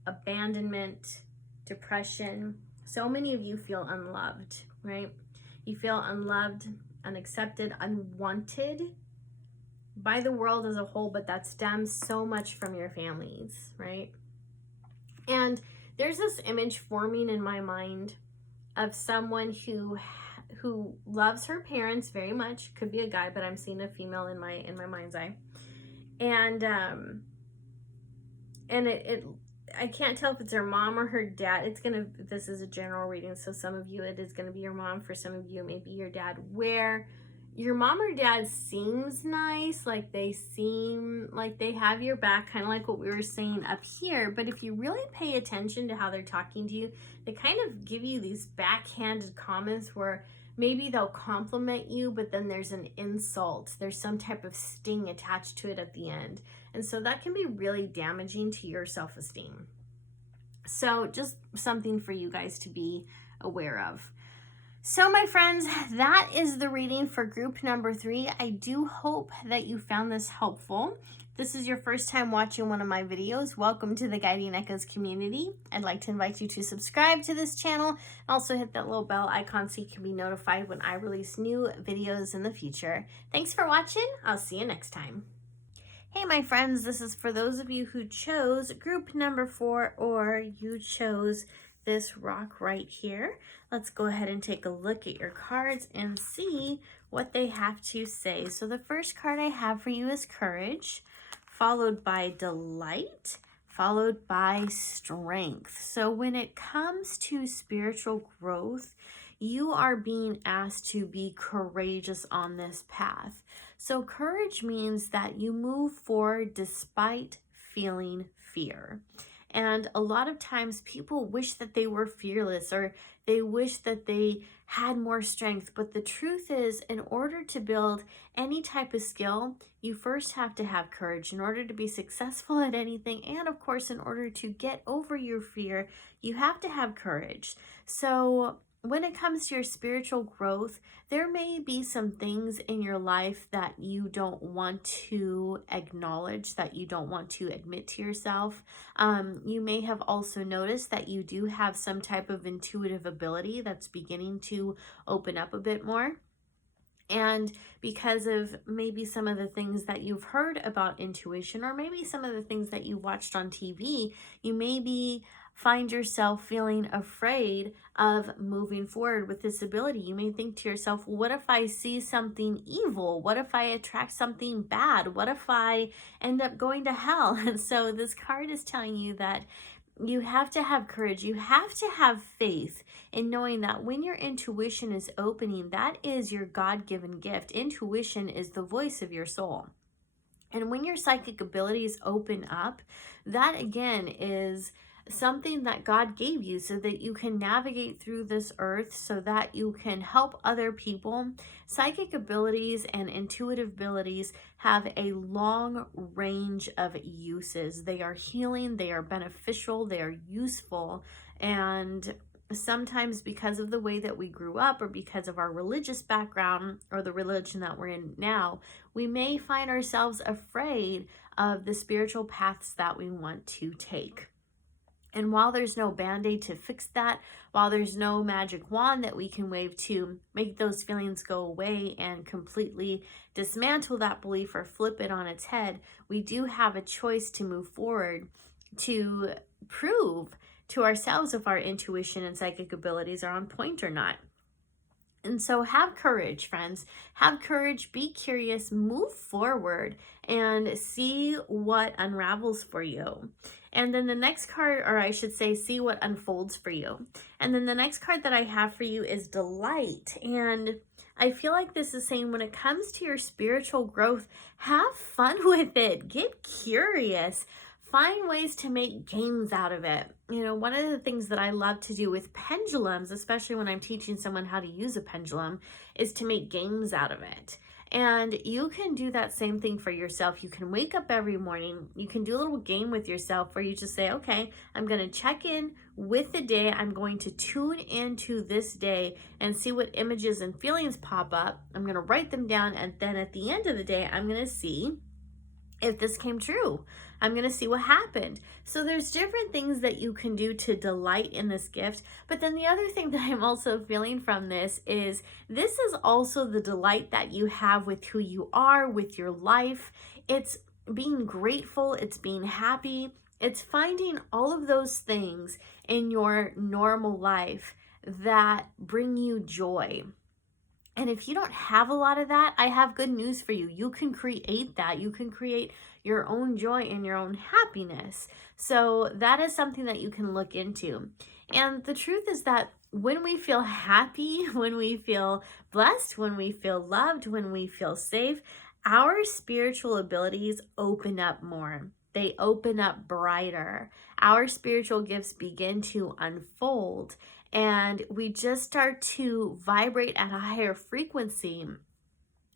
abandonment, depression. So many of you feel unloved, right? You feel unloved, unaccepted, unwanted by the world as a whole, but that stems so much from your families, right? And there's this image forming in my mind of someone who loves her parents very much. Could be a guy, but I'm seeing a female in my mind's eye. And it I can't tell if it's her mom or her dad. This is a general reading, so some of you it is gonna be your mom. For some of you, maybe your dad. Where your mom or dad seems nice, like they seem like they have your back, kind of like what we were saying up here. But if you really pay attention to how they're talking to you, they kind of give you these backhanded comments where maybe they'll compliment you, but then there's an insult. There's some type of sting attached to it at the end. And so that can be really damaging to your self-esteem. So just something for you guys to be aware of. So my friends, that is the reading for group number 3. I do hope that you found this helpful. This is your first time watching one of my videos. Welcome to the Guiding Echoes community. I'd like to invite you to subscribe to this channel and also hit that little bell icon so you can be notified when I release new videos in the future. Thanks for watching. I'll see you next time. Hey my friends, this is for those of you who chose group number 4 or you chose this rock right here. Let's go ahead and take a look at your cards and see what they have to say. So the first card I have for you is courage, followed by delight, followed by strength. So when it comes to spiritual growth, you are being asked to be courageous on this path. So courage means that you move forward despite feeling fear. And a lot of times people wish that they were fearless or they wish that they had more strength. But the truth is, in order to build any type of skill, you first have to have courage in order to be successful at anything. And of course, in order to get over your fear, you have to have courage. So when it comes to your spiritual growth, there may be some things in your life that you don't want to acknowledge, that you don't want to admit to yourself. You may have also noticed that you do have some type of intuitive ability that's beginning to open up a bit more. And because of maybe some of the things that you've heard about intuition, or maybe some of the things that you watched on TV, you maybe find yourself feeling afraid of moving forward with this ability. You may think to yourself, well, what if I see something evil? What if I attract something bad? What if I end up going to hell? And so this card is telling you that you have to have courage. You have to have faith in knowing that when your intuition is opening, that is your God-given gift. Intuition is the voice of your soul. And when your psychic abilities open up, that again is something that God gave you so that you can navigate through this earth, so that you can help other people. Psychic abilities and intuitive abilities have a long range of uses. They are healing, they are beneficial, they are useful, and sometimes because of the way that we grew up or because of our religious background or the religion that we're in now, we may find ourselves afraid of the spiritual paths that we want to take. And while there's no band-aid to fix that, while there's no magic wand that we can wave to make those feelings go away and completely dismantle that belief or flip it on its head, we do have a choice to move forward to prove to ourselves if our intuition and psychic abilities are on point or not. And so have courage, friends. Have courage, be curious, move forward, and see what unravels for you. And then the next card, or I should say, see what unfolds for you. And then the next card that I have for you is delight. And I feel like this is saying when it comes to your spiritual growth, have fun with it. Get curious. Find ways to make games out of it. You know, one of the things that I love to do with pendulums, especially when I'm teaching someone how to use a pendulum, is to make games out of it. And you can do that same thing for yourself. You can wake up every morning. You can do a little game with yourself where you just say, okay, I'm going to check in with the day. I'm going to tune into this day and see what images and feelings pop up. I'm going to write them down. And then at the end of the day, I'm going to see if this came true. I'm going to see what happened. So there's different things that you can do to delight in this gift. But then the other thing that I'm also feeling from this is also the delight that you have with who you are, with your life. It's being grateful. It's being happy. It's finding all of those things in your normal life that bring you joy. And if you don't have a lot of that, I have good news for you. You can create that. You can create your own joy and your own happiness. So that is something that you can look into. And the truth is that when we feel happy, when we feel blessed, when we feel loved, when we feel safe, our spiritual abilities open up more. They open up brighter. Our spiritual gifts begin to unfold. And we just start to vibrate at a higher frequency,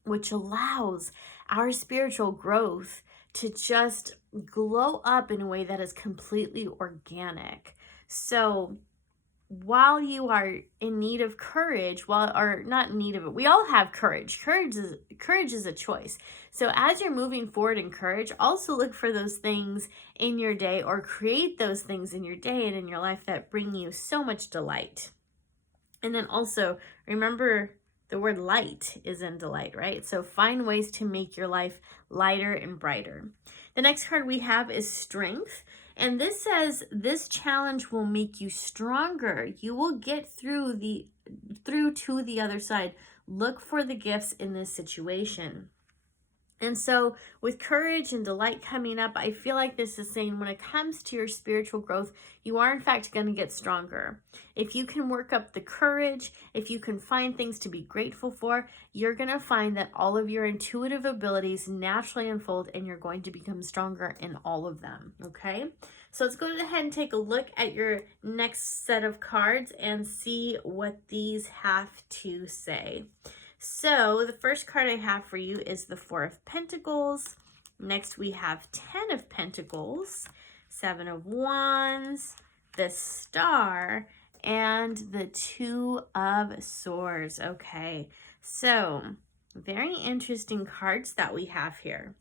which allows our spiritual growth to just glow up in a way that is completely organic. So while you are in need of courage, or not in need of it, we all have courage. Courage is a choice. So as you're moving forward in courage, also look for those things in your day, or create those things in your day and in your life that bring you so much delight. And then also remember, the word light is in delight, right? So find ways to make your life lighter and brighter. The next card we have is strength. And this says, this challenge will make you stronger. You will get through to the other side. Look for the gifts in this situation. And so with courage and delight coming up, I feel like this is saying when it comes to your spiritual growth, you are in fact going to get stronger. If you can work up the courage, if you can find things to be grateful for, you're going to find that all of your intuitive abilities naturally unfold and you're going to become stronger in all of them. Okay? So let's go ahead and take a look at your next set of cards and see what these have to say. So the first card I have for you is the Four of Pentacles. Next we have 10 of Pentacles, 7 of Wands, the Star, and the Two of Swords. Okay, so very interesting cards that we have here.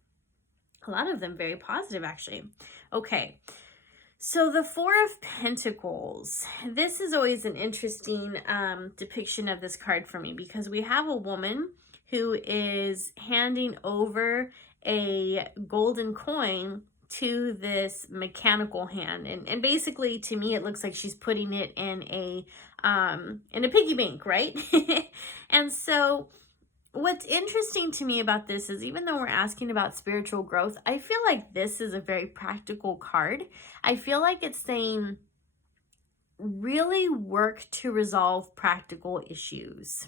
A lot of them very positive, actually. Okay. So the Four of Pentacles, this is always an interesting depiction of this card for me, because we have a woman who is handing over a golden coin to this mechanical hand. And basically, to me, it looks like she's putting it in a piggy bank, right? And so what's interesting to me about this is, even though we're asking about spiritual growth, I feel like this is a very practical card. I feel like it's saying, really work to resolve practical issues.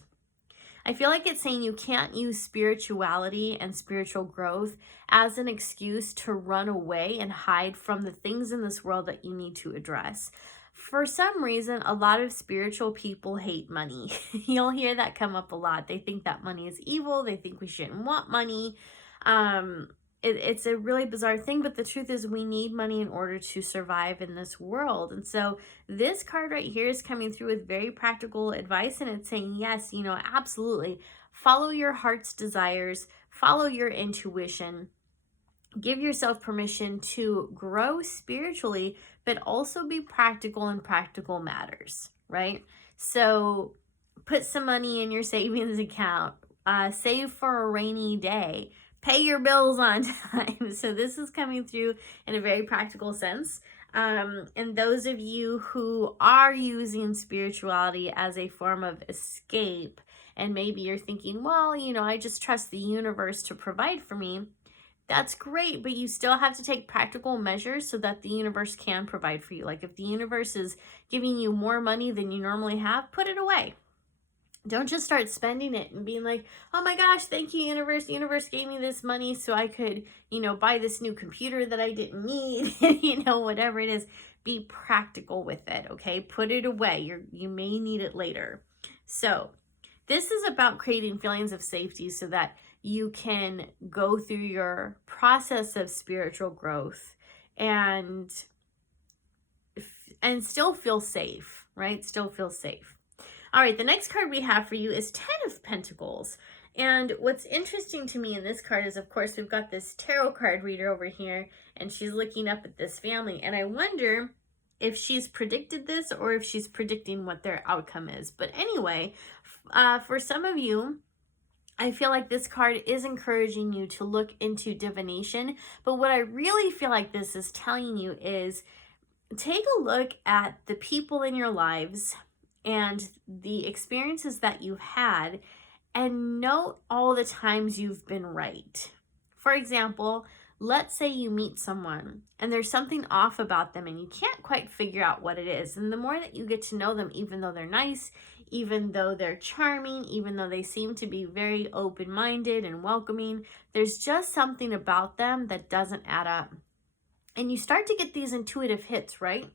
I feel like it's saying you can't use spirituality and spiritual growth as an excuse to run away and hide from the things in this world that you need to address. For some reason, a lot of spiritual people hate money. You'll hear that come up a lot. They think that money is evil. They think we shouldn't want money. It's a really bizarre thing, but the truth is we need money in order to survive in this world. And so this card right here is coming through with very practical advice, and it's saying, yes, absolutely. Follow your heart's desires. Follow your intuition. Give yourself permission to grow spiritually, but also be practical in practical matters, right? So put some money in your savings account, save for a rainy day, pay your bills on time. So this is coming through in a very practical sense. And those of you who are using spirituality as a form of escape, and maybe you're thinking, well, I just trust the universe to provide for me. That's great, but you still have to take practical measures so that the universe can provide for you. Like if the universe is giving you more money than you normally have, put it away. Don't just start spending it and being like, oh my gosh, thank you, universe. The universe gave me this money so I could, buy this new computer that I didn't need, whatever it is. Be practical with it, okay? Put it away. You may need it later. So this is about creating feelings of safety so that you can go through your process of spiritual growth and still feel safe, right? Still feel safe. All right, the next card we have for you is 10 of Pentacles. And what's interesting to me in this card is, of course, we've got this tarot card reader over here, and she's looking up at this family. And I wonder if she's predicted this or if she's predicting what their outcome is. But anyway, for some of you, I feel like this card is encouraging you to look into divination. But what I really feel like this is telling you is take a look at the people in your lives and the experiences that you've had, and note all the times you've been right. For example, let's say you meet someone and there's something off about them and you can't quite figure out what it is. And the more that you get to know them, even though they're nice, even though they're charming, even though they seem to be very open-minded and welcoming, there's just something about them that doesn't add up. And you start to get these intuitive hits, right?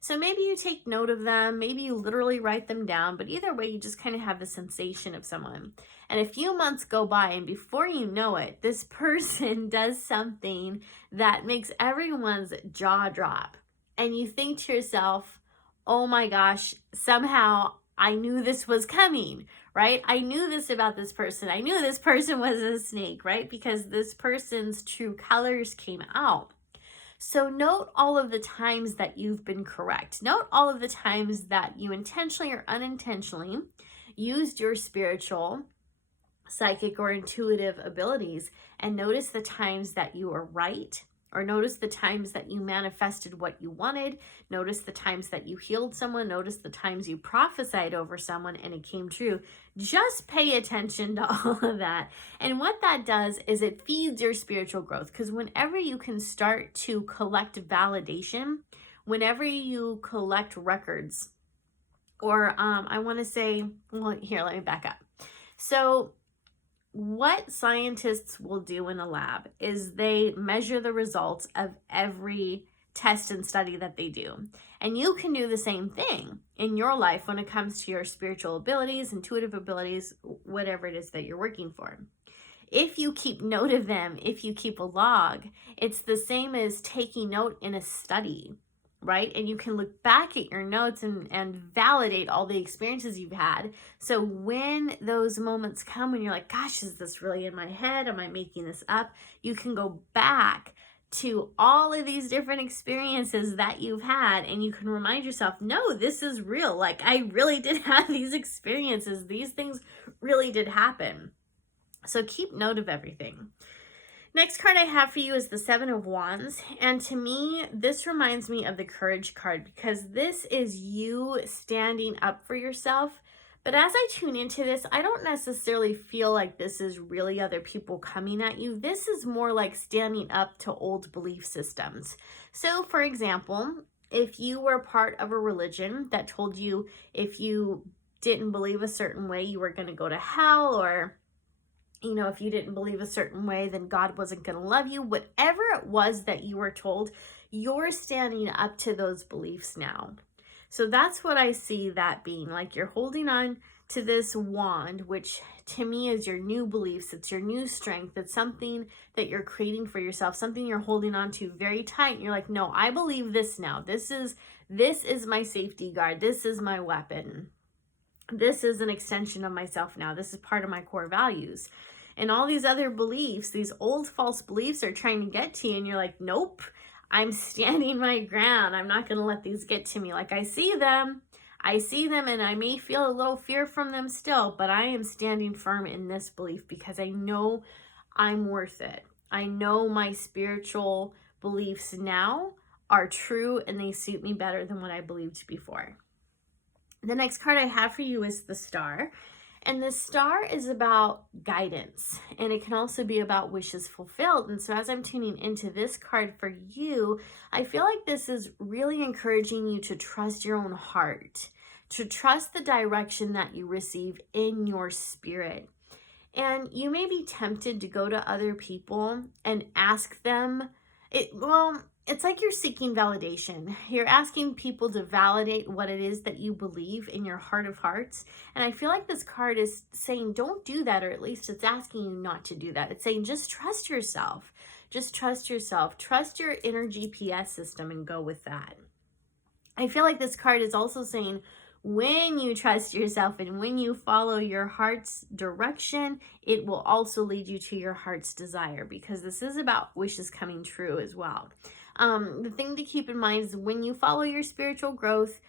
So maybe you take note of them, maybe you literally write them down, but either way, you just kind of have the sensation of someone. And a few months go by, and before you know it, this person does something that makes everyone's jaw drop. And you think to yourself, oh my gosh, somehow I knew this was coming, right? I knew this about this person. I knew this person was a snake, right? Because this person's true colors came out. So note all of the times that you've been correct. Note all of the times that you intentionally or unintentionally used your spiritual, psychic, or intuitive abilities, and notice the times that you were right, or notice the times that you manifested what you wanted. Notice the times that you healed someone. Notice the times you prophesied over someone and it came true. Just pay attention to all of that. And what that does is it feeds your spiritual growth, because whenever you can start to collect validation, whenever you collect records, or I want to say, well, here, let me back up. So what scientists will do in a lab is they measure the results of every test and study that they do. And you can do the same thing in your life when it comes to your spiritual abilities, intuitive abilities, whatever it is that you're working for. If you keep note of them, if you keep a log, it's the same as taking note in a study, right? And you can look back at your notes and validate all the experiences you've had. So when those moments come when you're like, gosh, is this really in my head? Am I making this up? You can go back to all of these different experiences that you've had, and you can remind yourself, no, this is real. Like, I really did have these experiences. These things really did happen. So keep note of everything. Next card I have for you is the 7 of Wands. And to me, this reminds me of the Courage card, because this is you standing up for yourself. But as I tune into this, I don't necessarily feel like this is really other people coming at you. This is more like standing up to old belief systems. So for example, if you were part of a religion that told you if you didn't believe a certain way, you were going to go to hell, or you know, if you didn't believe a certain way, then God wasn't going to love you. Whatever it was that you were told, you're standing up to those beliefs now. So that's what I see that being. Like, you're holding on to this wand, which to me is your new beliefs. It's your new strength. It's something that you're creating for yourself, something you're holding on to very tight. And you're like, no, I believe this now. This is my safety guard. This is my weapon. This is an extension of myself now. This is part of my core values. And all these other beliefs, these old false beliefs are trying to get to you. And you're like, nope, I'm standing my ground. I'm not going to let these get to me. Like, I see them and I may feel a little fear from them still, but I am standing firm in this belief because I know I'm worth it. I know my spiritual beliefs now are true and they suit me better than what I believed before. The next card I have for you is the Star. And the Star is about guidance, and it can also be about wishes fulfilled. And so as I'm tuning into this card for you, I feel like this is really encouraging you to trust your own heart, to trust the direction that you receive in your spirit. And you may be tempted to go to other people and ask them It's like you're seeking validation. You're asking people to validate what it is that you believe in your heart of hearts. And I feel like this card is saying, don't do that, or at least it's asking you not to do that. It's saying, just trust yourself. Just trust yourself. Trust your inner GPS system and go with that. I feel like this card is also saying, when you trust yourself and when you follow your heart's direction, it will also lead you to your heart's desire, because this is about wishes coming true as well. The thing to keep in mind is when you follow your spiritual growth,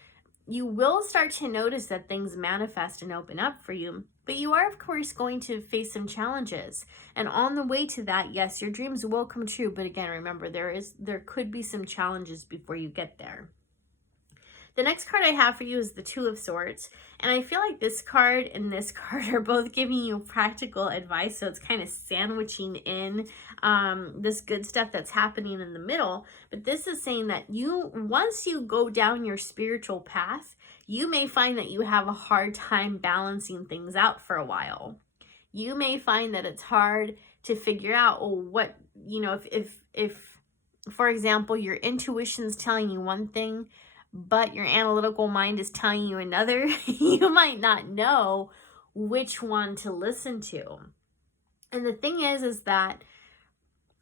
you will start to notice that things manifest and open up for you. But you are, of course, going to face some challenges. And on the way to that, yes, your dreams will come true. But again, remember, there could be some challenges before you get there. The next card I have for you is the Two of Swords. And I feel like this card and this card are both giving you practical advice. So it's kind of sandwiching in this good stuff that's happening in the middle. But this is saying that once you go down your spiritual path, you may find that you have a hard time balancing things out for a while. You may find that it's hard to figure out, what, if for example, your intuition's telling you one thing, but your analytical mind is telling you another, you might not know which one to listen to. And the thing is that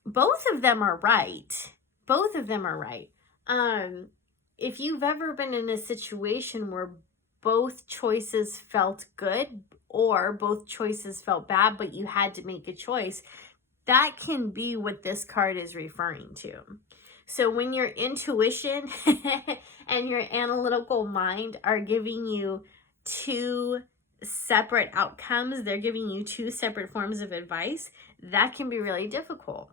both of them are right. Both of them are right. If you've ever been in a situation where both choices felt good or both choices felt bad, but you had to make a choice, that can be what this card is referring to. So when your intuition and your analytical mind are giving you two separate outcomes, they're giving you two separate forms of advice, that can be really difficult.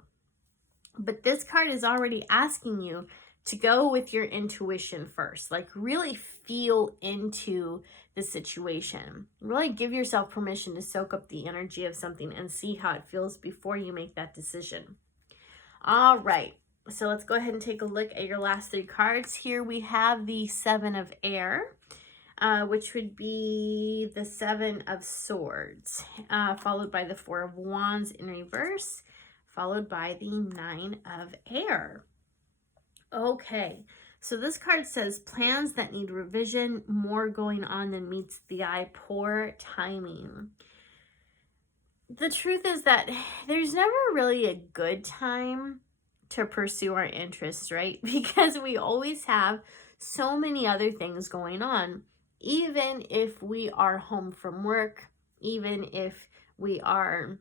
But this card is already asking you to go with your intuition first. Like, really feel into the situation. Really give yourself permission to soak up the energy of something and see how it feels before you make that decision. All right. So let's go ahead and take a look at your last three cards. Here we have the Seven of Air, which would be the Seven of Swords, followed by the Four of Wands in reverse, followed by the Nine of Air. Okay, so this card says plans that need revision, more going on than meets the eye, poor timing. The truth is that there's never really a good time to pursue our interests, right? Because we always have so many other things going on. Even if we are home from work, even if we are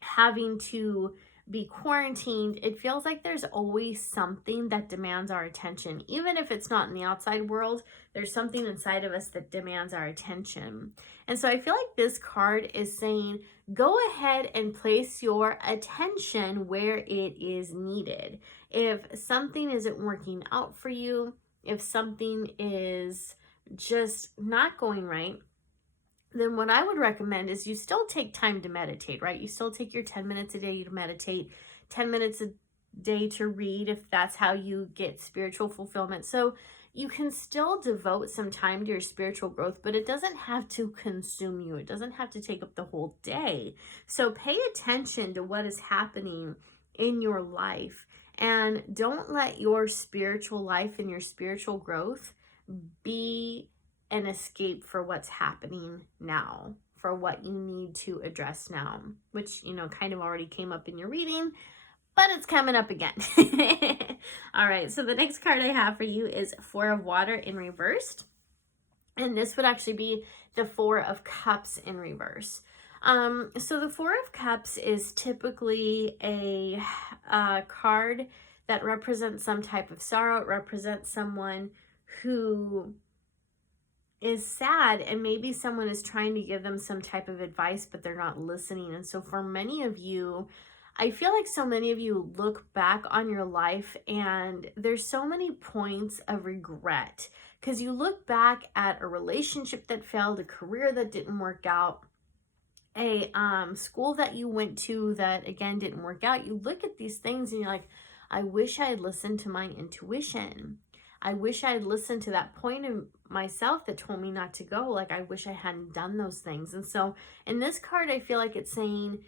having to be quarantined, it feels like there's always something that demands our attention. Even if it's not in the outside world, there's something inside of us that demands our attention. And so I feel like this card is saying, go ahead and place your attention where it is needed. If something isn't working out for you, if something is just not going right, then what I would recommend is you still take time to meditate, right? You still take your 10 minutes a day to meditate, 10 minutes a day to read, if that's how you get spiritual fulfillment. So you can still devote some time to your spiritual growth, but it doesn't have to consume you. It doesn't have to take up the whole day. So pay attention to what is happening in your life, and don't let your spiritual life and your spiritual growth be an escape for what's happening now, for what you need to address now, which, kind of already came up in your reading, but it's coming up again. All right, so the next card I have for you is Four of Water in reverse. And this would actually be the Four of Cups in reverse. So the Four of Cups is typically a card that represents some type of sorrow. It represents someone who is sad, and maybe someone is trying to give them some type of advice, but they're not listening. And so for many of you, I feel like so many of you look back on your life and there's so many points of regret, because you look back at a relationship that failed, a career that didn't work out, a school that you went to that again didn't work out. You look at these things and you're like, I wish I had listened to my intuition. I wish I had listened to that point in myself that told me not to go. Like, I wish I hadn't done those things. And so in this card, I feel like it's saying,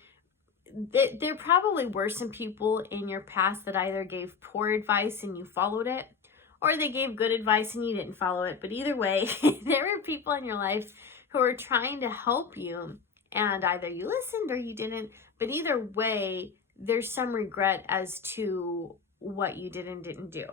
there probably were some people in your past that either gave poor advice and you followed it, or they gave good advice and you didn't follow it. But either way, there were people in your life who were trying to help you, and either you listened or you didn't. But either way, there's some regret as to what you did and didn't do.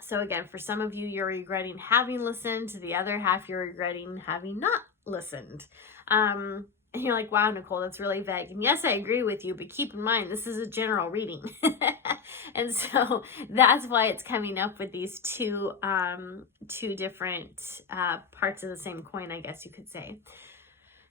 So again, for some of you, you're regretting having listened. The other half, you're regretting having not listened. And you're like, wow, Nicole, that's really vague. And yes, I agree with you, but keep in mind, this is a general reading. And so that's why it's coming up with these two different parts of the same coin, I guess you could say.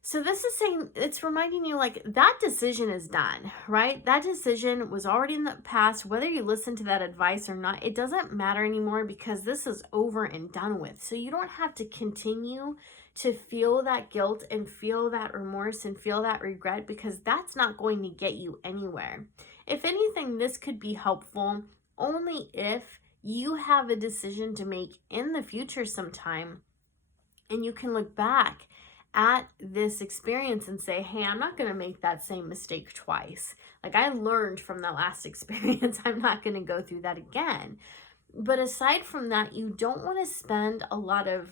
So this is saying, it's reminding you like that decision is done, right? That decision was already in the past. Whether you listen to that advice or not, it doesn't matter anymore because this is over and done with. So you don't have to continue to feel that guilt and feel that remorse and feel that regret, because that's not going to get you anywhere. If anything, this could be helpful only if you have a decision to make in the future sometime, and you can look back at this experience and say, hey, I'm not going to make that same mistake twice. Like, I learned from the last experience. I'm not going to go through that again. But aside from that, you don't want to spend a lot of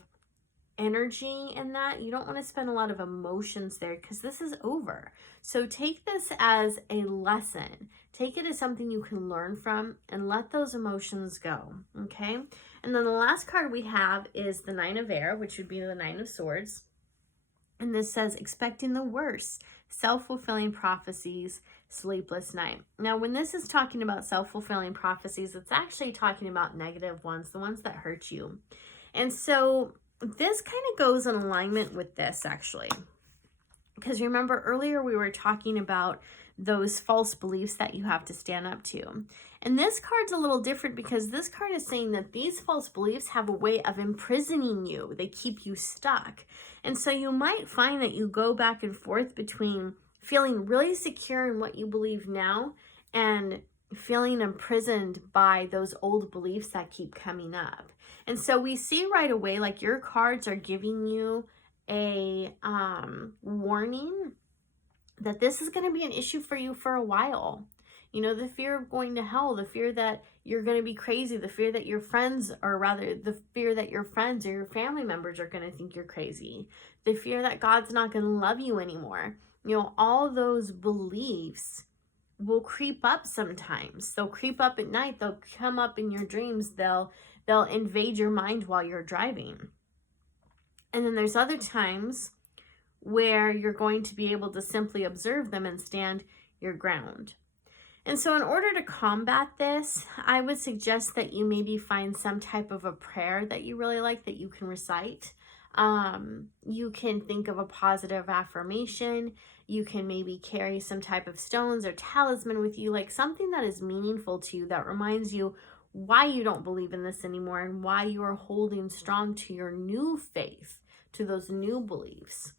energy in that. You don't want to spend a lot of emotions there because this is over. So take this as a lesson. Take it as something you can learn from and let those emotions go. Okay. And then the last card we have is the Nine of Air, which would be the Nine of Swords. And this says, expecting the worst, self-fulfilling prophecies, sleepless night. Now, when this is talking about self-fulfilling prophecies, it's actually talking about negative ones, the ones that hurt you. And so this kind of goes in alignment with this, actually. Because remember earlier we were talking about those false beliefs that you have to stand up to. And this card's a little different because this card is saying that these false beliefs have a way of imprisoning you. They keep you stuck. And so you might find that you go back and forth between feeling really secure in what you believe now and feeling imprisoned by those old beliefs that keep coming up. And so we see right away, like your cards are giving you a warning that this is going to be an issue for you for a while. You know, the fear of going to hell, the fear that you're going to be crazy, the fear that your friends, or rather the fear that your friends or your family members are going to think you're crazy, the fear that God's not going to love you anymore. You know, all those beliefs will creep up sometimes. They'll creep up at night. They'll come up in your dreams. They'll invade your mind while you're driving. And then there's other times where you're going to be able to simply observe them and stand your ground. And so in order to combat this, I would suggest that you maybe find some type of a prayer that you really like that you can recite. You can think of a positive affirmation. You can maybe carry some type of stones or talisman with you, like something that is meaningful to you, that reminds you why you don't believe in this anymore and why you are holding strong to your new faith, to those new beliefs.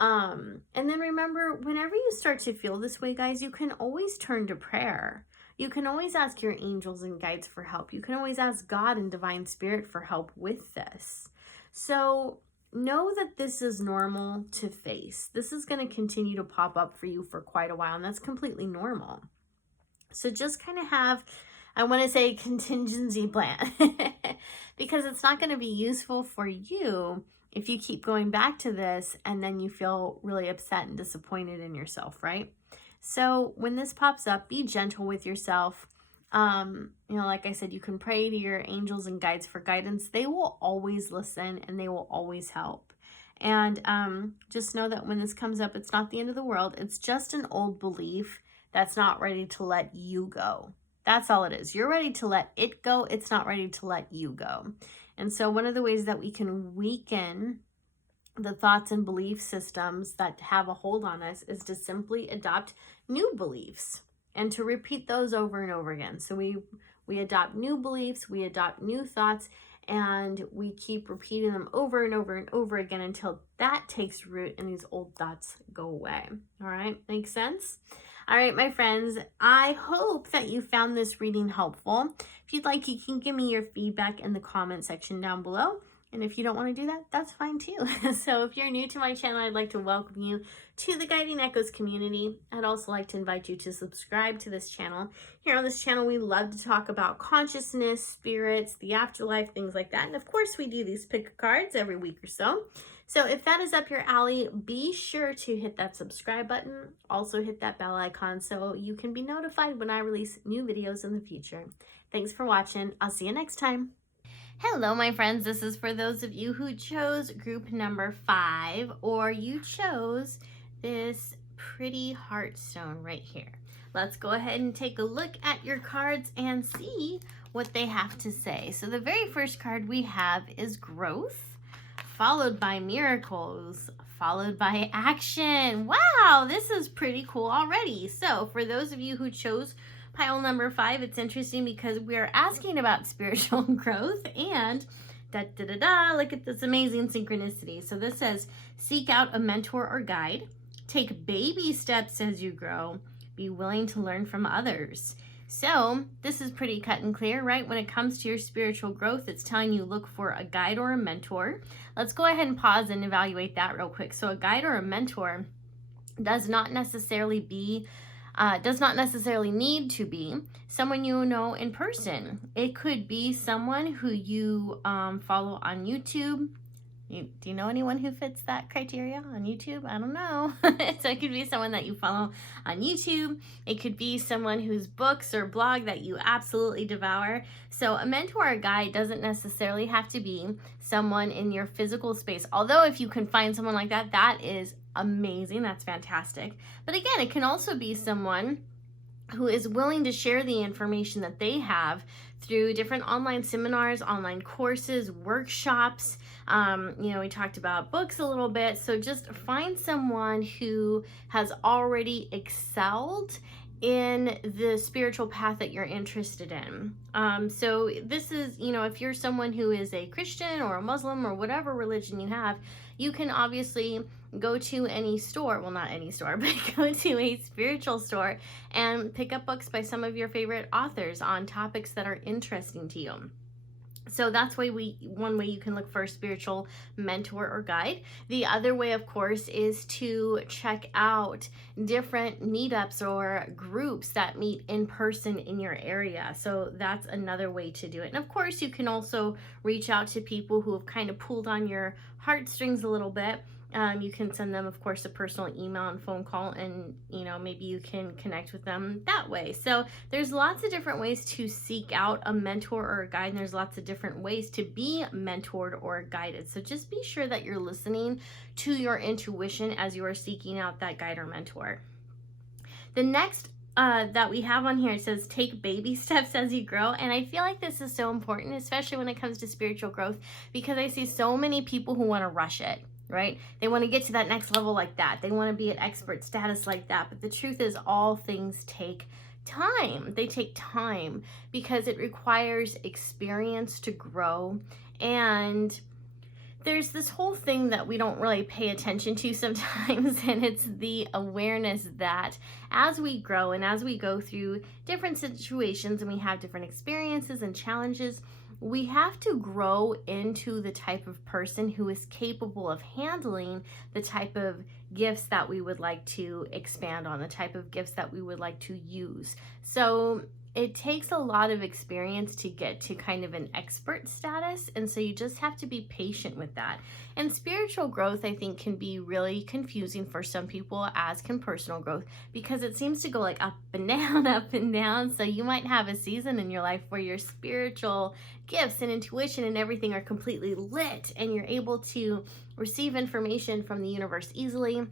And then remember, whenever you start to feel this way, guys, you can always turn to prayer. You can always ask your angels and guides for help. You can always ask God and Divine Spirit for help with this. So know that this is normal to face. This is going to continue to pop up for you for quite a while, and that's completely normal. So just kind of have, I want to say, contingency plan because it's not going to be useful for you if you keep going back to this and then you feel really upset and disappointed in yourself, right? So when this pops up, be gentle with yourself. Like I said, you can pray to your angels and guides for guidance. They will always listen and they will always help. And just know that when this comes up, it's not the end of the world. It's just an old belief that's not ready to let you go. That's all it is. You're ready to let it go. It's not ready to let you go. And so one of the ways that we can weaken the thoughts and belief systems that have a hold on us is to simply adopt new beliefs and to repeat those over and over again. So we adopt new beliefs, we adopt new thoughts, and we keep repeating them over and over and over again until that takes root and these old thoughts go away. All right, makes sense? All right, my friends, I hope that you found this reading helpful. If you'd like, you can give me your feedback in the comment section down below. And if you don't want to do that, that's fine too. So if you're new to my channel, I'd like to welcome you to the Guiding Echoes community. I'd also like to invite you to subscribe to this channel. Here on this channel, we love to talk about consciousness, spirits, the afterlife, things like that. And of course, we do these pick cards every week or so. So if that is up your alley, be sure to hit that subscribe button. Also hit that bell icon so you can be notified when I release new videos in the future. Thanks for watching. I'll see you next time. Hello, my friends. This is for those of you who chose group number 5, or you chose this pretty heartstone right here. Let's go ahead and take a look at your cards and see what they have to say. So the very first card we have is growth, followed by miracles, followed by action. Wow, this is pretty cool already. So for those of you who chose pile number 5, it's interesting because we are asking about spiritual growth and look at this amazing synchronicity. So this says, seek out a mentor or guide, take baby steps as you grow, be willing to learn from others. So this is pretty cut and clear, right? When it comes to your spiritual growth, it's telling you look for a guide or a mentor. Let's go ahead and pause and evaluate that real quick. So a guide or a mentor does not necessarily need to be someone you know in person. It could be someone who you follow on YouTube. Do you know anyone who fits that criteria on YouTube? I don't know. So it could be someone that you follow on YouTube. It could be someone whose books or blog that you absolutely devour. So a mentor or guide doesn't necessarily have to be someone in your physical space. Although if you can find someone like that, that is amazing. That's fantastic. But again, it can also be someone who is willing to share the information that they have through different online seminars, online courses, workshops. We talked about books a little bit. So just find someone who has already excelled in the spiritual path that you're interested in. So this is, if you're someone who is a Christian or a Muslim or whatever religion you have, you can obviously go to any store, well, not any store, but go to a spiritual store and pick up books by some of your favorite authors on topics that are interesting to you. So that's one way you can look for a spiritual mentor or guide. The other way, of course, is to check out different meetups or groups that meet in person in your area. So that's another way to do it. And of course, you can also reach out to people who have kind of pulled on your heartstrings a little bit. You can send them, of course, a personal email and phone call, and maybe you can connect with them that way. So there's lots of different ways to seek out a mentor or a guide, and there's lots of different ways to be mentored or guided. So just be sure that you're listening to your intuition as you are seeking out that guide or mentor. The next that we have on here, it says take baby steps as you grow. And I feel like this is so important, especially when it comes to spiritual growth, because I see so many people who want to rush it. Right? They want to get to that next level like that. They want to be at expert status like that. But the truth is, all things take time. They take time because it requires experience to grow. And there's this whole thing that we don't really pay attention to sometimes, and it's the awareness that as we grow and as we go through different situations and we have different experiences and challenges, we have to grow into the type of person who is capable of handling the type of gifts that we would like to expand on, the type of gifts that we would like to use. So it takes a lot of experience to get to kind of an expert status, and so you just have to be patient with that. And spiritual growth, I think, can be really confusing for some people, as can personal growth, because it seems to go like up and down, up and down. So you might have a season in your life where your spiritual gifts and intuition and everything are completely lit, and you're able to receive information from the universe easily.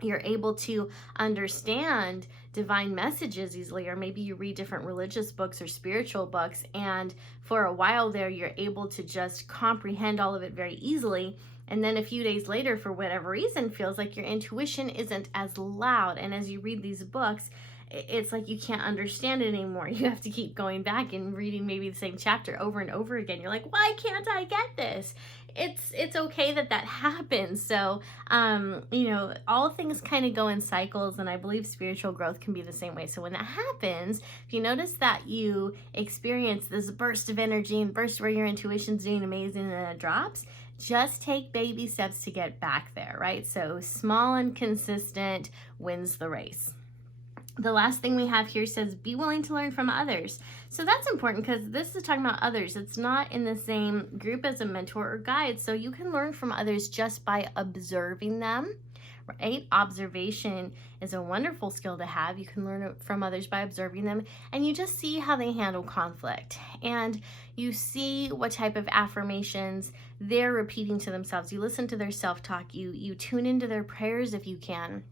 You're able to understand divine messages easily, or maybe you read different religious books or spiritual books, and for a while there, you're able to just comprehend all of it very easily. And then a few days later, for whatever reason, feels like your intuition isn't as loud. And as you read these books, it's like you can't understand it anymore. You have to keep going back and reading maybe the same chapter over and over again. You're like, why can't I get this? It's okay that happens. So all things kind of go in cycles, and I believe spiritual growth can be the same way. So when that happens, if you notice that you experience this burst of energy and burst where your intuition's doing amazing and it drops, just take baby steps to get back there, right? So small and consistent wins the race. The last thing we have here says, be willing to learn from others. So that's important because this is talking about others. It's not in the same group as a mentor or guide. So you can learn from others just by observing them, right? Observation is a wonderful skill to have. You can learn from others by observing them, and you just see how they handle conflict. And you see what type of affirmations they're repeating to themselves. You listen to their self-talk. You tune into their prayers if you can.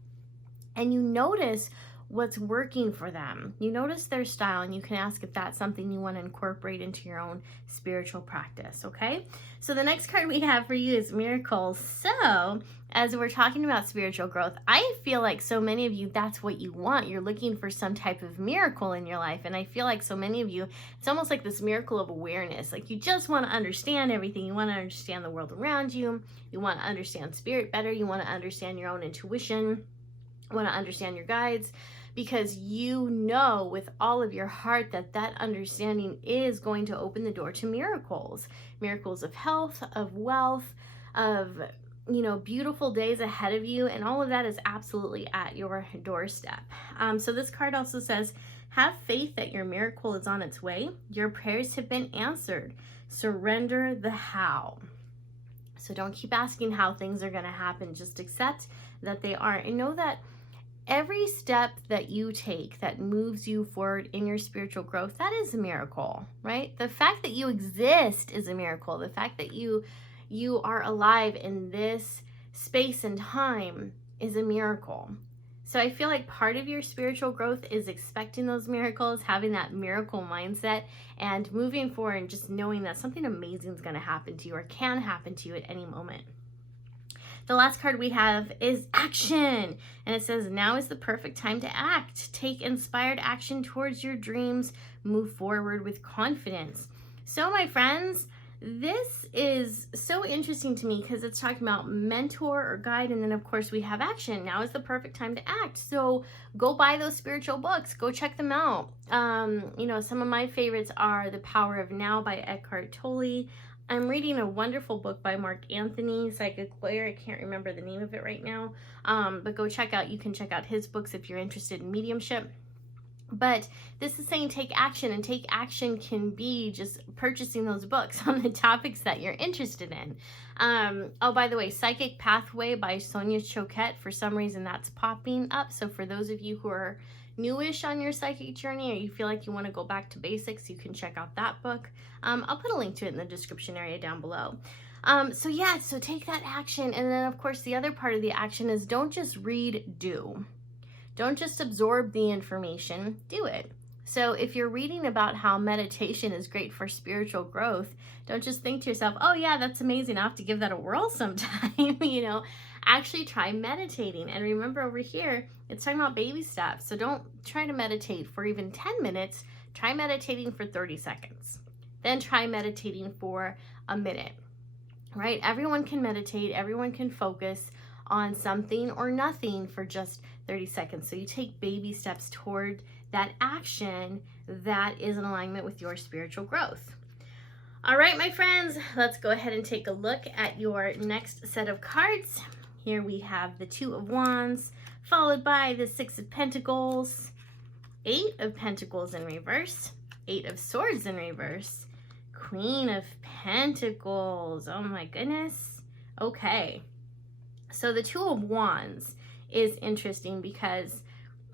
And you notice what's working for them. You notice their style, and you can ask if that's something you want to incorporate into your own spiritual practice, okay? So the next card we have for you is miracles. So as we're talking about spiritual growth, I feel like so many of you, that's what you want. You're looking for some type of miracle in your life. And I feel like so many of you, it's almost like this miracle of awareness. Like you just want to understand everything. You want to understand the world around you. You want to understand spirit better. You want to understand your own intuition. You want to understand your guides, because you know with all of your heart that understanding is going to open the door to miracles of health, of wealth, of beautiful days ahead of you, and all of that is absolutely at your doorstep. So this card also says, have faith that your miracle is on its way. Your prayers have been answered. Surrender the how. So don't keep asking how things are going to happen. Just accept that they are, and know that every step that you take that moves you forward in your spiritual growth, that is a miracle, right? The fact that you exist is a miracle. The fact that you are alive in this space and time is a miracle. So I feel like part of your spiritual growth is expecting those miracles, having that miracle mindset, and moving forward and just knowing that something amazing is going to happen to you or can happen to you at any moment. The last card we have is action, and it says, now is the perfect time to act. Take inspired action towards your dreams. Move forward with confidence. So my friends, this is so interesting to me because it's talking about mentor or guide, and then of course we have action. Now is the perfect time to act. So go buy those spiritual books. Go check them out. Some of my favorites are The Power of Now by Eckhart Tolle. I'm reading a wonderful book by Mark Anthony, Psychic Lawyer. I can't remember the name of it right now, but you can check out his books if you're interested in mediumship. But this is saying take action, and take action can be just purchasing those books on the topics that you're interested in. By the way, Psychic Pathway by Sonia Choquette, for some reason that's popping up. So for those of you who are newish on your psychic journey, or you feel like you want to go back to basics, you can check out that book. I'll put a link to it in the description area down below. So take that action. And then of course the other part of the action is don't just read, do. Don't just absorb the information, do it. So if you're reading about how meditation is great for spiritual growth, don't just think to yourself, oh yeah, that's amazing, I'll have to give that a whirl sometime. Actually try meditating. And remember over here, it's talking about baby steps. So don't try to meditate for even 10 minutes. Try meditating for 30 seconds. Then try meditating for a minute, right? Everyone can meditate. Everyone can focus on something or nothing for just 30 seconds. So you take baby steps toward that action that is in alignment with your spiritual growth. All right, my friends, let's go ahead and take a look at your next set of cards. Here we have the Two of Wands, followed by the Six of Pentacles, Eight of Pentacles in reverse, Eight of Swords in reverse, Queen of Pentacles. Oh my goodness. Okay. So the Two of Wands is interesting because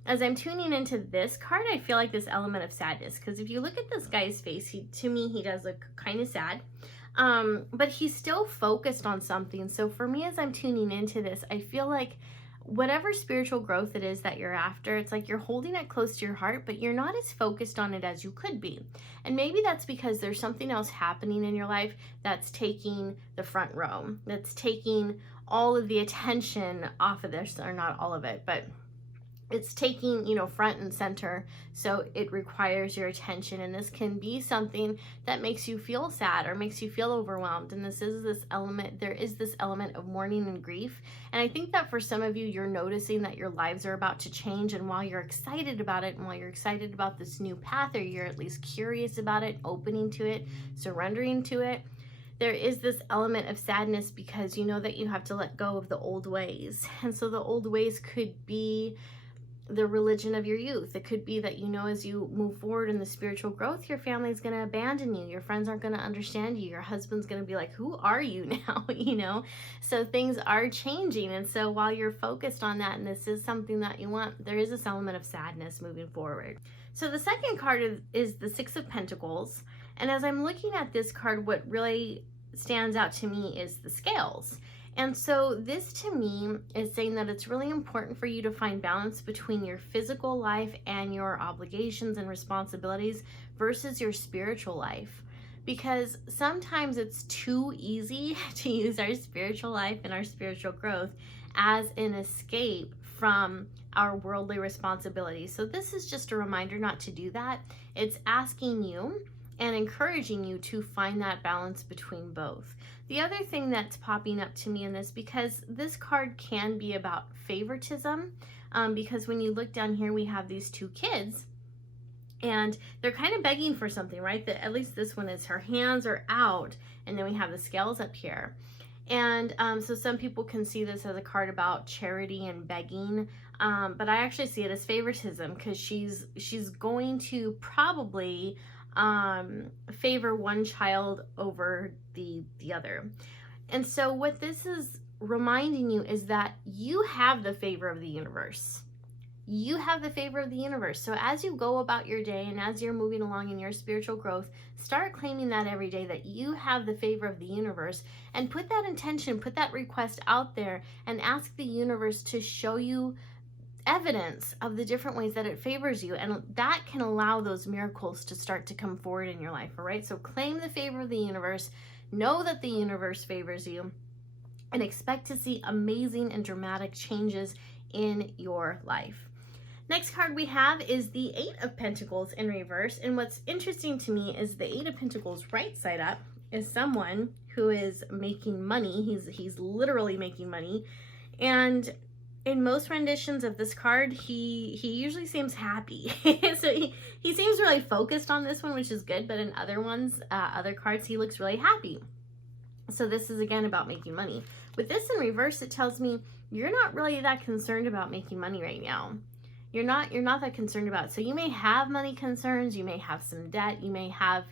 as I'm tuning into this card, I feel like this element of sadness. Because if you look at this guy's face, to me, he does look kind of sad. But he's still focused on something. So for me, as I'm tuning into this, I feel like whatever spiritual growth it is that you're after, it's like you're holding it close to your heart, but you're not as focused on it as you could be. And maybe that's because there's something else happening in your life that's taking the front row, that's taking all of the attention off of this, or not all of it, but it's taking, front and center. So it requires your attention. And this can be something that makes you feel sad or makes you feel overwhelmed. And there is this element of mourning and grief. And I think that for some of you, you're noticing that your lives are about to change. And while you're excited about it, and while you're excited about this new path, or you're at least curious about it, opening to it, surrendering to it, there is this element of sadness because you know that you have to let go of the old ways. And so the old ways could be the religion of your youth. It could be that, as you move forward in the spiritual growth, your family's going to abandon you. Your friends aren't going to understand you. Your husband's going to be like, who are you now? So things are changing. And so while you're focused on that, and this is something that you want, there is this element of sadness moving forward. So the second card is the Six of Pentacles. And as I'm looking at this card, what really stands out to me is the scales. And so this to me is saying that it's really important for you to find balance between your physical life and your obligations and responsibilities versus your spiritual life. Because sometimes it's too easy to use our spiritual life and our spiritual growth as an escape from our worldly responsibilities. So this is just a reminder not to do that. It's asking you and encouraging you to find that balance between both. The other thing that's popping up to me in this, because this card can be about favoritism, because when you look down here, we have these two kids and they're kind of begging for something, right? At least this one is, her hands are out, and then we have the scales up here. And so some people can see this as a card about charity and begging, but I actually see it as favoritism, because she's going to probably favor one child over the other. And so what this is reminding you is that you have the favor of the universe. You have the favor of the universe. So as you go about your day and as you're moving along in your spiritual growth, start claiming that every day, that you have the favor of the universe, and put that intention, put that request out there, and ask the universe to show you evidence of the different ways that it favors you, and that can allow those miracles to start to come forward in your life. All right, so claim the favor of the universe, know that the universe favors you, and expect to see amazing and dramatic changes in your life. Next card we have is the Eight of Pentacles in reverse, and what's interesting to me is the Eight of Pentacles right side up is someone who is making money. He's literally making money, and in most renditions of this card, he usually seems happy. So he seems really focused on this one, which is good, but in other ones, other cards, he looks really happy. So this is again about making money. With this in reverse, it tells me you're not really that concerned about making money right now. You're not that concerned about it. So you may have money concerns, you may have some debt, you may have,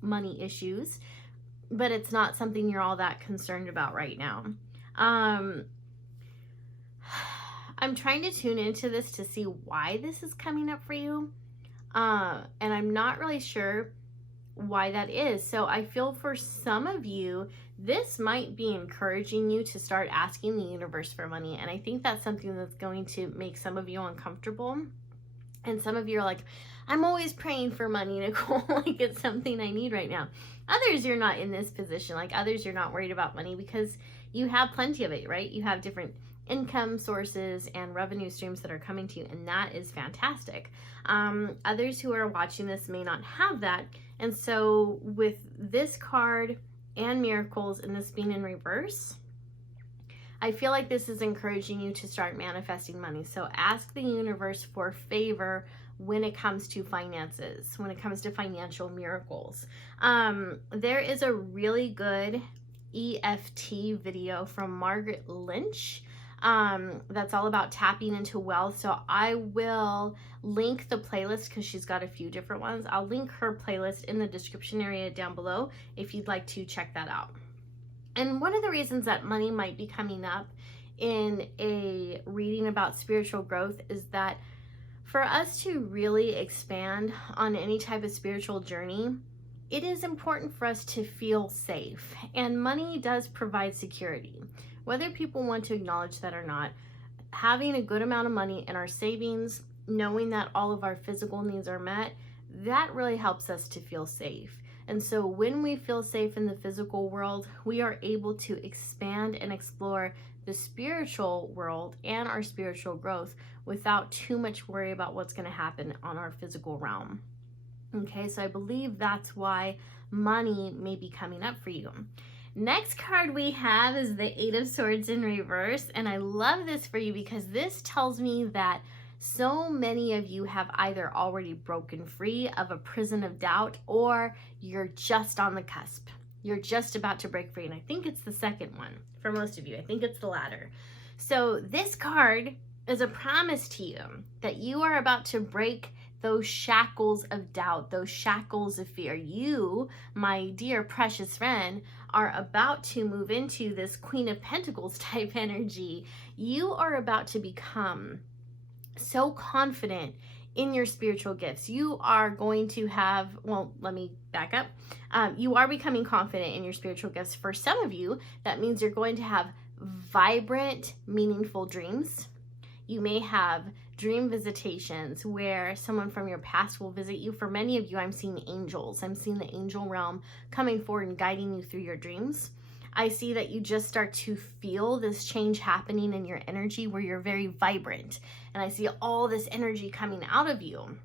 money issues, but it's not something you're all that concerned about right now. I'm trying to tune into this to see why this is coming up for you. And I'm not really sure why that is. So I feel for some of you, this might be encouraging you to start asking the universe for money. And I think that's something that's going to make some of you uncomfortable. And some of you are like, I'm always praying for money, Nicole. Like, it's something I need right now. Others, you're not in this position. Like others, you're not worried about money because you have plenty of it, right? You have different income sources and revenue streams that are coming to you, and that is fantastic. Others who are watching this may not have that, and so with this card and miracles and this being in reverse, I feel like this is encouraging you to start manifesting money. So ask the universe for favor when it comes to finances, when it comes to financial miracles. There is a really good EFT video from Margaret Lynch that's all about tapping into wealth. So I will link the playlist because she's got a few different ones. I'll link her playlist in the description area down below if you'd like to check that out. And one of the reasons that money might be coming up in a reading about spiritual growth is that for us to really expand on any type of spiritual journey, it is important for us to feel safe, and money does provide security. Whether people want to acknowledge that or not, having a good amount of money in our savings, knowing that all of our physical needs are met, that really helps us to feel safe. And so when we feel safe in the physical world, we are able to expand and explore the spiritual world and our spiritual growth without too much worry about what's going to happen on our physical realm. Okay, so I believe that's why money may be coming up for you. Next card we have is the Eight of Swords in reverse, and I love this for you because this tells me that so many of you have either already broken free of a prison of doubt, or you're just on the cusp. You're just about to break free, and I think it's the second one for most of you. I think it's the latter. So this card is a promise to you that you are about to break those shackles of doubt, those shackles of fear. You, my dear precious friend, are about to move into this Queen of Pentacles type energy. You are about to become so confident in your spiritual gifts. You are going to have, well, let me back up. You are becoming confident in your spiritual gifts. For some of you, that means you're going to have vibrant, meaningful dreams. You may have dream visitations where someone from your past will visit you. For many of you, I'm seeing angels. I'm seeing the angel realm coming forward and guiding you through your dreams. I see that you just start to feel this change happening in your energy where you're very vibrant. And I see all this energy coming out of you.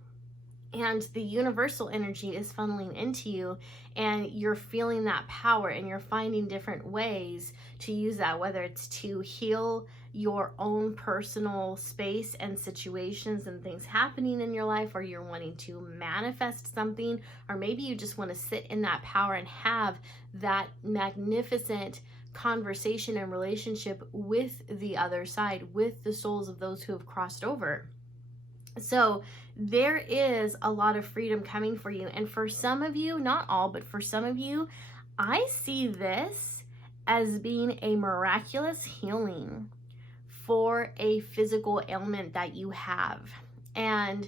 And the universal energy is funneling into you, and you're feeling that power, and you're finding different ways to use that, whether it's to heal your own personal space and situations and things happening in your life, or you're wanting to manifest something, or maybe you just want to sit in that power and have that magnificent conversation and relationship with the other side, with the souls of those who have crossed over. So there is a lot of freedom coming for you. And for some of you, not all, but for some of you, I see this as being a miraculous healing for a physical ailment that you have. And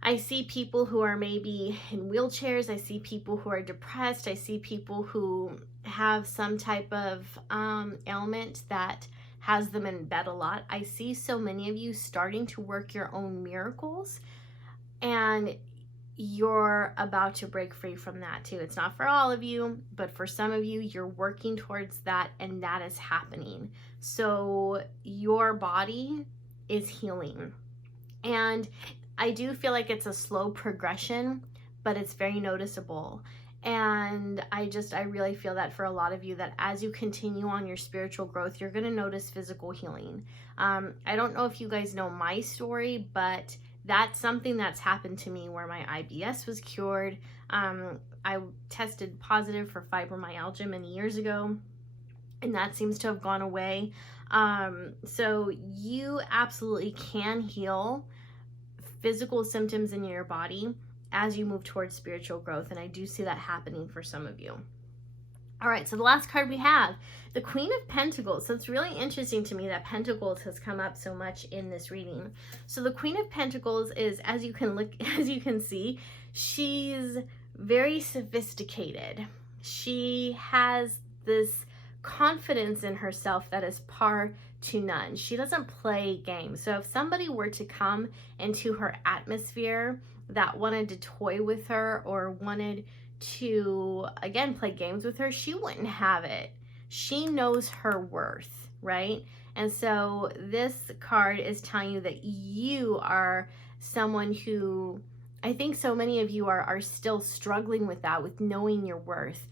I see people who are maybe in wheelchairs. I see people who are depressed. I see people who have some type of ailment that has them in bed a lot. I see so many of you starting to work your own miracles, and you're about to break free from that too. It's not for all of you, but for some of you, you're working towards that, and that is happening. So your body is healing. And I do feel like it's a slow progression, but it's very noticeable. And I really feel that for a lot of you, that as you continue on your spiritual growth, you're going to notice physical healing. I don't know if you guys know my story, but that's something that's happened to me where my IBS was cured. I tested positive for fibromyalgia many years ago, and that seems to have gone away. So you absolutely can heal physical symptoms in your body as you move towards spiritual growth, and I do see that happening for some of you. All right, so the last card we have, the Queen of Pentacles. So it's really interesting to me that Pentacles has come up so much in this reading. So the Queen of Pentacles is, as you can see, she's very sophisticated. She has this confidence in herself that is par to none. She doesn't play games. So if somebody were to come into her atmosphere that wanted to toy with her or wanted to, again, play games with her, she wouldn't have it. She knows her worth, right? And so this card is telling you that you are someone who, I think so many of you are still struggling with that, with knowing your worth,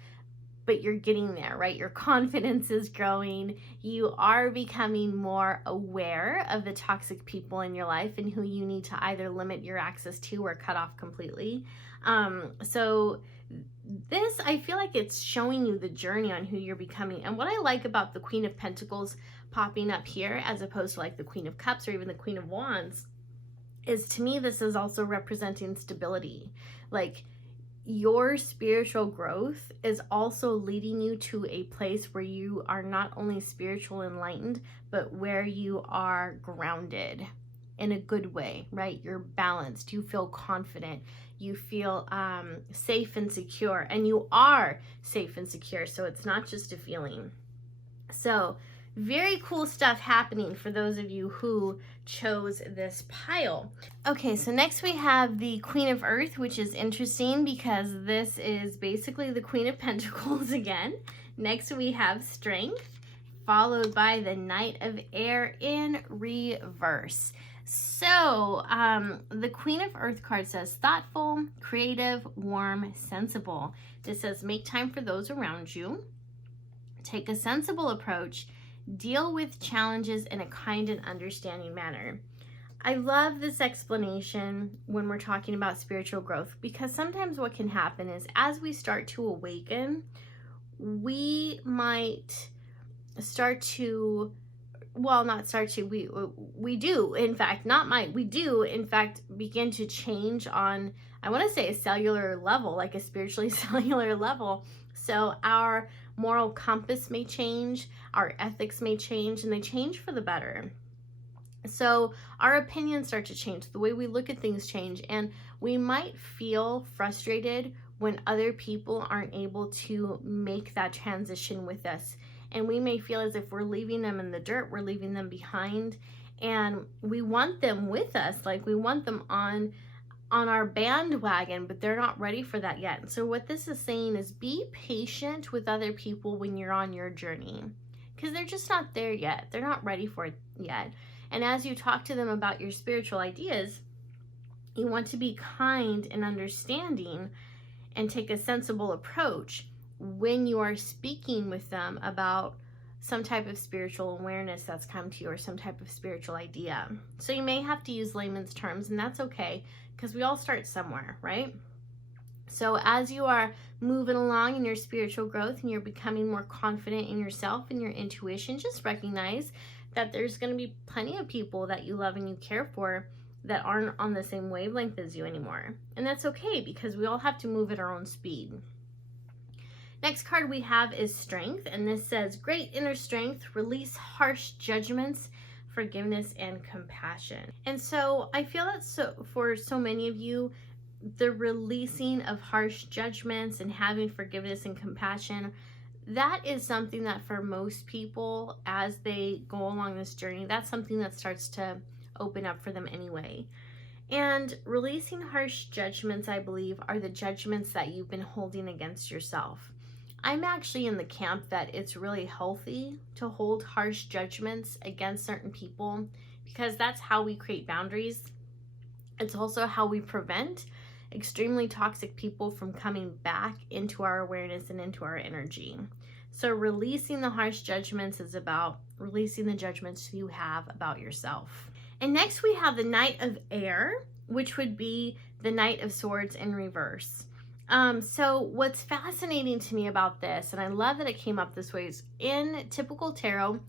but you're getting there, right? Your confidence is growing. You are becoming more aware of the toxic people in your life and who you need to either limit your access to or cut off completely. So this, I feel like it's showing you the journey on who you're becoming. And what I like about the Queen of Pentacles popping up here, as opposed to like the Queen of Cups or even the Queen of Wands, is, to me, this is also representing stability. Like, your spiritual growth is also leading you to a place where you are not only spiritual enlightened, but where you are grounded in a good way, right? You're balanced, you feel confident, you feel safe and secure, and you are safe and secure. So it's not just a feeling. So very cool stuff happening for those of you who chose this pile. Okay, so next we have the Queen of Earth, which is interesting because this is basically the Queen of Pentacles again. Next we have Strength, followed by the Knight of Air in reverse. So the Queen of Earth card says thoughtful, creative, warm, sensible. This says make time for those around you, take a sensible approach, deal with challenges in a kind and understanding manner. I love this explanation when we're talking about spiritual growth, because sometimes what can happen is as we start to awaken, we might start to, well, not start to, we do, in fact, not might, we do, in fact, begin to change on, I want to say a cellular level, like a spiritually cellular level. So our moral compass may change, our ethics may change, and they change for the better. So our opinions start to change, the way we look at things change, and we might feel frustrated when other people aren't able to make that transition with us. And we may feel as if we're leaving them in the dirt, we're leaving them behind, and we want them with us, like we want them on our bandwagon, but they're not ready for that yet. So what this is saying is be patient with other people when you're on your journey, because they're just not there yet. They're not ready for it yet. And as you talk to them about your spiritual ideas, you want to be kind and understanding and take a sensible approach when you are speaking with them about some type of spiritual awareness that's come to you or some type of spiritual idea. So you may have to use layman's terms, and that's okay, because we all start somewhere, right? So as you are moving along in your spiritual growth and you're becoming more confident in yourself and your intuition, just recognize that there's going to be plenty of people that you love and you care for that aren't on the same wavelength as you anymore. And that's okay, because we all have to move at our own speed. Next card we have is Strength, and this says great inner strength, release harsh judgments, forgiveness, and compassion. And so I feel that for so many of you, the releasing of harsh judgments and having forgiveness and compassion, that is something that for most people, as they go along this journey, that's something that starts to open up for them anyway. And releasing harsh judgments, I believe, are the judgments that you've been holding against yourself. I'm actually in the camp that it's really healthy to hold harsh judgments against certain people, because that's how we create boundaries. It's also how we prevent extremely toxic people from coming back into our awareness and into our energy. So releasing the harsh judgments is about releasing the judgments you have about yourself. And next we have the Knight of Air, which would be the Knight of Swords in reverse. So what's fascinating to me about this, and I love that it came up this way, is in typical tarot,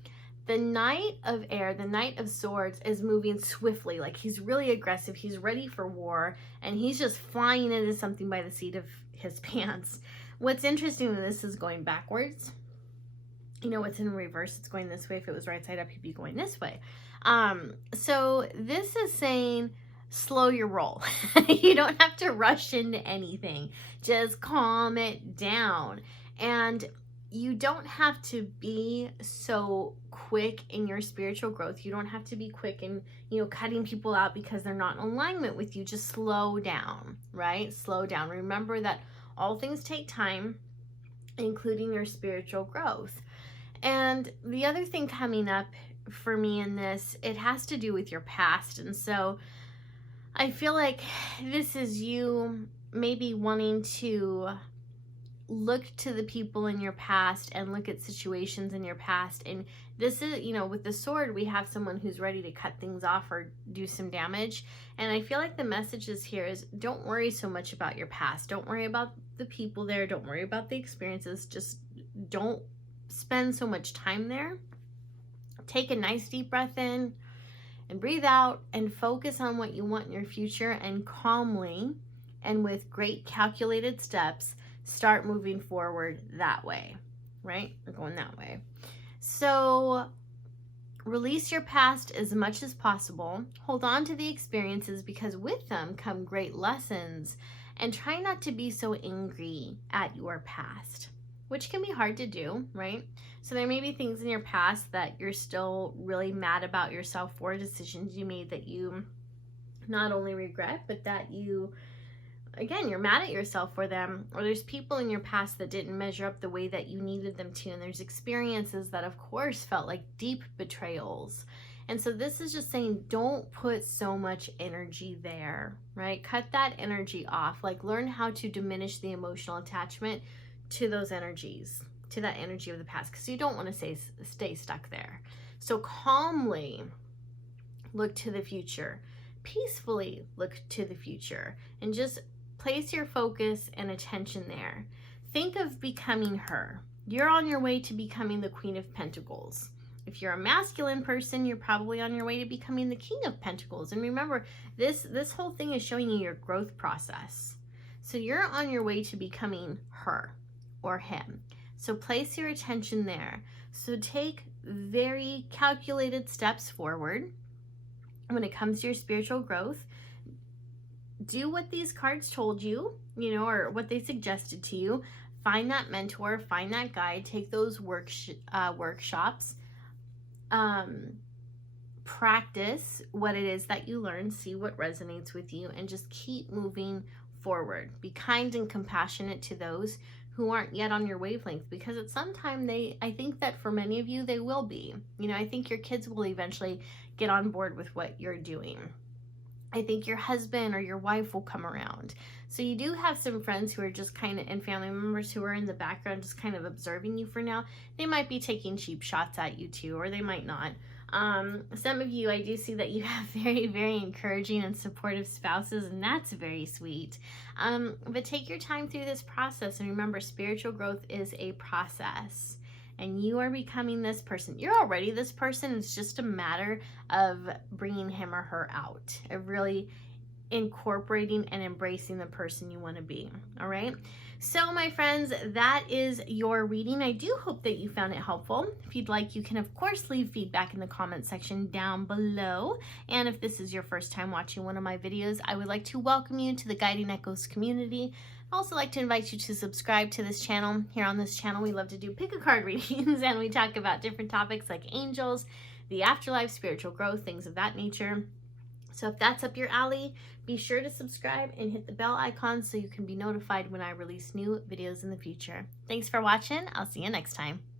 the Knight of Air, the Knight of Swords, is moving swiftly. Like he's really aggressive, he's ready for war, and he's just flying into something by the seat of his pants. What's interesting is this is going backwards. You know, what's in reverse, it's going this way. If it was right side up, he'd be going this way. So this is saying slow your roll. You don't have to rush into anything. Just calm it down. And you don't have to be so quick in your spiritual growth. You don't have to be quick in, cutting people out because they're not in alignment with you. Just slow down, right? Slow down. Remember that all things take time, including your spiritual growth. And the other thing coming up for me in this, it has to do with your past. And so I feel like this is you maybe wanting to look to the people in your past and look at situations in your past. And this is, with the sword, we have someone who's ready to cut things off or do some damage. And I feel like the message is here is don't worry so much about your past. Don't worry about the people there. Don't worry about the experiences. Just don't spend so much time there. Take a nice deep breath in and breathe out and focus on what you want in your future, and calmly and with great calculated steps start moving forward that way, right? We're going that way. So release your past as much as possible. Hold on to the experiences because with them come great lessons, and try not to be so angry at your past, which can be hard to do, right? So there may be things in your past that you're still really mad about yourself for, decisions you made that you not only regret, but that you again, you're mad at yourself for them, or there's people in your past that didn't measure up the way that you needed them to, and there's experiences that of course felt like deep betrayals. And so this is just saying, don't put so much energy there, right? Cut that energy off. Like, learn how to diminish the emotional attachment to those energies, to that energy of the past, because you don't want to stay stuck there. So calmly look to the future, peacefully look to the future, and just place your focus and attention there. Think of becoming her. You're on your way to becoming the Queen of Pentacles. If you're a masculine person, you're probably on your way to becoming the King of Pentacles. And remember, this whole thing is showing you your growth process. So you're on your way to becoming her or him. So place your attention there. So take very calculated steps forward when it comes to your spiritual growth. Do what these cards told you, or what they suggested to you. Find that mentor, find that guide, take those workshops. Practice what it is that you learn, see what resonates with you, and just keep moving forward. Be kind and compassionate to those who aren't yet on your wavelength, because at some time I think that for many of you, they will be. I think your kids will eventually get on board with what you're doing. I think your husband or your wife will come around. So you do have some friends who are just kind of, and family members who are in the background just kind of observing you for now. They might be taking cheap shots at you too, or they might not. Some of you, I do see that you have very, very encouraging and supportive spouses, and that's very sweet. But take your time through this process, and remember, spiritual growth is a process. And you are becoming this person. You're already this person. It's just a matter of bringing him or her out, of really incorporating and embracing the person you want to be. All right. So my friends, that is your reading. I do hope that you found it helpful. If you'd like, you can of course leave feedback in the comment section down below. And if this is your first time watching one of my videos, I would like to welcome you to the Guiding Echoes community. I also like to invite you to subscribe to this channel. Here on this channel, we love to do pick-a-card readings, and we talk about different topics like angels, the afterlife, spiritual growth, things of that nature. So if that's up your alley, be sure to subscribe and hit the bell icon so you can be notified when I release new videos in the future. Thanks for watching. I'll see you next time.